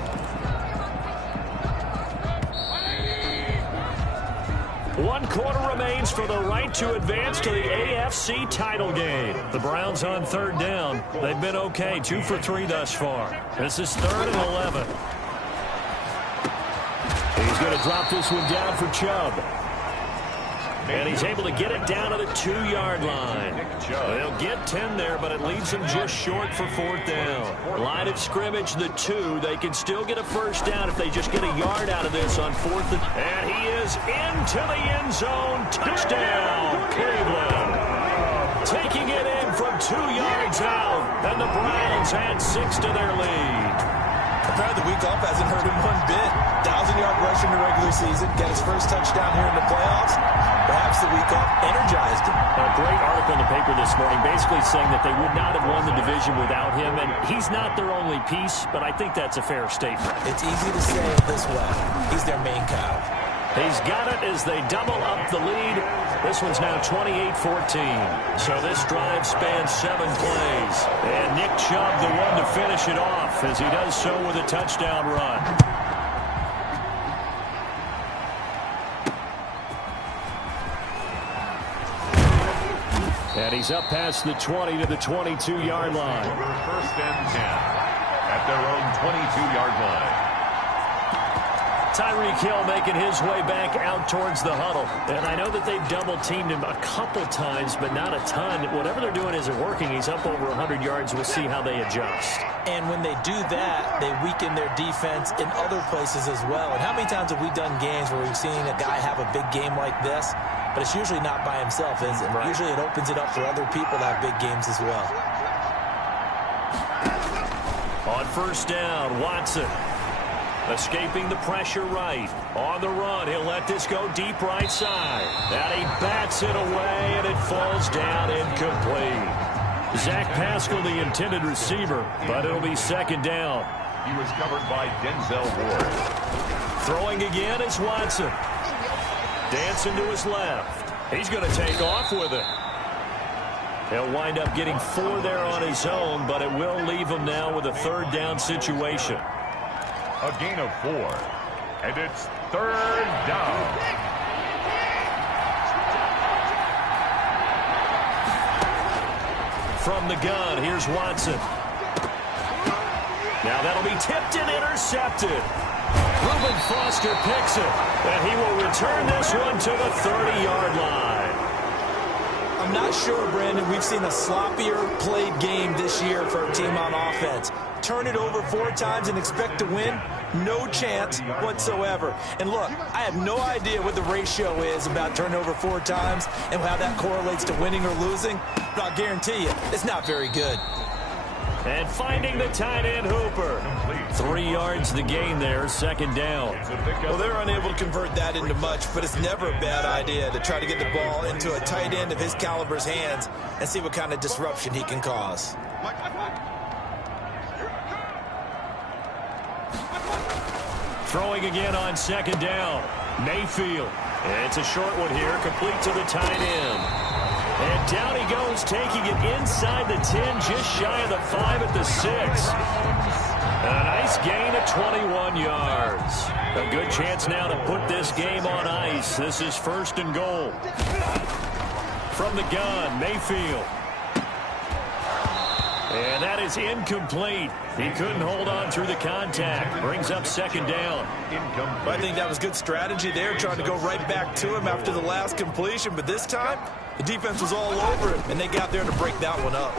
One quarter remains for the right to advance to the AFC title game. The Browns on third down. They've been okay, 2 for 3 thus far. This is 3rd and 11. He's going to drop this one down for Chubb. And he's able to get it down to the 2-yard line. They'll get 10 there, but it leaves them just short for 4th down. Line of scrimmage, the 2. They can still get a first down if they just get a yard out of this on 4th. And he is into the end zone. Touchdown, Cleveland. Taking it in from 2 yards out. And the Browns add 6 to their lead. Apparently the week off hasn't hurt him one bit. 1,000-yard rush in the regular season. Get his first touchdown here in the playoffs. Perhaps the week off energized him. A great article in the paper this morning basically saying that they would not have won the division without him, and he's not their only piece, but I think that's a fair statement. It's easy to say it this way. He's their main cow. He's got it as they double up the lead. This one's now 28-14. So this drive spans 7 plays. And Nick Chubb, the one to finish it off, as he does so with a touchdown run. And he's up past the 20 to the 22-yard line. First and 10 at their own 22-yard line. Tyreek Hill making his way back out towards the huddle. And I know that they've double-teamed him a couple times, but not a ton. Whatever they're doing isn't working. He's up over 100 yards. We'll see how they adjust. And when they do that, they weaken their defense in other places as well. And how many times have we done games where we've seen a guy have a big game like this, but it's usually not by himself, is it? Right. Usually it opens it up for other people to have big games as well. On first down, Watson. Escaping the pressure right. On the run, he'll let this go deep right side. And he bats it away, and it falls down incomplete. Zach Pascal, the intended receiver, but it'll be second down. He was covered by Denzel Ward. Throwing again is Watson. Dancing to his left. He's going to take off with it. He'll wind up getting 4 there on his own, but it will leave him now with a third down situation. A gain of 4. And it's third down. From the gun, here's Watson. Now that'll be tipped and intercepted. Reuben Foster picks it, and he will return this one to the 30-yard line. I'm not sure, Brandon, we've seen a sloppier played game this year for a team on offense. Turn it over 4 times and expect to win? No chance whatsoever. And look, I have no idea what the ratio is about turning over 4 times and how that correlates to winning or losing, but I'll guarantee you, it's not very good. And finding the tight end Hooper. 3 yards the gain there, second down. Well, they're unable to convert that into much, but it's never a bad idea to try to get the ball into a tight end of his caliber's hands and see what kind of disruption he can cause. Throwing again on second down. Mayfield. And it's a short one here, complete to the tight end. And down he goes, taking it inside the 10, just shy of the 5 at the 6. A nice gain of 21 yards. A good chance now to put this game on ice. This is first and goal. From the gun, Mayfield. And that is incomplete. He couldn't hold on through the contact. Brings up second down. I think that was good strategy there, trying to go right back to him after the last completion. But this time, the defense was all over him, and they got there to break that one up.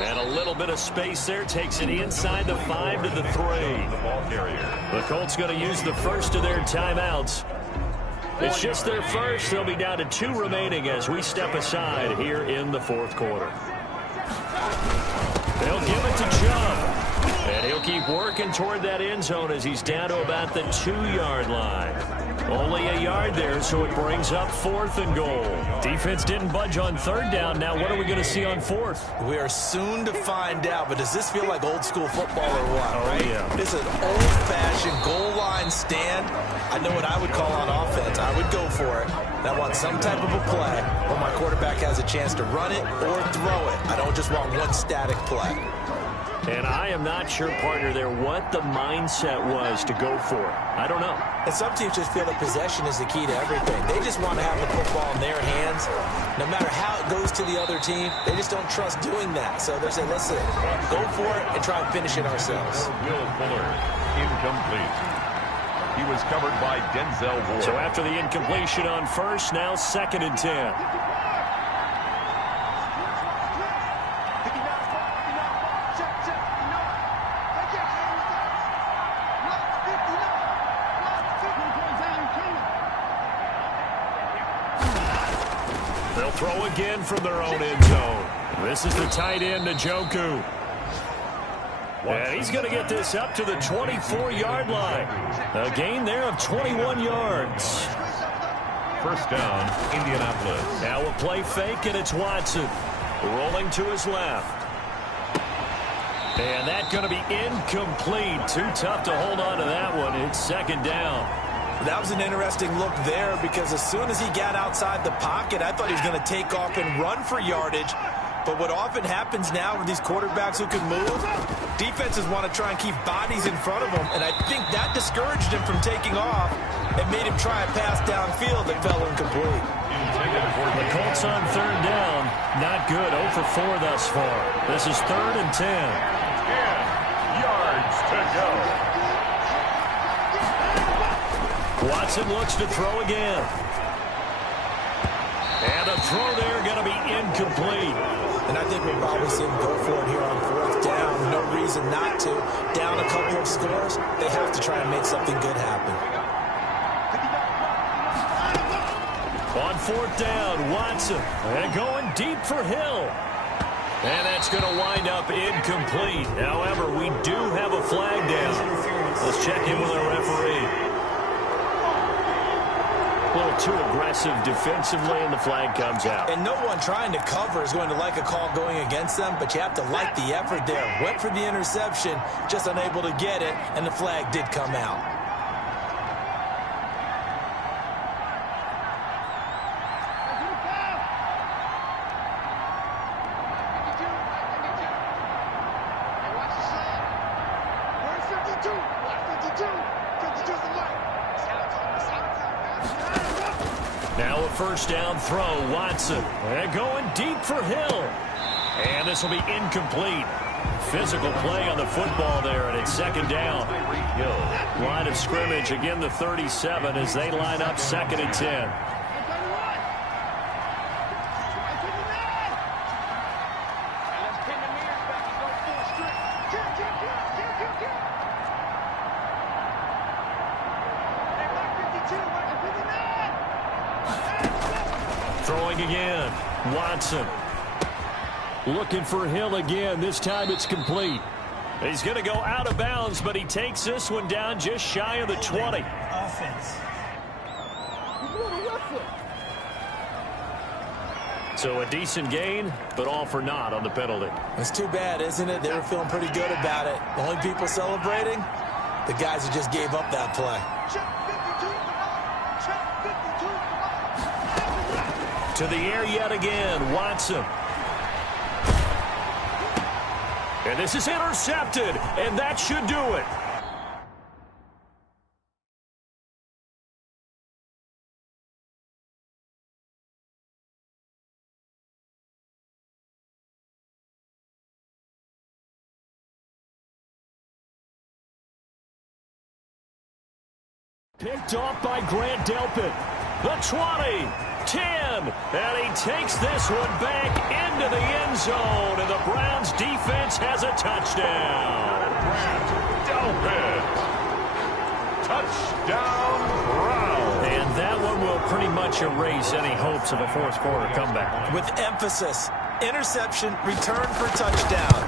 And a little bit of space there. Takes it inside the 5 to the 3. The Colts going to use the first of their timeouts. It's just their first. They'll be down to 2 remaining as we step aside here in the fourth quarter. They'll give it to Chubb. And he'll keep working toward that end zone as he's down to about the 2-yard line. Only a yard there, so it brings up 4th and goal. Defense didn't budge on 3rd down. Now what are we going to see on 4th? We are soon to find out, but does this feel like old school football or what, right? Yeah. This is an old-fashioned goal line stand. I know what I would call on offense. I would go for it. And I want some type of a play where my quarterback has a chance to run it or throw it. I don't just want one static play. And I am not sure, partner, there what the mindset was to go for it. I don't know. And some teams just feel that possession is the key to everything. They just want to have the football in their hands. No matter how it goes to the other team, they just don't trust doing that. So they're saying, listen, go for it and try and finish it ourselves. Will Fuller, incomplete. He was covered by Denzel Ward. So after the incompletion on first, now 2nd and 10. They'll throw again from their own end zone. This is the tight end, Njoku. And he's going to get this up to the 24-yard line. A gain there of 21 yards. First down, Indianapolis. Now a play fake, and it's Watson. Rolling to his left. And that's going to be incomplete. Too tough to hold on to that one. It's 2nd down. That was an interesting look there because as soon as he got outside the pocket, I thought he was going to take off and run for yardage. But what often happens now with these quarterbacks who can move, defenses want to try and keep bodies in front of them, and I think that discouraged him from taking off. and made him try a pass downfield that fell incomplete. The Colts on third down. Not good. 0 for 4 thus far. This is 3rd and 10. 10 yards to go. Watson looks to throw again. And a throw there going to be incomplete. And I think we'll probably see him go for it here on 4th down. No reason not to. Down a couple of scores, they have to try and make something good happen. On 4th down, Watson. And going deep for Hill. And that's going to wind up incomplete. However, we do have a flag down. Let's check in with our referee. A little too aggressive defensively, and the flag comes out. And no one trying to cover is going to like a call going against them, but you have to like the effort there. Went for the interception, just unable to get it, and the flag did come out. Now a first down throw, Watson. And going deep for Hill. And this will be incomplete. Physical play on the football there, and it's 2nd down. Line of scrimmage, again the 37 as they line up 2nd and 10. Throwing again, Watson. Looking for Hill again. This time it's complete. He's going to go out of bounds, but he takes this one down just shy of the 20. Offense. So a decent gain, but all for naught on the penalty. It's too bad, isn't it? They were feeling pretty good about it. The only people celebrating, the guys who just gave up that play. To the air yet again, Watson. And this is intercepted, and that should do it. Picked off by Grant Delpit. The 20, 10, and he takes this one back into the end zone, and the Browns defense has a touchdown. Grant Delpit. Touchdown, Browns. And that one will pretty much erase any hopes of a fourth quarter comeback. With emphasis, interception, return for touchdown.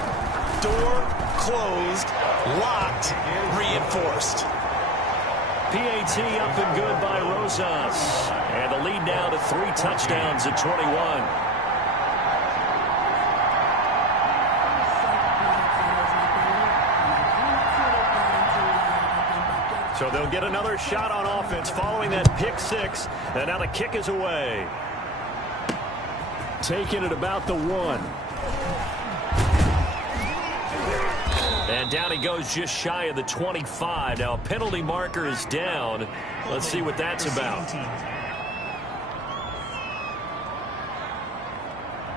Door closed, locked, reinforced. PAT up and good by Rosas. And the lead now to 3 touchdowns at 21. So they'll get another shot on offense following that pick 6. And now the kick is away. Taking it about the 1. And down he goes just shy of the 25. Now a penalty marker is down. Let's see what that's about.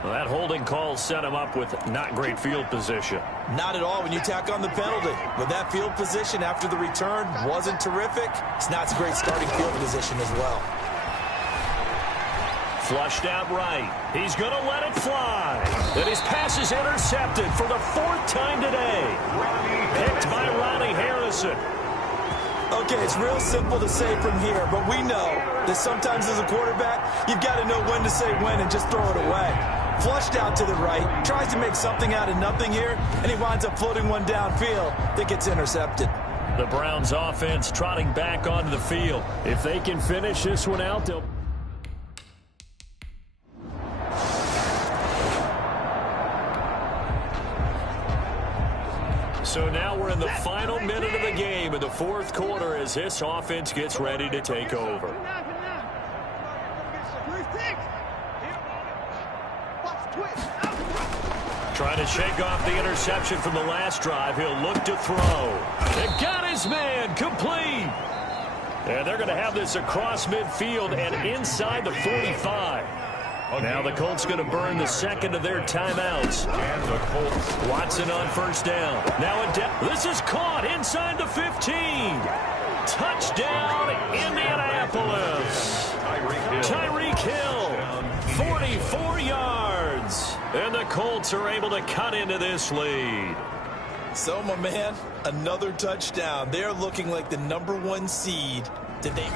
Well, that holding call set him up with not great field position. Not at all when you tack on the penalty. With that field position after the return wasn't terrific. It's not a great starting field position as well. Flushed out right. He's going to let it fly. And his pass is intercepted for the 4th time today. Picked by Ronnie Harrison. Okay, it's real simple to say from here, but we know that sometimes as a quarterback, you've got to know when to say when and just throw it away. Flushed out to the right, tries to make something out of nothing here, and he winds up floating one downfield that gets intercepted. The Browns offense trotting back onto the field. If they can finish this one out, they'll... So now we're in the final minute of the game in the 4th quarter as this offense gets ready to take over. Trying to shake off the interception from the last drive. He'll look to throw. And got his man complete. And they're going to have this across midfield and inside the 45. Now the Colts going to burn the second of their timeouts. And the Colts. Watson on first down. Now this is caught inside the 15. Touchdown, Indianapolis. Tyreek Hill, 44 yards. And the Colts are able to cut into this lead. So, my man, another touchdown. They're looking like the #1 seed. Did they...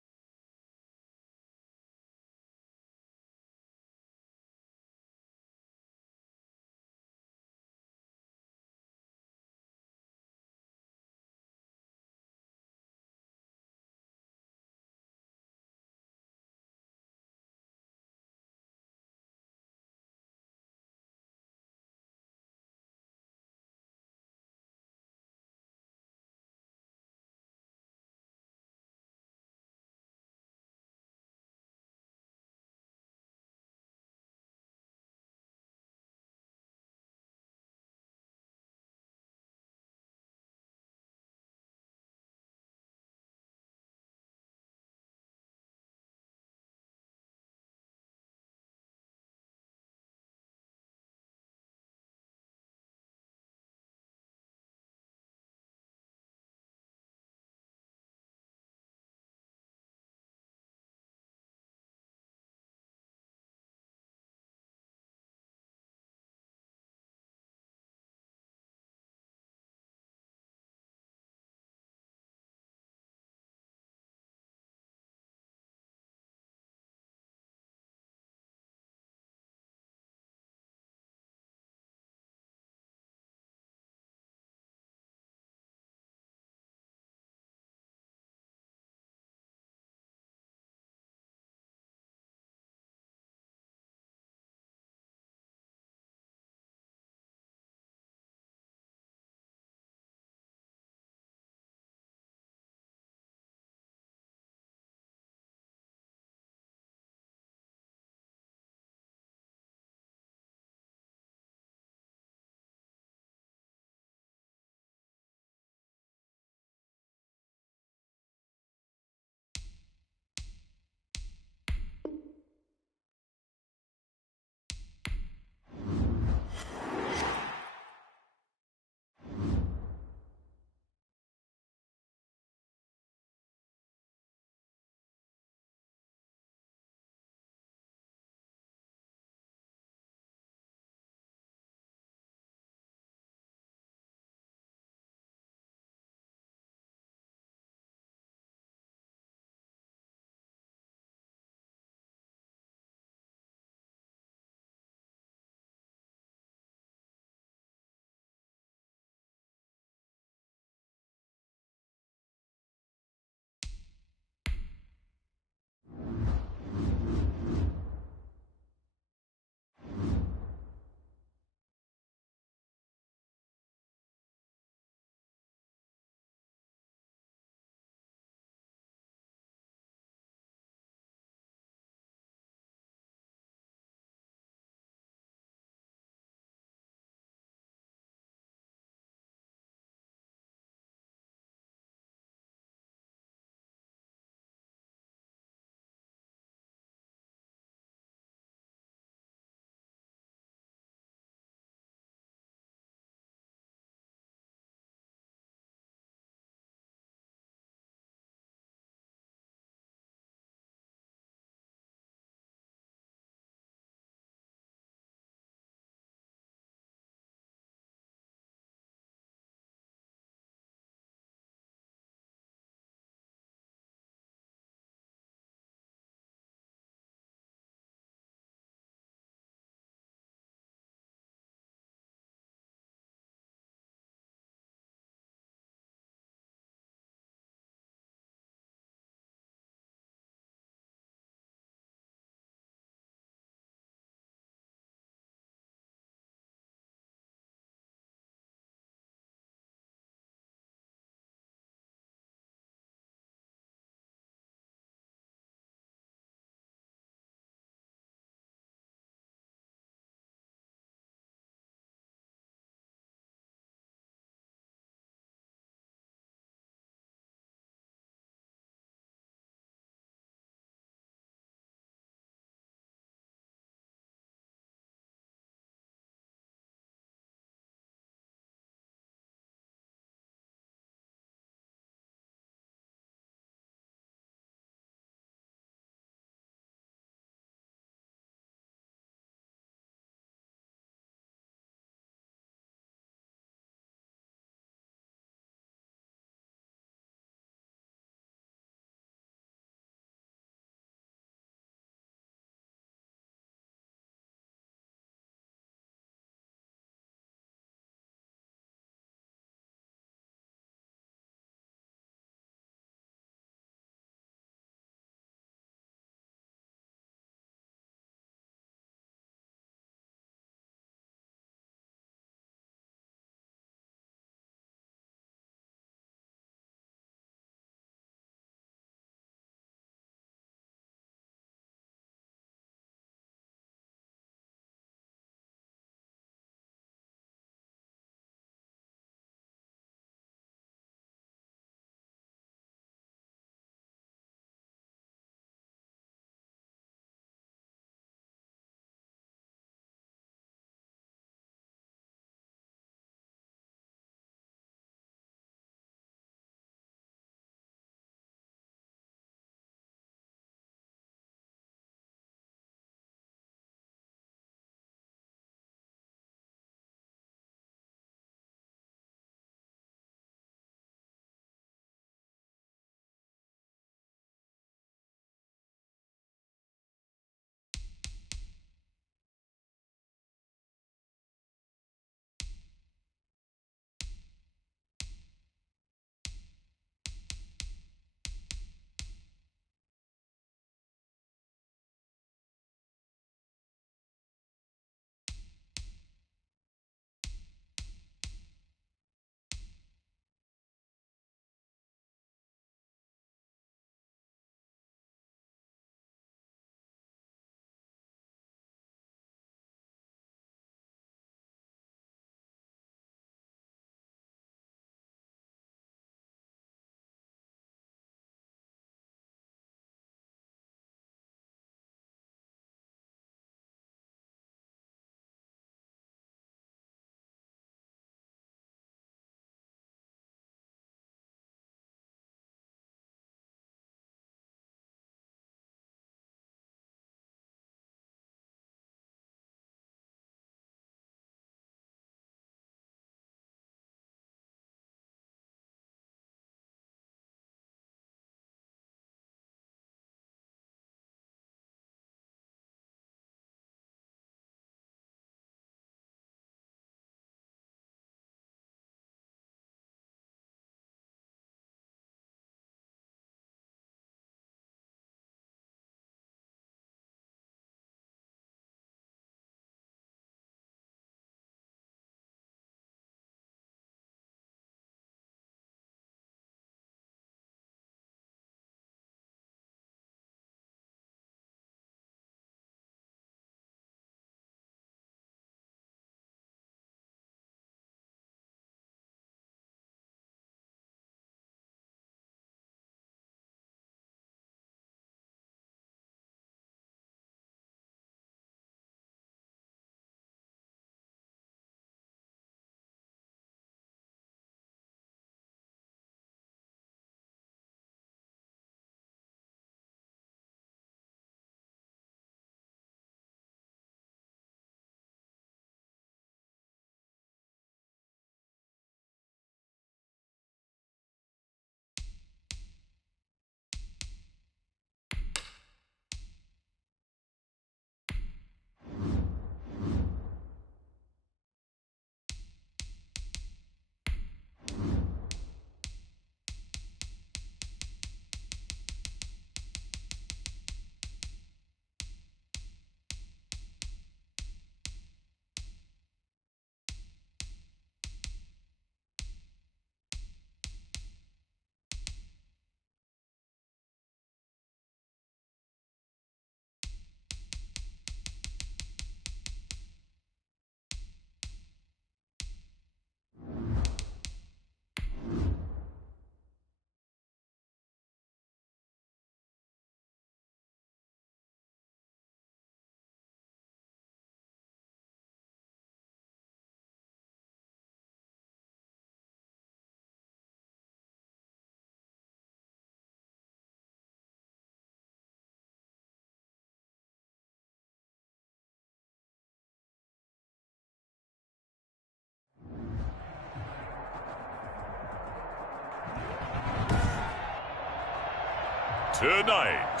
Tonight,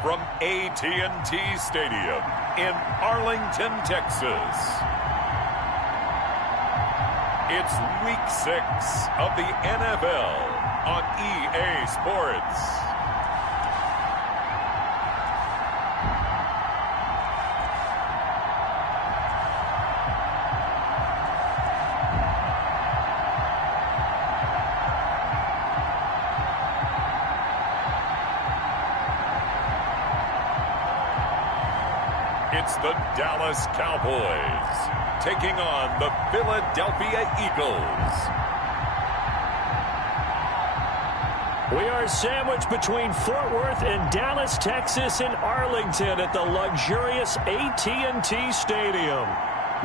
from AT&T Stadium in Arlington, Texas, it's Week 6 of the NFL on EA Sports. It's the Dallas Cowboys taking on the Philadelphia Eagles. We are sandwiched between Fort Worth and Dallas, Texas, and Arlington at the luxurious AT&T Stadium.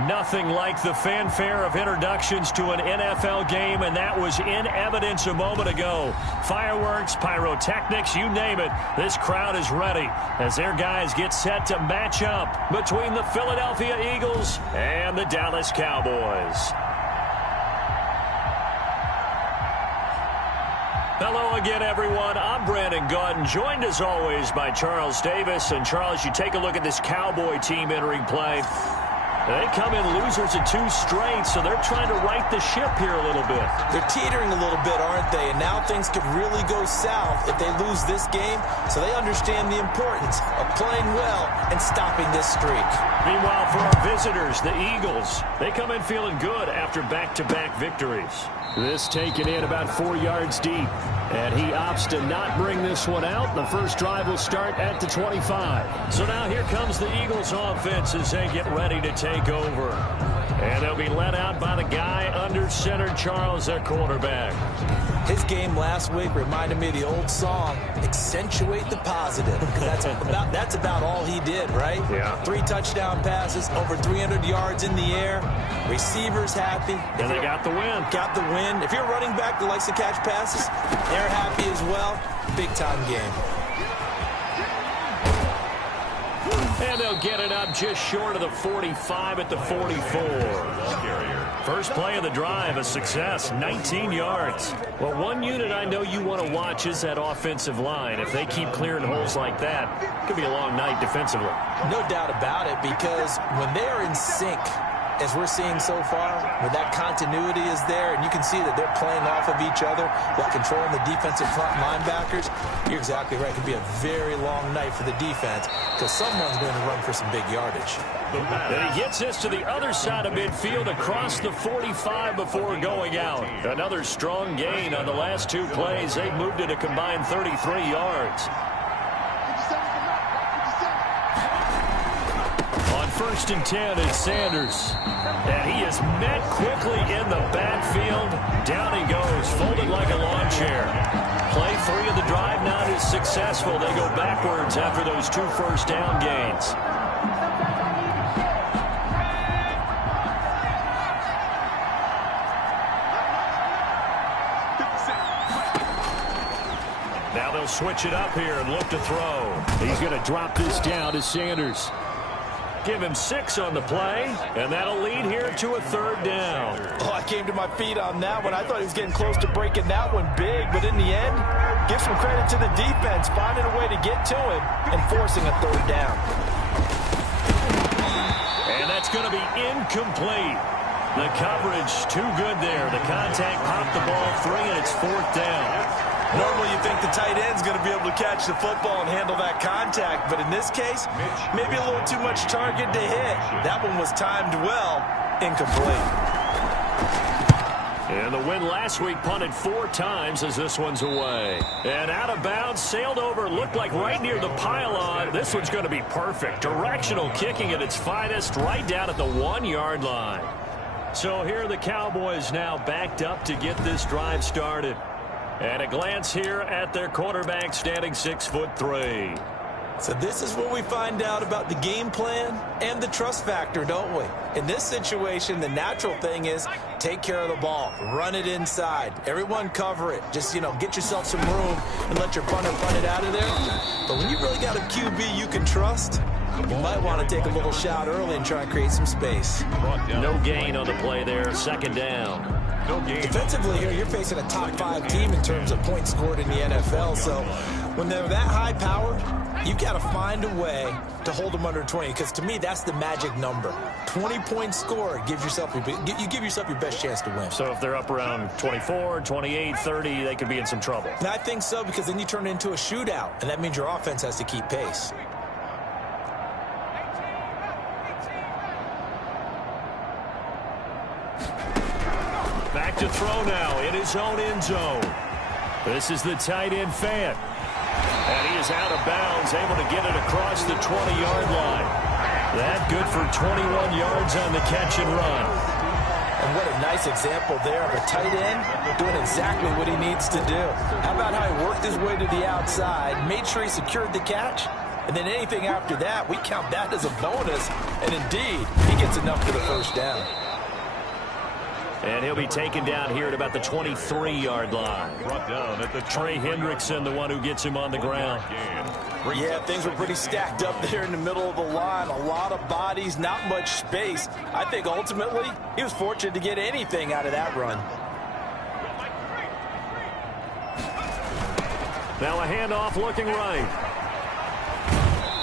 Nothing like the fanfare of introductions to an NFL game, and that was in evidence a moment ago. Fireworks, pyrotechnics, you name it. This crowd is ready as their guys get set to match up between the Philadelphia Eagles and the Dallas Cowboys. Hello again, everyone. I'm Brandon Gautin, joined as always by Charles Davis. And Charles, you take a look at this Cowboy team entering play. They come in losers of 2 straight, so they're trying to right the ship here a little bit. They're teetering a little bit, aren't they? And now things could really go south if they lose this game, so they understand the importance of playing well and stopping this streak. Meanwhile, for our visitors, the Eagles, they come in feeling good after back-to-back victories. This taken in about 4 yards deep, and he opts to not bring this one out. The first drive will start at the 25. So now here comes the Eagles offense as they get ready to take over. And they'll be led out by the guy under center, Charles, their quarterback. His game last week reminded me of the old song, accentuate the positive, because that's about all he did, right? Yeah. 3 touchdown passes, over 300 yards in the air, receivers happy. And they got the win. Got the win. If you're a running back that likes to catch passes, they're happy as well. Big-time game. And they'll get it up just short of the 45 at the 44. First play of the drive, a success, 19 yards. Well, one unit I know you want to watch is that offensive line. If they keep clearing holes like that, it could be a long night defensively. No doubt about it, because when they are in sync, as we're seeing so far, where that continuity is there, and you can see that they're playing off of each other while controlling the defensive front linebackers, you're exactly right. It could be a very long night for the defense because someone's going to run for some big yardage. And he gets this to the other side of midfield across the 45 before going out. Another strong gain on the last 2 plays. They've moved it a combined 33 yards. First and 10 is Sanders. And he is met quickly in the backfield. Down he goes, folded like a lawn chair. Play 3 of the drive not as successful. They go backwards after those 2 first down gains. Now they'll switch it up here and look to throw. He's going to drop this down to Sanders. Give him 6 on the play, and that'll lead here to a 3rd down. Oh, I came to my feet on that one. I thought he was getting close to breaking that one big, but in the end, give some credit to the defense, finding a way to get to him and forcing a 3rd down. And that's going to be incomplete. The coverage too good there. The contact popped the ball free, and it's 4th down. Normally you think the tight end's going to be able to catch the football and handle that contact, but in this case, maybe a little too much target to hit. That one was timed well, incomplete. And the win last week punted 4 times as this one's away. And out of bounds, sailed over, looked like right near the pylon. This one's going to be perfect. Directional kicking at its finest, right down at the 1-yard line. So here are the Cowboys now backed up to get this drive started. And a glance here at their quarterback standing 6'3". So this is where we find out about the game plan and the trust factor, don't we? In this situation, the natural thing is take care of the ball, run it inside. Everyone cover it. Just, get yourself some room and let your punter punt it out of there. But when you really got a QB you can trust, you might want to take a little shot early and try and create some space. No gain on the play there, 2nd down. Defensively here, you're facing a top 5 team in terms of points scored in the NFL, so When they're that high powered, you've got to find a way to hold them under 20, because to me, that's the magic number. 20-point score gives yourself you give yourself your best chance to win. So if they're up around 24, 28, 30, they could be in some trouble. And I think so, because then you turn it into a shootout, and that means your offense has to keep pace. Back to throw now in his own end zone. This is the tight end Fant. And he is out of bounds, able to get it across the 20-yard line. That good for 21 yards on the catch and run. And what a nice example there of a tight end doing exactly what he needs to do. How about how he worked his way to the outside, made sure he secured the catch, and then anything after that, we count that as a bonus. And indeed, he gets enough for the first down. And he'll be taken down here at about the 23-yard line. Brought down at the Trey Hendrickson, the one who gets him on the ground. Yeah, things were pretty stacked up there in the middle of the line. A lot of bodies, not much space. I think ultimately he was fortunate to get anything out of that run. Now a handoff looking right.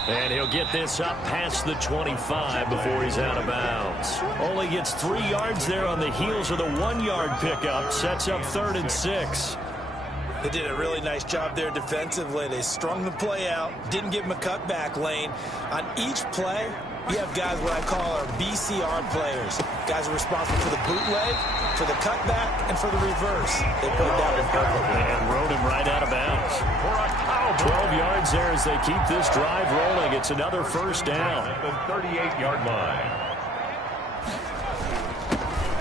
And he'll get this up past the 25 before he's out of bounds. Only gets 3 yards there on the heels of the 1-yard pickup. Sets up 3rd and 6. They did a really nice job there defensively. They strung the play out, didn't give him a cutback lane. On each play, you have guys what I call our BCR players. Guys are responsible for the bootleg, for the cutback, and for the reverse. They put it down perfectly. And rode him right out of bounds. 12 yards there as they keep this drive rolling. It's another first down. At the 38-yard line.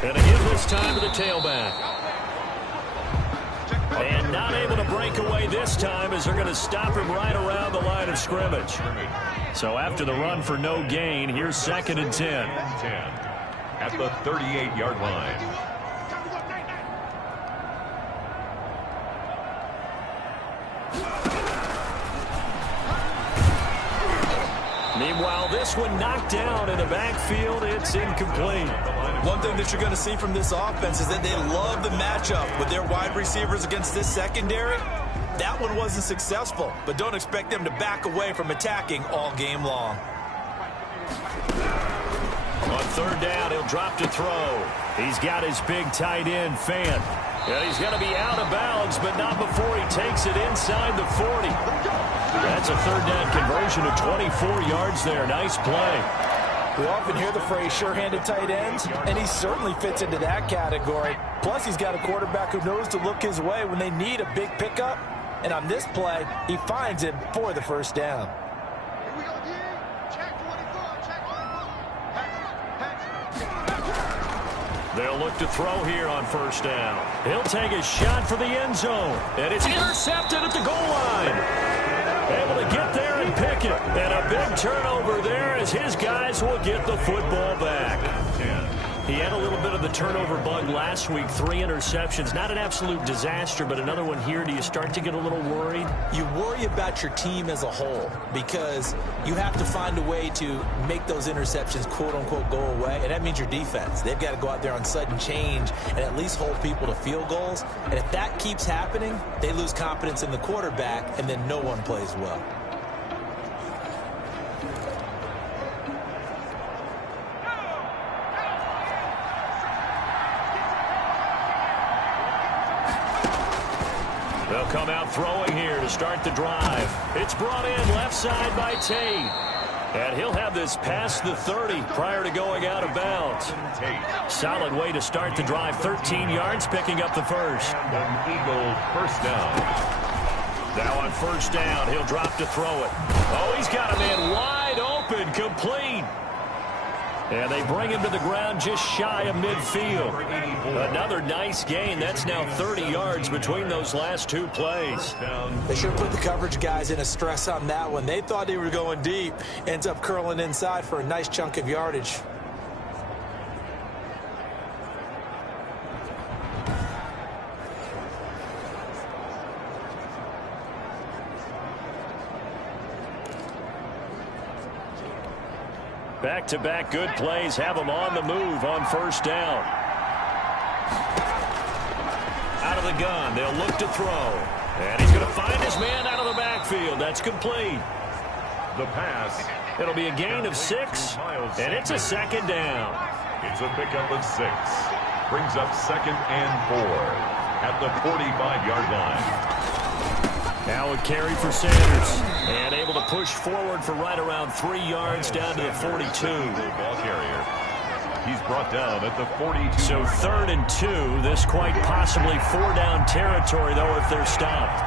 And again this time to the tailback. And not able to break away this time as they're going to stop him right around the line of scrimmage. So after the run for no gain, here's 2nd and 10. At the 38-yard line. Meanwhile, this one knocked down in the backfield. It's incomplete. One thing that you're going to see from this offense is that they love the matchup with their wide receivers against this secondary. That one wasn't successful, but don't expect them to back away from attacking all game long. On 3rd down, he'll drop to throw. He's got his big tight end, Fant. And he's going to be out of bounds, but not before he takes it inside the 40. That's a 3rd down conversion of 24 yards there. Nice play. We often hear the phrase sure-handed tight ends, and he certainly fits into that category. Plus, he's got a quarterback who knows to look his way when they need a big pickup. And on this play, he finds him for the first down. They'll look to throw here on 1st down. He'll take a shot for the end zone. And it's intercepted at the goal line. Able to get there and pick it. And a big turnover there as his guys will get the football back. He had a little bit of the turnover bug last week. 3 interceptions. Not an absolute disaster, but another one here. Do you start to get a little worried? You worry about your team as a whole because you have to find a way to make those interceptions quote-unquote go away, and that means your defense. They've got to go out there on sudden change and at least hold people to field goals. And if that keeps happening, they lose confidence in the quarterback, and then no one plays well. They'll come out throwing here to start the drive. It's brought in left side by Tate. And he'll have this past the 30 prior to going out of bounds. Solid way to start the drive. 13 yards, picking up the first. An Eagle first down. Now on 1st down, he'll drop to throw it. Oh, he's got a man wide open, complete. And they bring him to the ground just shy of midfield. Another nice gain. That's now 30 yards between those last 2 plays. They should have put the coverage guys in a stress on that one. They thought they were going deep. Ends up curling inside for a nice chunk of yardage. Back-to-back good plays have him on the move on 1st down. Out of the gun, they'll look to throw. And he's going to find his man out of the backfield. backfield. That's complete. The pass. It'll be a gain of 6, and it's a second down. It's a pickup of 6. Brings up 2nd and 4 at the 45-yard line. Now a carry for Sanders. And able to push forward for right around 3 yards down to the 42. Ball carrier. He's brought down at the 42. So 3rd and 2. This quite possibly 4-down territory, though, if they're stopped.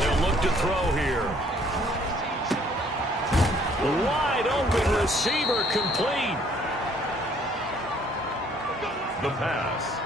They'll look to throw here. Wide open receiver complete. The pass.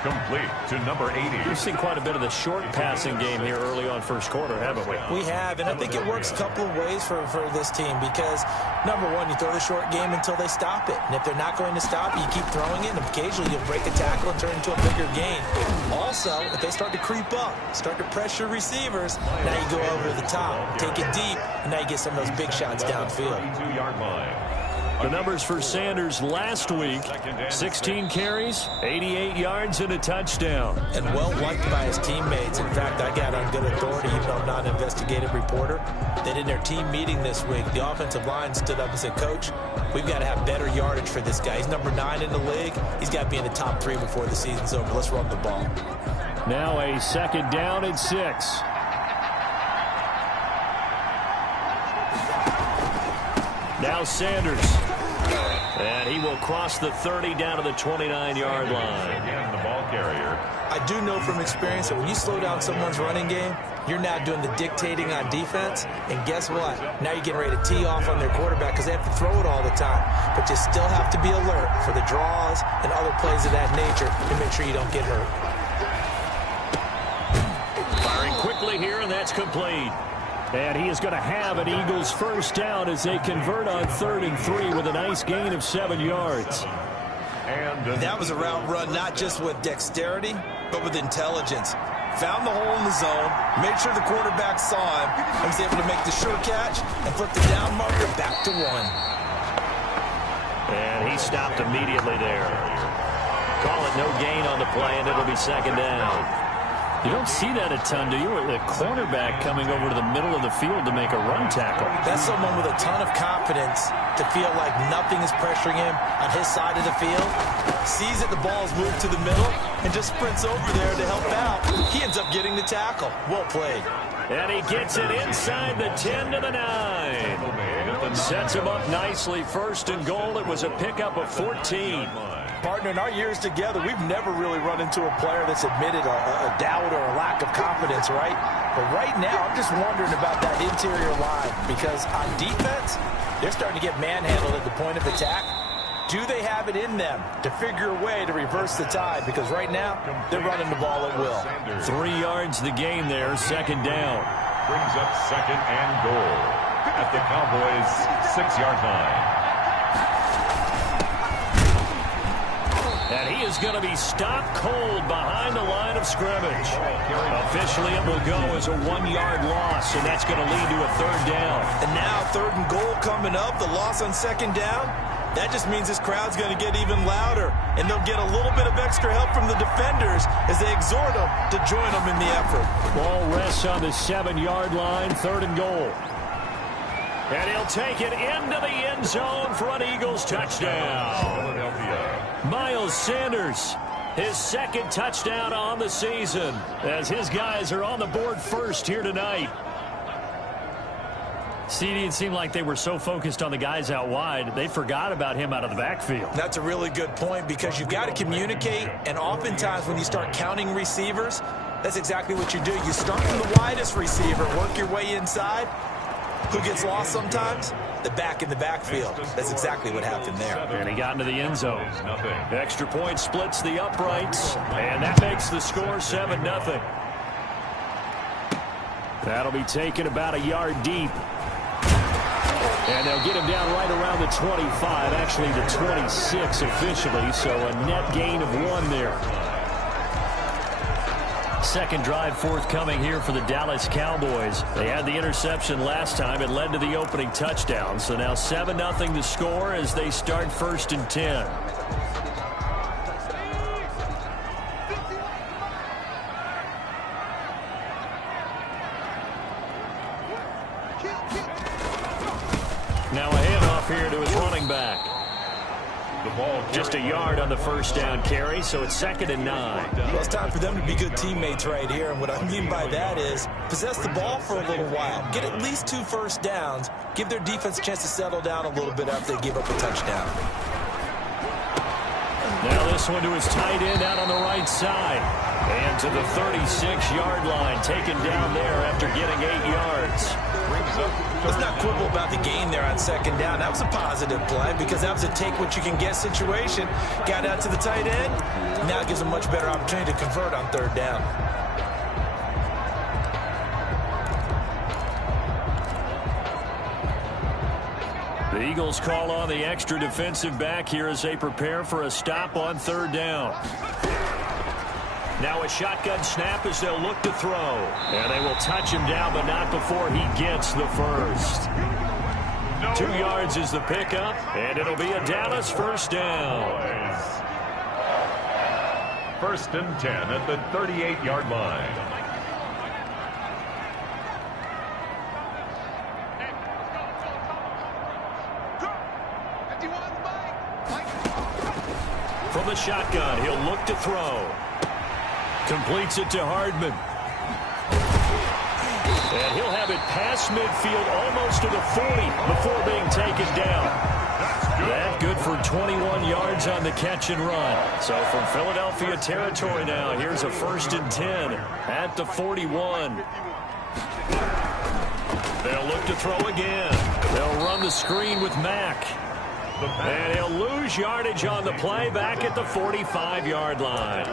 Complete to number 80. We've seen quite a bit of the short passing game here early on first quarter, haven't we? We have, and I think it works a couple of ways for this team because, number one, you throw the short game until they stop it. And if they're not going to stop it, you keep throwing it, and occasionally you'll break a tackle and turn into a bigger gain. Also, if they start to creep up, start to pressure receivers, now you go over the top, take it deep, and now you get some of those big shots downfield. 22-yard line. The numbers for Sanders last week, 16 carries, 88 yards, and a touchdown. And well liked by his teammates. In fact, I got on good authority, even though I'm not an investigative reporter, that in their team meeting this week, the offensive line stood up and said, Coach, we've got to have better yardage for this guy. He's number 9 in the league. He's got to be in the top 3 before the season's over. Let's run the ball. Now a 2nd down and 6. Now Sanders. And he will cross the 30 down to the 29-yard line. Again, the ball carrier. I do know from experience that when you slow down someone's running game, you're now doing the dictating on defense. And guess what? Now you're getting ready to tee off on their quarterback because they have to throw it all the time. But you still have to be alert for the draws and other plays of that nature to make sure you don't get hurt. Firing quickly here, and that's complete. And he is going to have an Eagles first down as they convert on 3rd and 3 with a nice gain of 7 yards. And that was a route run not just with dexterity, but with intelligence. Found the hole in the zone, made sure the quarterback saw him, and was able to make the sure catch and flip the down marker back to 1. And he stopped immediately there. Call it no gain on the play, and it'll be 2nd down. You don't see that a ton, do you? The cornerback coming over to the middle of the field to make a run tackle. That's someone with a ton of confidence to feel like nothing is pressuring him on his side of the field. Sees that the ball is moved to the middle and just sprints over there to help out. He ends up getting the tackle. Well played. And he gets it inside the 10 to the 9. Sets him up nicely. 1st and goal. It was a pickup of 14. Partner, in our years together, we've never really run into a player that's admitted a doubt or a lack of confidence, right? But right now, I'm just wondering about that interior line because on defense, they're starting to get manhandled at the point of attack. Do they have it in them to figure a way to reverse the tide? Because right now, they're running the ball at will. 3 yards the gain there, 2nd down. Brings up 2nd and goal at the Cowboys' 6-yard line. And he is going to be stopped cold behind the line of scrimmage. Officially, it will go as a 1-yard loss, and that's going to lead to a 3rd down. And now 3rd and goal coming up, the loss on 2nd down. That just means this crowd's going to get even louder, and they'll get a little bit of extra help from the defenders as they exhort them to join them in the effort. Ball rests on the 7-yard line, 3rd and goal. And he'll take it into the end zone for an Eagles touchdown. Miles Sanders, his 2nd touchdown on the season, as his guys are on the board first here tonight. CD, it seemed like they were so focused on the guys out wide, they forgot about him out of the backfield. That's a really good point because you've got to communicate, and oftentimes when you start counting receivers, that's exactly what you do. You start from the widest receiver, work your way inside. Who gets lost sometimes? The back in the backfield. That's exactly what happened there. And he got into the end zone. Extra point splits the uprights, and that makes the score 7-0. That'll be taken about a yard deep. And they'll get him down right around the 25, actually the 26 officially, so a net gain of 1 there. 2nd drive forthcoming here for the Dallas Cowboys. They had the interception last time. It led to the opening touchdown. So now 7-0 to score as they start 1st and 10. Now a handoff here to his running back. The ball just a yard on the first down carry, so it's 2nd and 9. Well, it's time for them to be good teammates right here, and what I mean by that is possess the ball for a little while, get at least 2 first downs, give their defense a chance to settle down a little bit after they give up a touchdown. Now this one to his tight end out on the right side. And to the 36-yard line, taken down there after getting 8 yards. Let's not quibble about the gain there on 2nd down. That was a positive play because that was a take-what-you-can-get situation. Got out to the tight end. Now it gives them much better opportunity to convert on 3rd down. The Eagles call on the extra defensive back here as they prepare for a stop on 3rd down. Now a shotgun snap as they'll look to throw. And they will touch him down, but not before he gets the first. 2 yards is the pickup, and it'll be a Dallas first down. 1st and 10 at the 38-yard line. From the shotgun, he'll look to throw. Completes it to Hardman. And he'll have it past midfield almost to the 40 before being taken down. That good for 21 yards on the catch and run. So from Philadelphia territory now, here's a 1st and 10 at the 41. They'll look to throw again. They'll run the screen with Mack. And he'll lose yardage on the play back at the 45-yard line.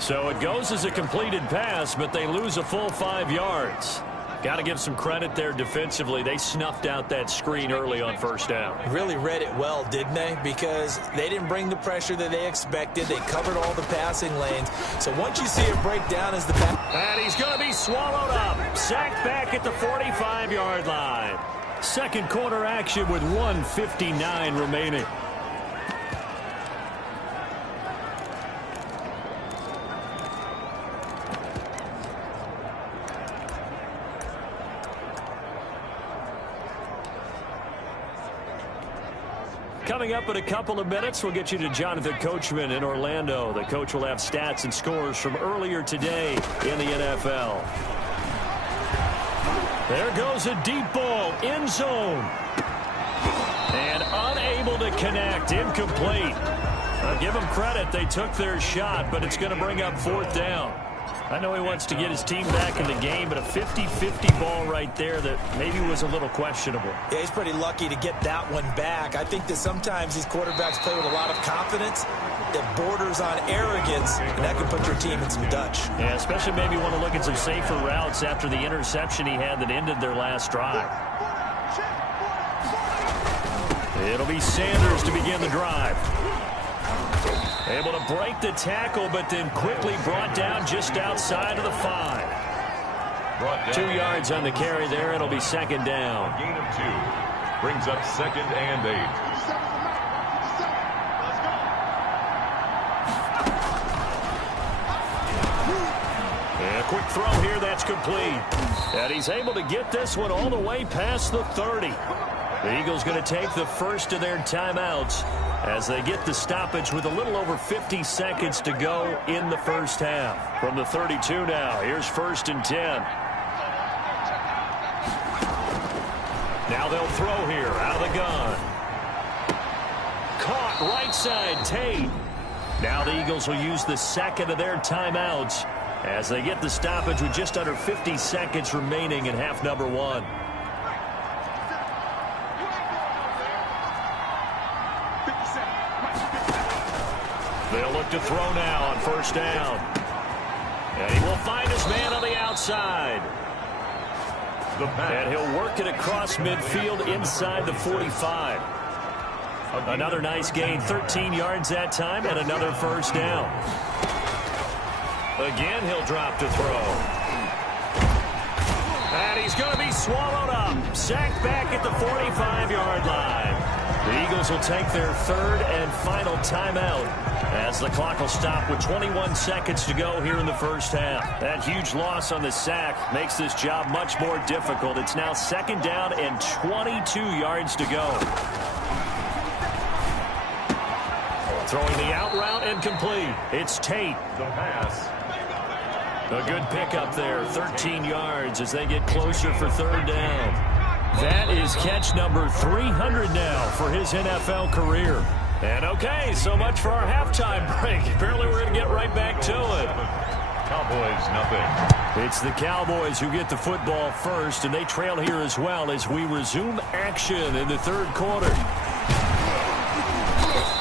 So it goes as a completed pass, but they lose a full 5 yards. Got to give some credit there defensively. They snuffed out that screen early on 1st down. Really read it well, didn't they? Because they didn't bring the pressure that they expected. They covered all the passing lanes. So once you see it break down as the pass. And he's going to be swallowed up. Sacked back at the 45-yard line. 2nd quarter action with 1:59 remaining. Coming up in a couple of minutes, we'll get you to Jonathan Coachman in Orlando. The coach will have stats and scores from earlier today in the NFL. There goes a deep ball, end zone. And unable to connect, incomplete. I'll give them credit, they took their shot, but it's going to bring up 4th down. I know he wants to get his team back in the game, but a 50-50 ball right there that maybe was a little questionable. Yeah, he's pretty lucky to get that one back. I think that sometimes these quarterbacks play with a lot of confidence that borders on arrogance, and that can put your team in some Dutch. Yeah, especially maybe want to look at some safer routes after the interception he had that ended their last drive. It'll be Sanders to begin the drive. Able to break the tackle, but then quickly brought down just outside of the 5. 2 yards on the carry there. It'll be 2nd down. Gain of 2. Brings up 2nd and 8. And a quick throw here, that's complete. And he's able to get this one all the way past the 30. The Eagles going to take the first of their timeouts as they get the stoppage with a little over 50 seconds to go in the 1st half. From the 32 now, here's 1st and 10. Now they'll throw here out of the gun. Caught right side, Tate. Now the Eagles will use the 2nd of their timeouts as they get the stoppage with just under 50 seconds remaining in half number 1. They'll look to throw now on 1st down. And he will find his man on the outside. And he'll work it across midfield inside the 45. Another nice gain, 13 yards that time, and another 1st down. Again, he'll drop to throw. And he's going to be swallowed up. Sacked back at the 45-yard line. The Eagles will take their third and final timeout as the clock will stop with 21 seconds to go here in the first half. That huge loss on the sack makes this job much more difficult. It's now second down and 22 yards to go. Throwing the out route and complete. It's Tate. The pass. A good pickup there, 13 yards as they get closer for third down. That is catch number 300 now for his NFL career. And okay, so much for our halftime break. Apparently we're going to get right back to it. Cowboys, nothing. It's the Cowboys who get the football first, and they trail here as well as we resume action in the third quarter.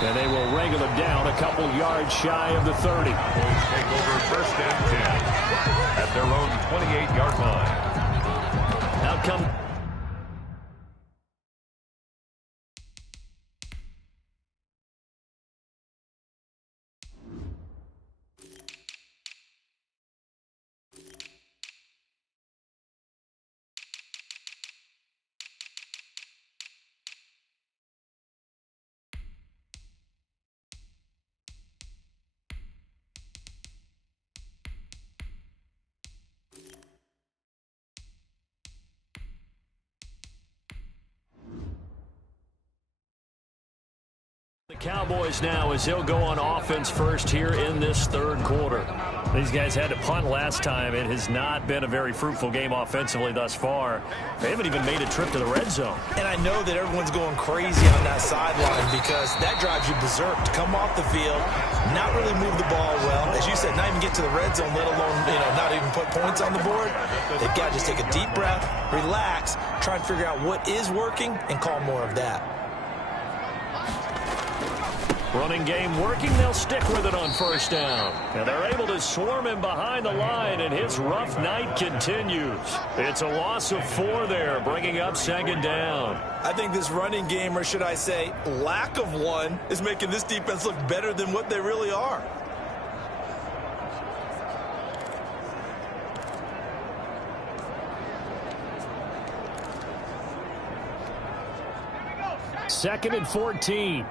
And they will wrangle him down a couple yards shy of the 30. Cowboys take over first and 10 at their own 28-yard line. Out come... The Cowboys now as he'll go on offense first here in this third quarter. These guys had to punt last time. It has not been a very fruitful game offensively thus far. They haven't even made a trip to the red zone. And I know that everyone's going crazy on that sideline because that drives you berserk to come off the field, not really move the ball well. As you said, not even get to the red zone, let alone, not even put points on the board. They've got to just take a deep breath, relax, try and figure out what is working and call more of that. Running game working, they'll stick with it on first down. And they're able to swarm him behind the line, and his rough night continues. It's a loss of 4 there, bringing up second down. I think this running game, or should I say lack of one, is making this defense look better than what they really are. Second and 14.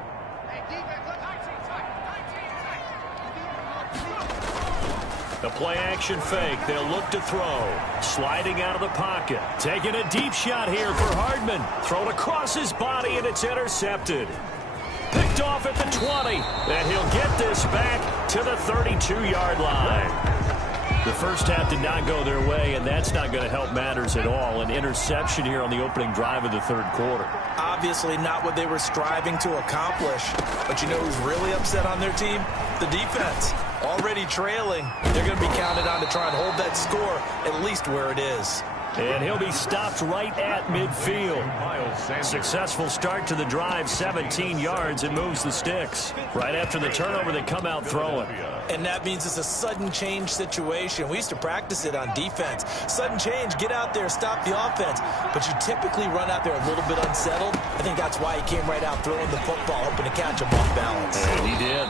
The play-action fake. They'll look to throw. Sliding out of the pocket. Taking a deep shot here for Hardman. Thrown across his body, and it's intercepted. Picked off at the 20. And he'll get this back to the 32-yard line. The first half did not go their way, and that's not going to help matters at all. An interception here on the opening drive of the third quarter. Obviously not what they were striving to accomplish. But you know who's really upset on their team? The defense. Already trailing. They're going to be counted on to try and hold that score at least where it is. And he'll be stopped right at midfield. Successful start to the drive, 17 yards, and moves the sticks. Right after the turnover, they come out throwing. And that means it's a sudden change situation. We used to practice it on defense. Sudden change, get out there, stop the offense. But you typically run out there a little bit unsettled. I think that's why he came right out throwing the football, hoping to catch him off balance. And he did.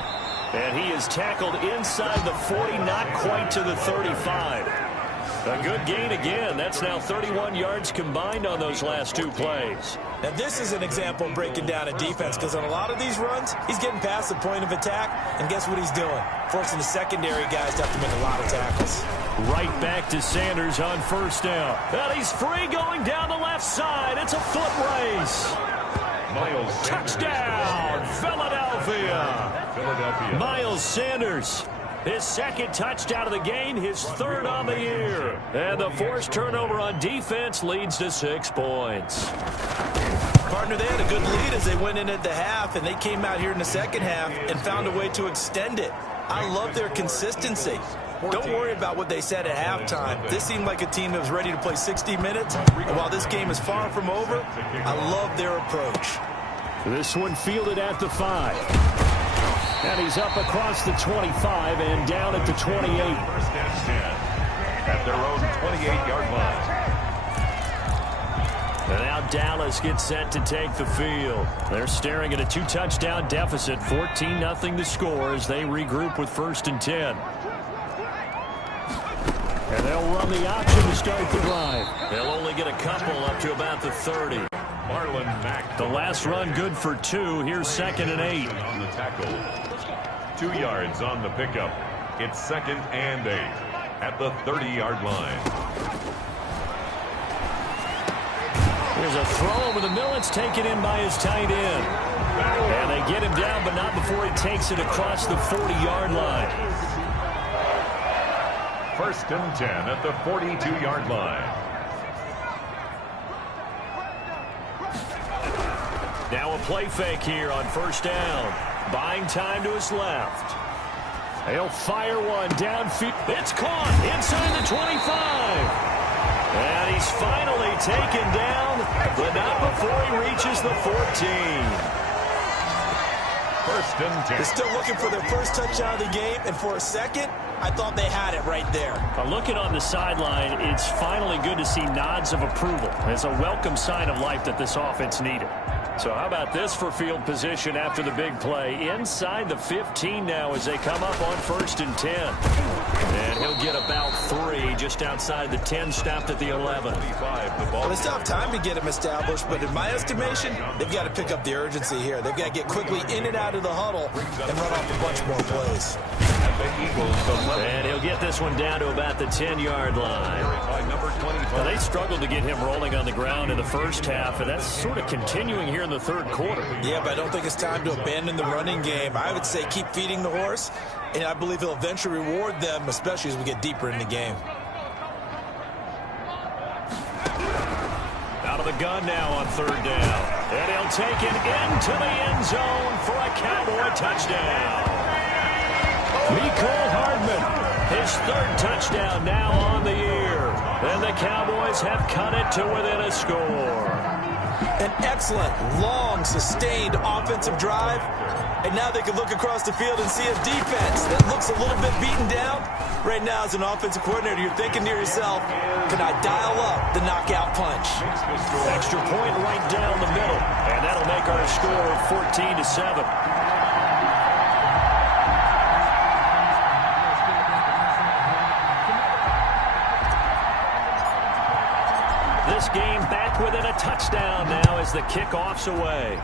And he is tackled inside the 40, not quite to the 35. A good gain again. That's now 31 yards combined on those last 2 plays. Now, this is an example of breaking down a defense because on a lot of these runs, he's getting past the point of attack, and guess what he's doing? Forcing the secondary guys to have to make a lot of tackles. Right back to Sanders on first down. And he's free going down the left side. It's a foot race. Miles Touchdown, Philadelphia. Miles Sanders, his second touchdown of the game, his third on the year. And the forced turnover on defense leads to 6 points. Partner, they had a good lead as they went in at the half, and they came out here in the second half and found a way to extend it. I love their consistency. Don't worry about what they said at halftime. This seemed like a team that was ready to play 60 minutes. And while this game is far from over, I love their approach. This one fielded at the 5. And he's up across the 25 and down at the 28. First and 10 at their own 28-yard line. And now Dallas gets set to take the field. They're staring at a 2-touchdown deficit, 14-0 to score as they regroup with first and 10. And they'll run the option to start the drive. They'll only get a couple up to about the 30. Marlon Going back. The last run good for 2. Here's 2nd and 8. On the tackle. 2 yards on the pickup. It's 2nd and 8 at the 30-yard line. Here's a throw over the middle. It's taken in by his tight end. And they get him down, but not before he takes it across the 40-yard line. 1st and 10 at the 42-yard line. Now a play fake here on 1st down. Buying time to his left. He'll fire one downfield. It's caught inside the 25. And he's finally taken down, but not before he reaches the 14. 1st and 10. They're still looking for their first touchdown of the game, and for a second, I thought they had it right there. Looking on the sideline, it's finally good to see nods of approval. It's a welcome sign of life that this offense needed. So how about this for field position after the big play? Inside the 15 now as they come up on 1st and 10. And he'll get about 3 just outside the 10, stopped at the 11. Well, they still have time to get him established, but in my estimation, they've got to pick up the urgency here. They've got to get quickly in and out of the huddle and run off a bunch more plays. And he'll get this one down to about the 10-yard line. Well, they struggled to get him rolling on the ground in the first half, and that's sort of continuing here in the 3rd quarter. Yeah, but I don't think it's time to abandon the running game. I would say keep feeding the horse, and I believe he'll eventually reward them, especially as we get deeper in the game. Out of the gun now on 3rd down. And he'll take it into the end zone for a Cowboy touchdown. Mecole Hardman, his 3rd touchdown now on the year. And the Cowboys have cut it to within a score. An excellent, long, sustained offensive drive. And now they can look across the field and see a defense that looks a little bit beaten down. Right now, as an offensive coordinator, you're thinking to yourself, can I dial up the knockout punch? Extra point right down the middle. And that'll make our score 14-7. This game back within a touchdown now as the kickoff's away.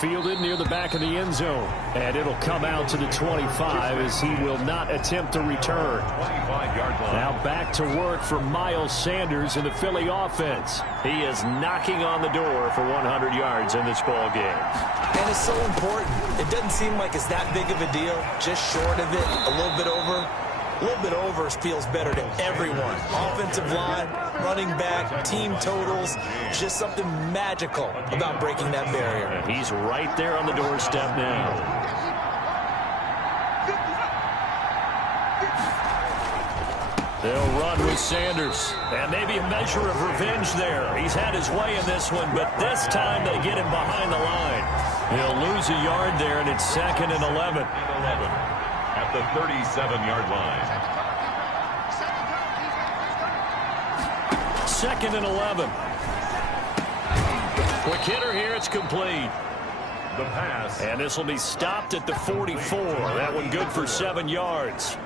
Fielded near the back of the end zone. And it'll come out to the 25 as he will not attempt to return. 25-yard line. Now back to work for Miles Sanders in the Philly offense. He is knocking on the door for 100 yards in this ball game. And it's so important. It doesn't seem like it's that big of a deal. Just short of it, a little bit over. A little bit over feels better to everyone. Offensive line, running back, team totals, just something magical about breaking that barrier. And he's right there on the doorstep now. They'll run with Sanders. And maybe a measure of revenge there. He's had his way in this one, but this time they get him behind the line. He'll lose a yard there, and it's 2nd and 11. At the 37-yard line. 2nd and 11. Quick hitter here. It's complete. The pass. And this will be stopped at the 44. That one good for 7 yards.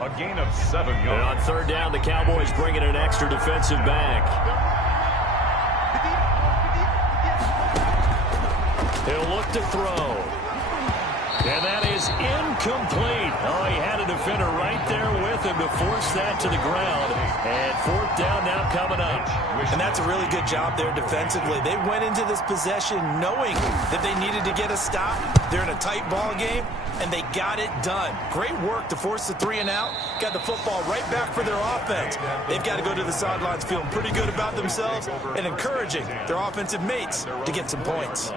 A gain of 7 yards. And on 3rd down, the Cowboys bring in an extra defensive back. He'll look to throw. And that is incomplete. Oh, he had a defender right there with him to force that to the ground. And 4th down now coming up. And that's a really good job there defensively. They went into this possession knowing that they needed to get a stop. They're in a tight ball game, and they got it done. Great work to force the 3 and out. Got the football right back for their offense. They've got to go to the sidelines feeling pretty good about themselves and encouraging their offensive mates to get some points.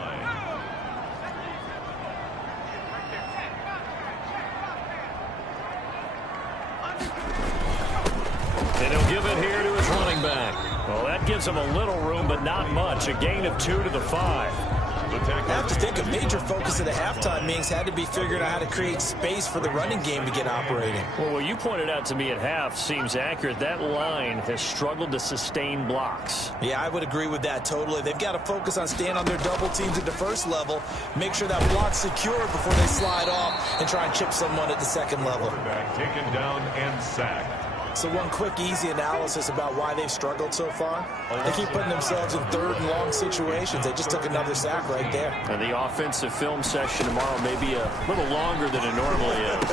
And he'll give it here to his running back. Well, that gives him a little room, but not much. A gain of 2 to the 5. I have to think a major focus of the halftime meetings had to be figuring out how to create space for the running game to get operating. Well, what you pointed out to me at half seems accurate. That line has struggled to sustain blocks. Yeah, I would agree with that totally. They've got to focus on staying on their double teams at the first level, make sure that block's secure before they slide off and try and chip someone at the second level. Taken down and sacked. So one quick, easy analysis about why they've struggled so far. They keep putting themselves in third and long situations. They just took another sack right there. And the offensive film session tomorrow may be a little longer than it normally is.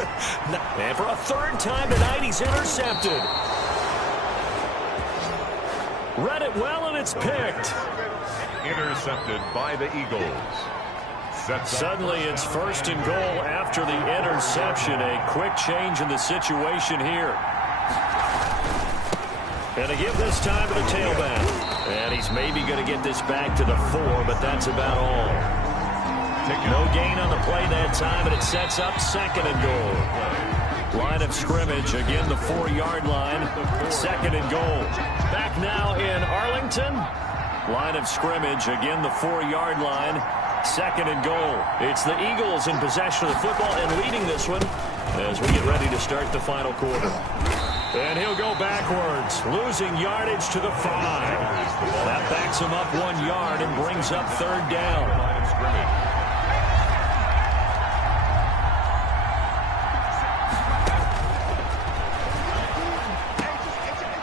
And for a third time tonight, he's intercepted. Read it well, and it's picked. Intercepted by the Eagles. Suddenly it's first and goal after the interception. A quick change in the situation here. And to give this time to the tailback. And he's maybe going to get this back to the 4, but that's about all. No gain on the play that time, and it sets up second and goal. Line of scrimmage, again the 4-yard line. Second and goal. Back now in Arlington. Line of scrimmage, again the 4-yard line. Second and goal. It's the Eagles in possession of the football and leading this one as we get ready to start the final quarter. And he'll go backwards, losing yardage to the 5. That backs him up 1 yard and brings up third down.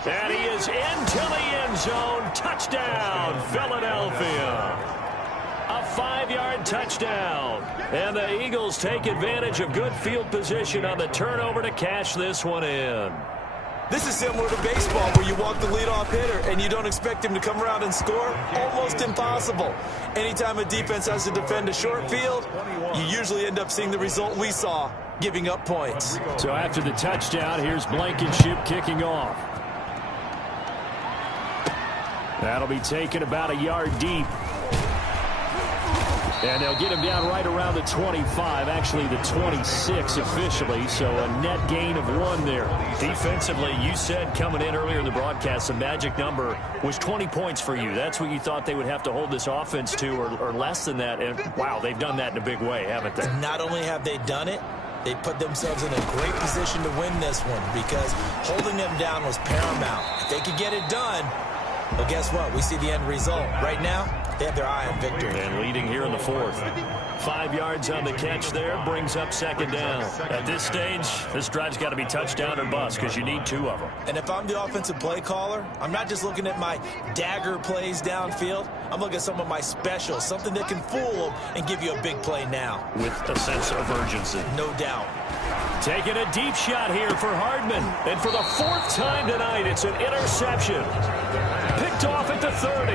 And he is into the end zone. Touchdown, Philadelphia. A 5-yard touchdown. And the Eagles take advantage of good field position on the turnover to cash this one in. This is similar to baseball where you walk the leadoff hitter and you don't expect him to come around and score. Almost impossible. Anytime a defense has to defend a short field, you usually end up seeing the result we saw, giving up points. So after the touchdown, here's Blankenship kicking off. That'll be taken about a yard deep. And they'll get him down right around the 25, actually the 26 officially, so a net gain of 1 there. Defensively, you said coming in earlier in the broadcast, the magic number was 20 points for you. That's what you thought they would have to hold this offense to, or less than that. And, wow, they've done that in a big way, haven't they? Not only have they done it, they put themselves in a great position to win this one because holding them down was paramount. If they could get it done, well, guess what? We see the end result. Right now, they have their eye on victory. And leading here in the 4th. 5 yards on the catch there, brings up second down. At this stage, this drive's got to be touchdown or bust because you need 2 of them. And if I'm the offensive play caller, I'm not just looking at my dagger plays downfield. I'm looking at some of my specials, something that can fool them and give you a big play now. With a sense of urgency. No doubt. Taking a deep shot here for Hardman. And for the 4th time tonight, it's an interception. Picked off at the 30.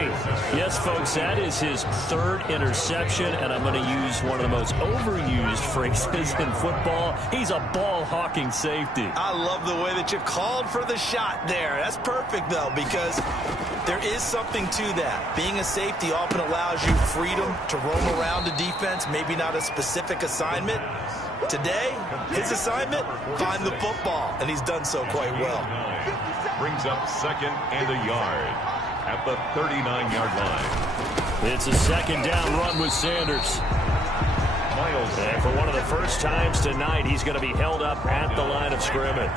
Yes, folks, that is his 3rd interception, and I'm going to use one of the most overused phrases in football. He's a ball-hawking safety. I love the way that you called for the shot there. That's perfect, though, because there is something to that. Being a safety often allows you freedom to roam around a defense, maybe not a specific assignment. Today, his assignment, find the football, and he's done so quite well. Brings up second and a yard at the 39-yard line. It's a second down run with Sanders. And for one of the first times tonight, he's going to be held up at the line of scrimmage.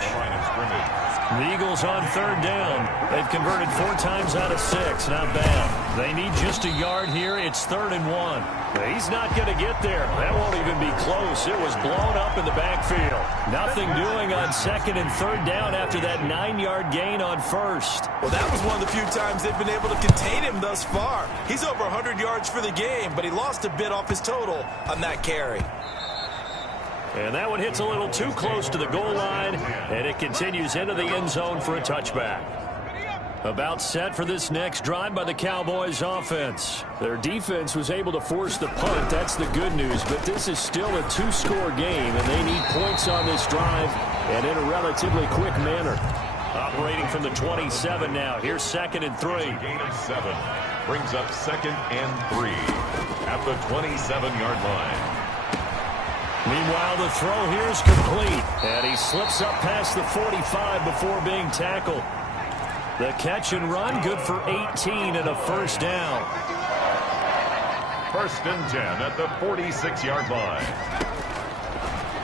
The Eagles on 3rd down. They've converted 4 times out of 6. Not bad. They need just a yard here. It's 3rd and 1. He's not going to get there. That won't even be close. It was blown up in the backfield. Nothing doing on 2nd and 3rd down after that 9-yard gain on 1st. Well, that was one of the few times they've been able to contain him thus far. He's over 100 yards for the game, but he lost a bit off his total on that carry. And that one hits a little too close to the goal line, and it continues into the end zone for a touchback. About set for this next drive by the Cowboys offense. Their defense was able to force the punt. That's the good news, but this is still a 2-score game, and they need points on this drive and in a relatively quick manner. Operating from the 27 now. Here's 2nd and 3. Gain of 7. Brings up 2nd and 3 at the 27-yard line. Meanwhile, the throw here is complete, and he slips up past the 45 before being tackled. The catch and run, good for 18 and a first down. 1st and 10 at the 46-yard line.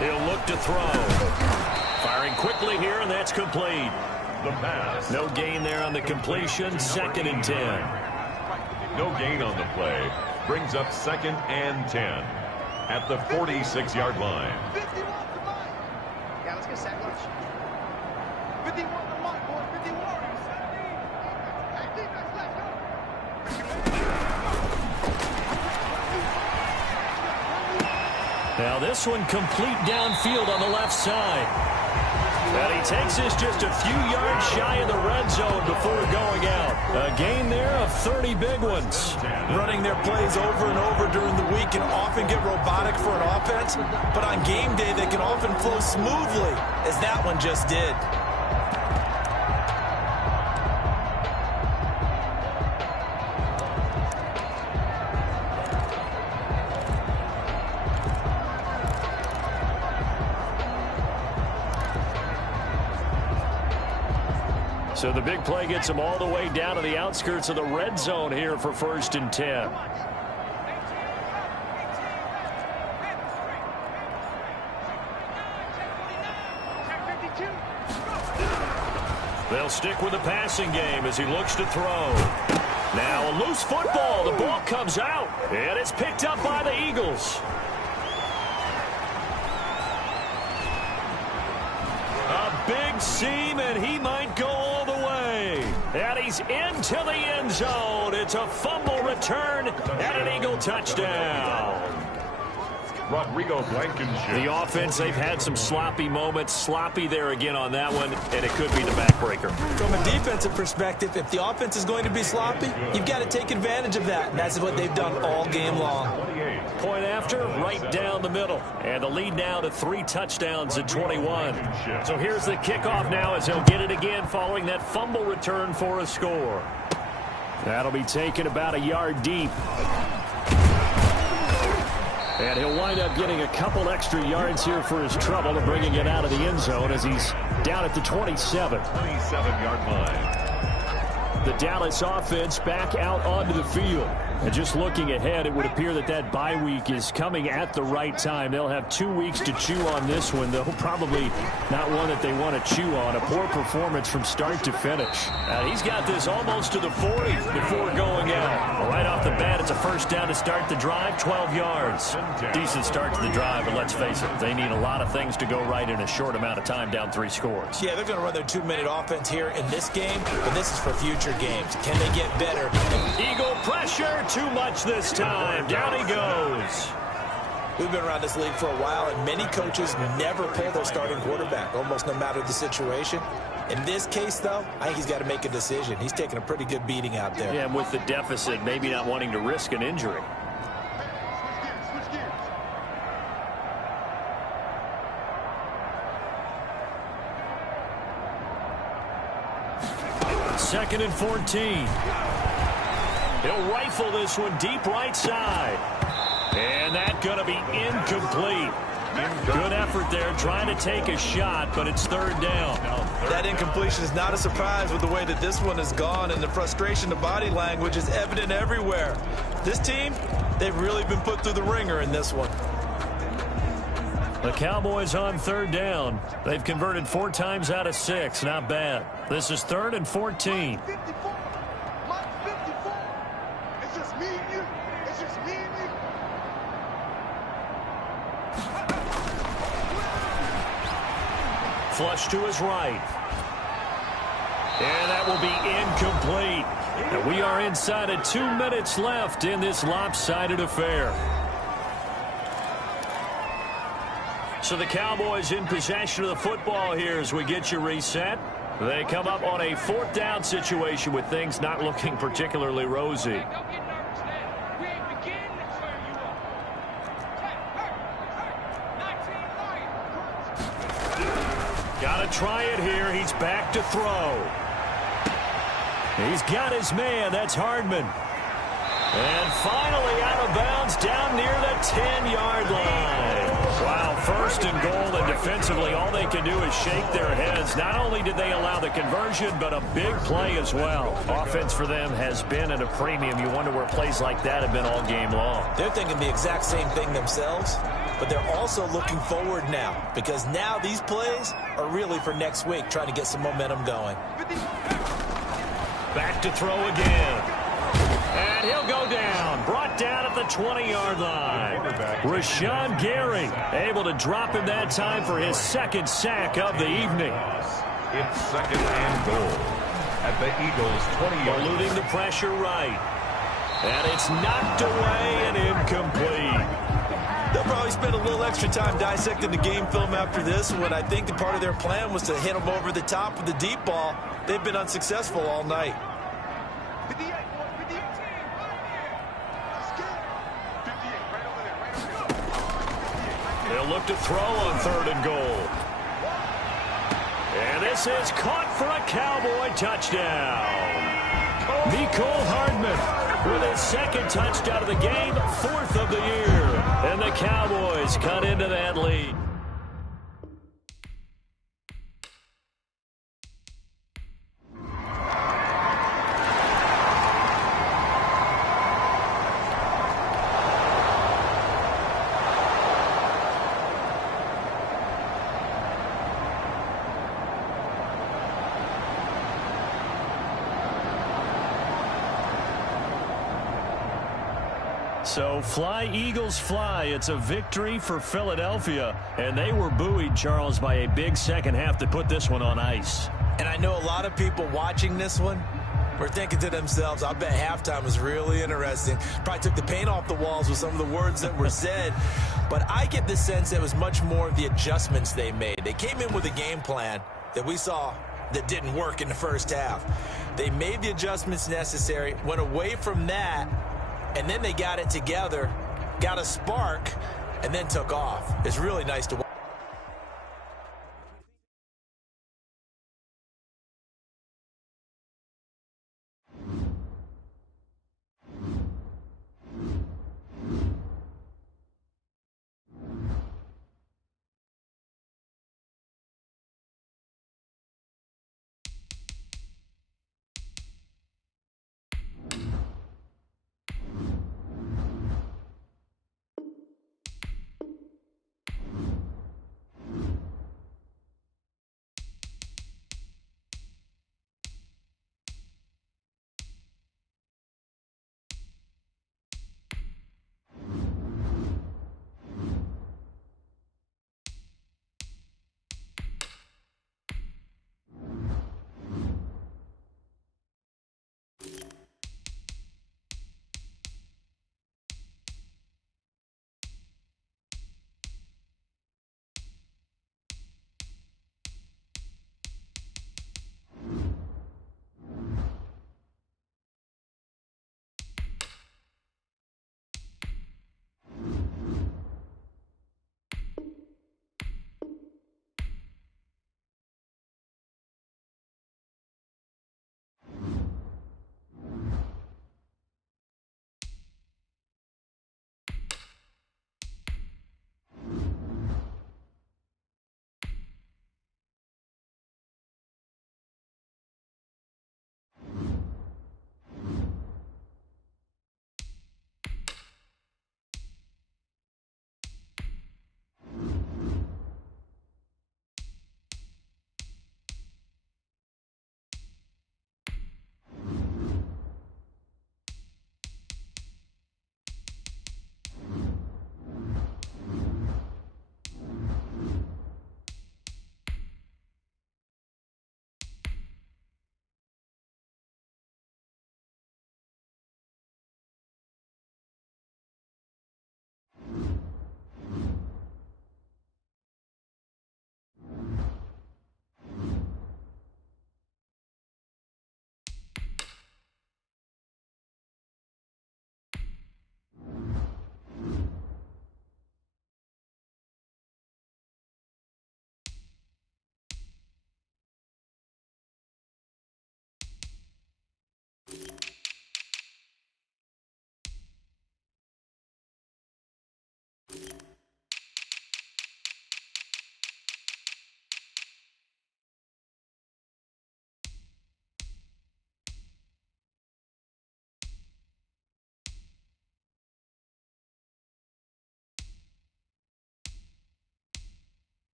He'll look to throw. Firing quickly here, and that's complete. The pass. No gain there on the completion, 2nd and 10. No gain on the play. Brings up 2nd and 10 at the 46-yard line. Yeah, let's get sack lunch. 51 to Mike. Now this one complete downfield on the left side. And he takes this just a few yards shy of the red zone before going out. A gain there of 30 big ones. Running their plays over and over during the week can often get robotic for an offense, but on game day they can often flow smoothly, as that one just did. So the big play gets him all the way down to the outskirts of the red zone here for 1st and 10. They'll stick with the passing game as he looks to throw. Now a loose football. The ball comes out, and it's picked up by the Eagles. A big seam, and he might go all the way. And he's into the end zone. It's a fumble return and an Eagle touchdown. Rodrigo Blankenship. The offense, they've had some sloppy moments. Sloppy there again on that one, and it could be the backbreaker. From a defensive perspective, if the offense is going to be sloppy, you've got to take advantage of that. And that's what they've done all game long. Point after, right down the middle. And the lead now to 3 touchdowns at 21. So here's the kickoff now as he'll get it again following that fumble return for a score. That'll be taken about a yard deep. And he'll wind up getting a couple extra yards here for his trouble and bringing it out of the end zone as he's down at the 27. 27-yard line. The Dallas offense back out onto the field. And just looking ahead, it would appear that that bye week is coming at the right time. They'll have 2 weeks to chew on this one, though probably not one that they want to chew on. A poor performance from start to finish. He's got this almost to the 40 before going out. Right off the bat, it's a first down to start the drive, 12 yards. Decent start to the drive, but let's face it, they need a lot of things to go right in a short amount of time, down 3 scores. Yeah, they're going to run their 2-minute offense here in this game, but this is for future games. Can they get better? Eagle pressure. Too much this time. Down he goes. We've been around this league for a while, and many coaches never pull their starting quarterback, almost no matter the situation. In this case, though, I think he's got to make a decision. He's taking a pretty good beating out there. Yeah, and with the deficit, maybe not wanting to risk an injury. Second and 14. He'll rifle this one deep right side. And that's going to be incomplete. Good effort there, trying to take a shot, but it's 3rd down. That incompletion is not a surprise with the way that this one has gone, and the frustration, the body language is evident everywhere. This team, they've really been put through the ringer in this one. The Cowboys on 3rd down. They've converted 4 times out of 6. Not bad. This is 3rd and 14. Flush to his right. And that will be incomplete. And we are inside of 2 minutes left in this lopsided affair. So the Cowboys in possession of the football here as we get you reset. They come up on a 4th down situation with things not looking particularly rosy. Got to try it here. He's back to throw. He's got his man. That's Hardman. And finally out of bounds down near the 10-yard line. Wow, 1st and goal, and defensively all they can do is shake their heads. Not only did they allow the conversion, but a big play as well. Offense for them has been at a premium. You wonder where plays like that have been all game long. They're thinking the exact same thing themselves, but they're also looking forward now, because now these plays are really for next week, trying to get some momentum going. Back to throw again. And he'll go down. Brought down at the 20-yard line. Rashawn Gary able to drop him that time for his 2nd sack of the evening. It's 2nd and goal at the Eagles' 20-yard line. Eluding the pressure right. And it's knocked away and incomplete. They'll probably spend a little extra time dissecting the game film after this one. I think the part of their plan was to hit them over the top with the deep ball. They've been unsuccessful all night. They'll look to throw on 3rd and goal. And this is caught for a Cowboy touchdown. Mecole Hardman with his 2nd touchdown of the game, 4th of the year. And the Cowboys cut into that lead. So fly, Eagles, fly. It's a victory for Philadelphia. And they were buoyed, Charles, by a big second half that put this one on ice. And I know a lot of people watching this one were thinking to themselves, I bet halftime was really interesting. Probably took the paint off the walls with some of the words that were said. But I get the sense it was much more of the adjustments they made. They came in with a game plan that we saw that didn't work in the first half. They made the adjustments necessary, went away from that, and then they got it together, got a spark, and then took off. It's really nice to watch.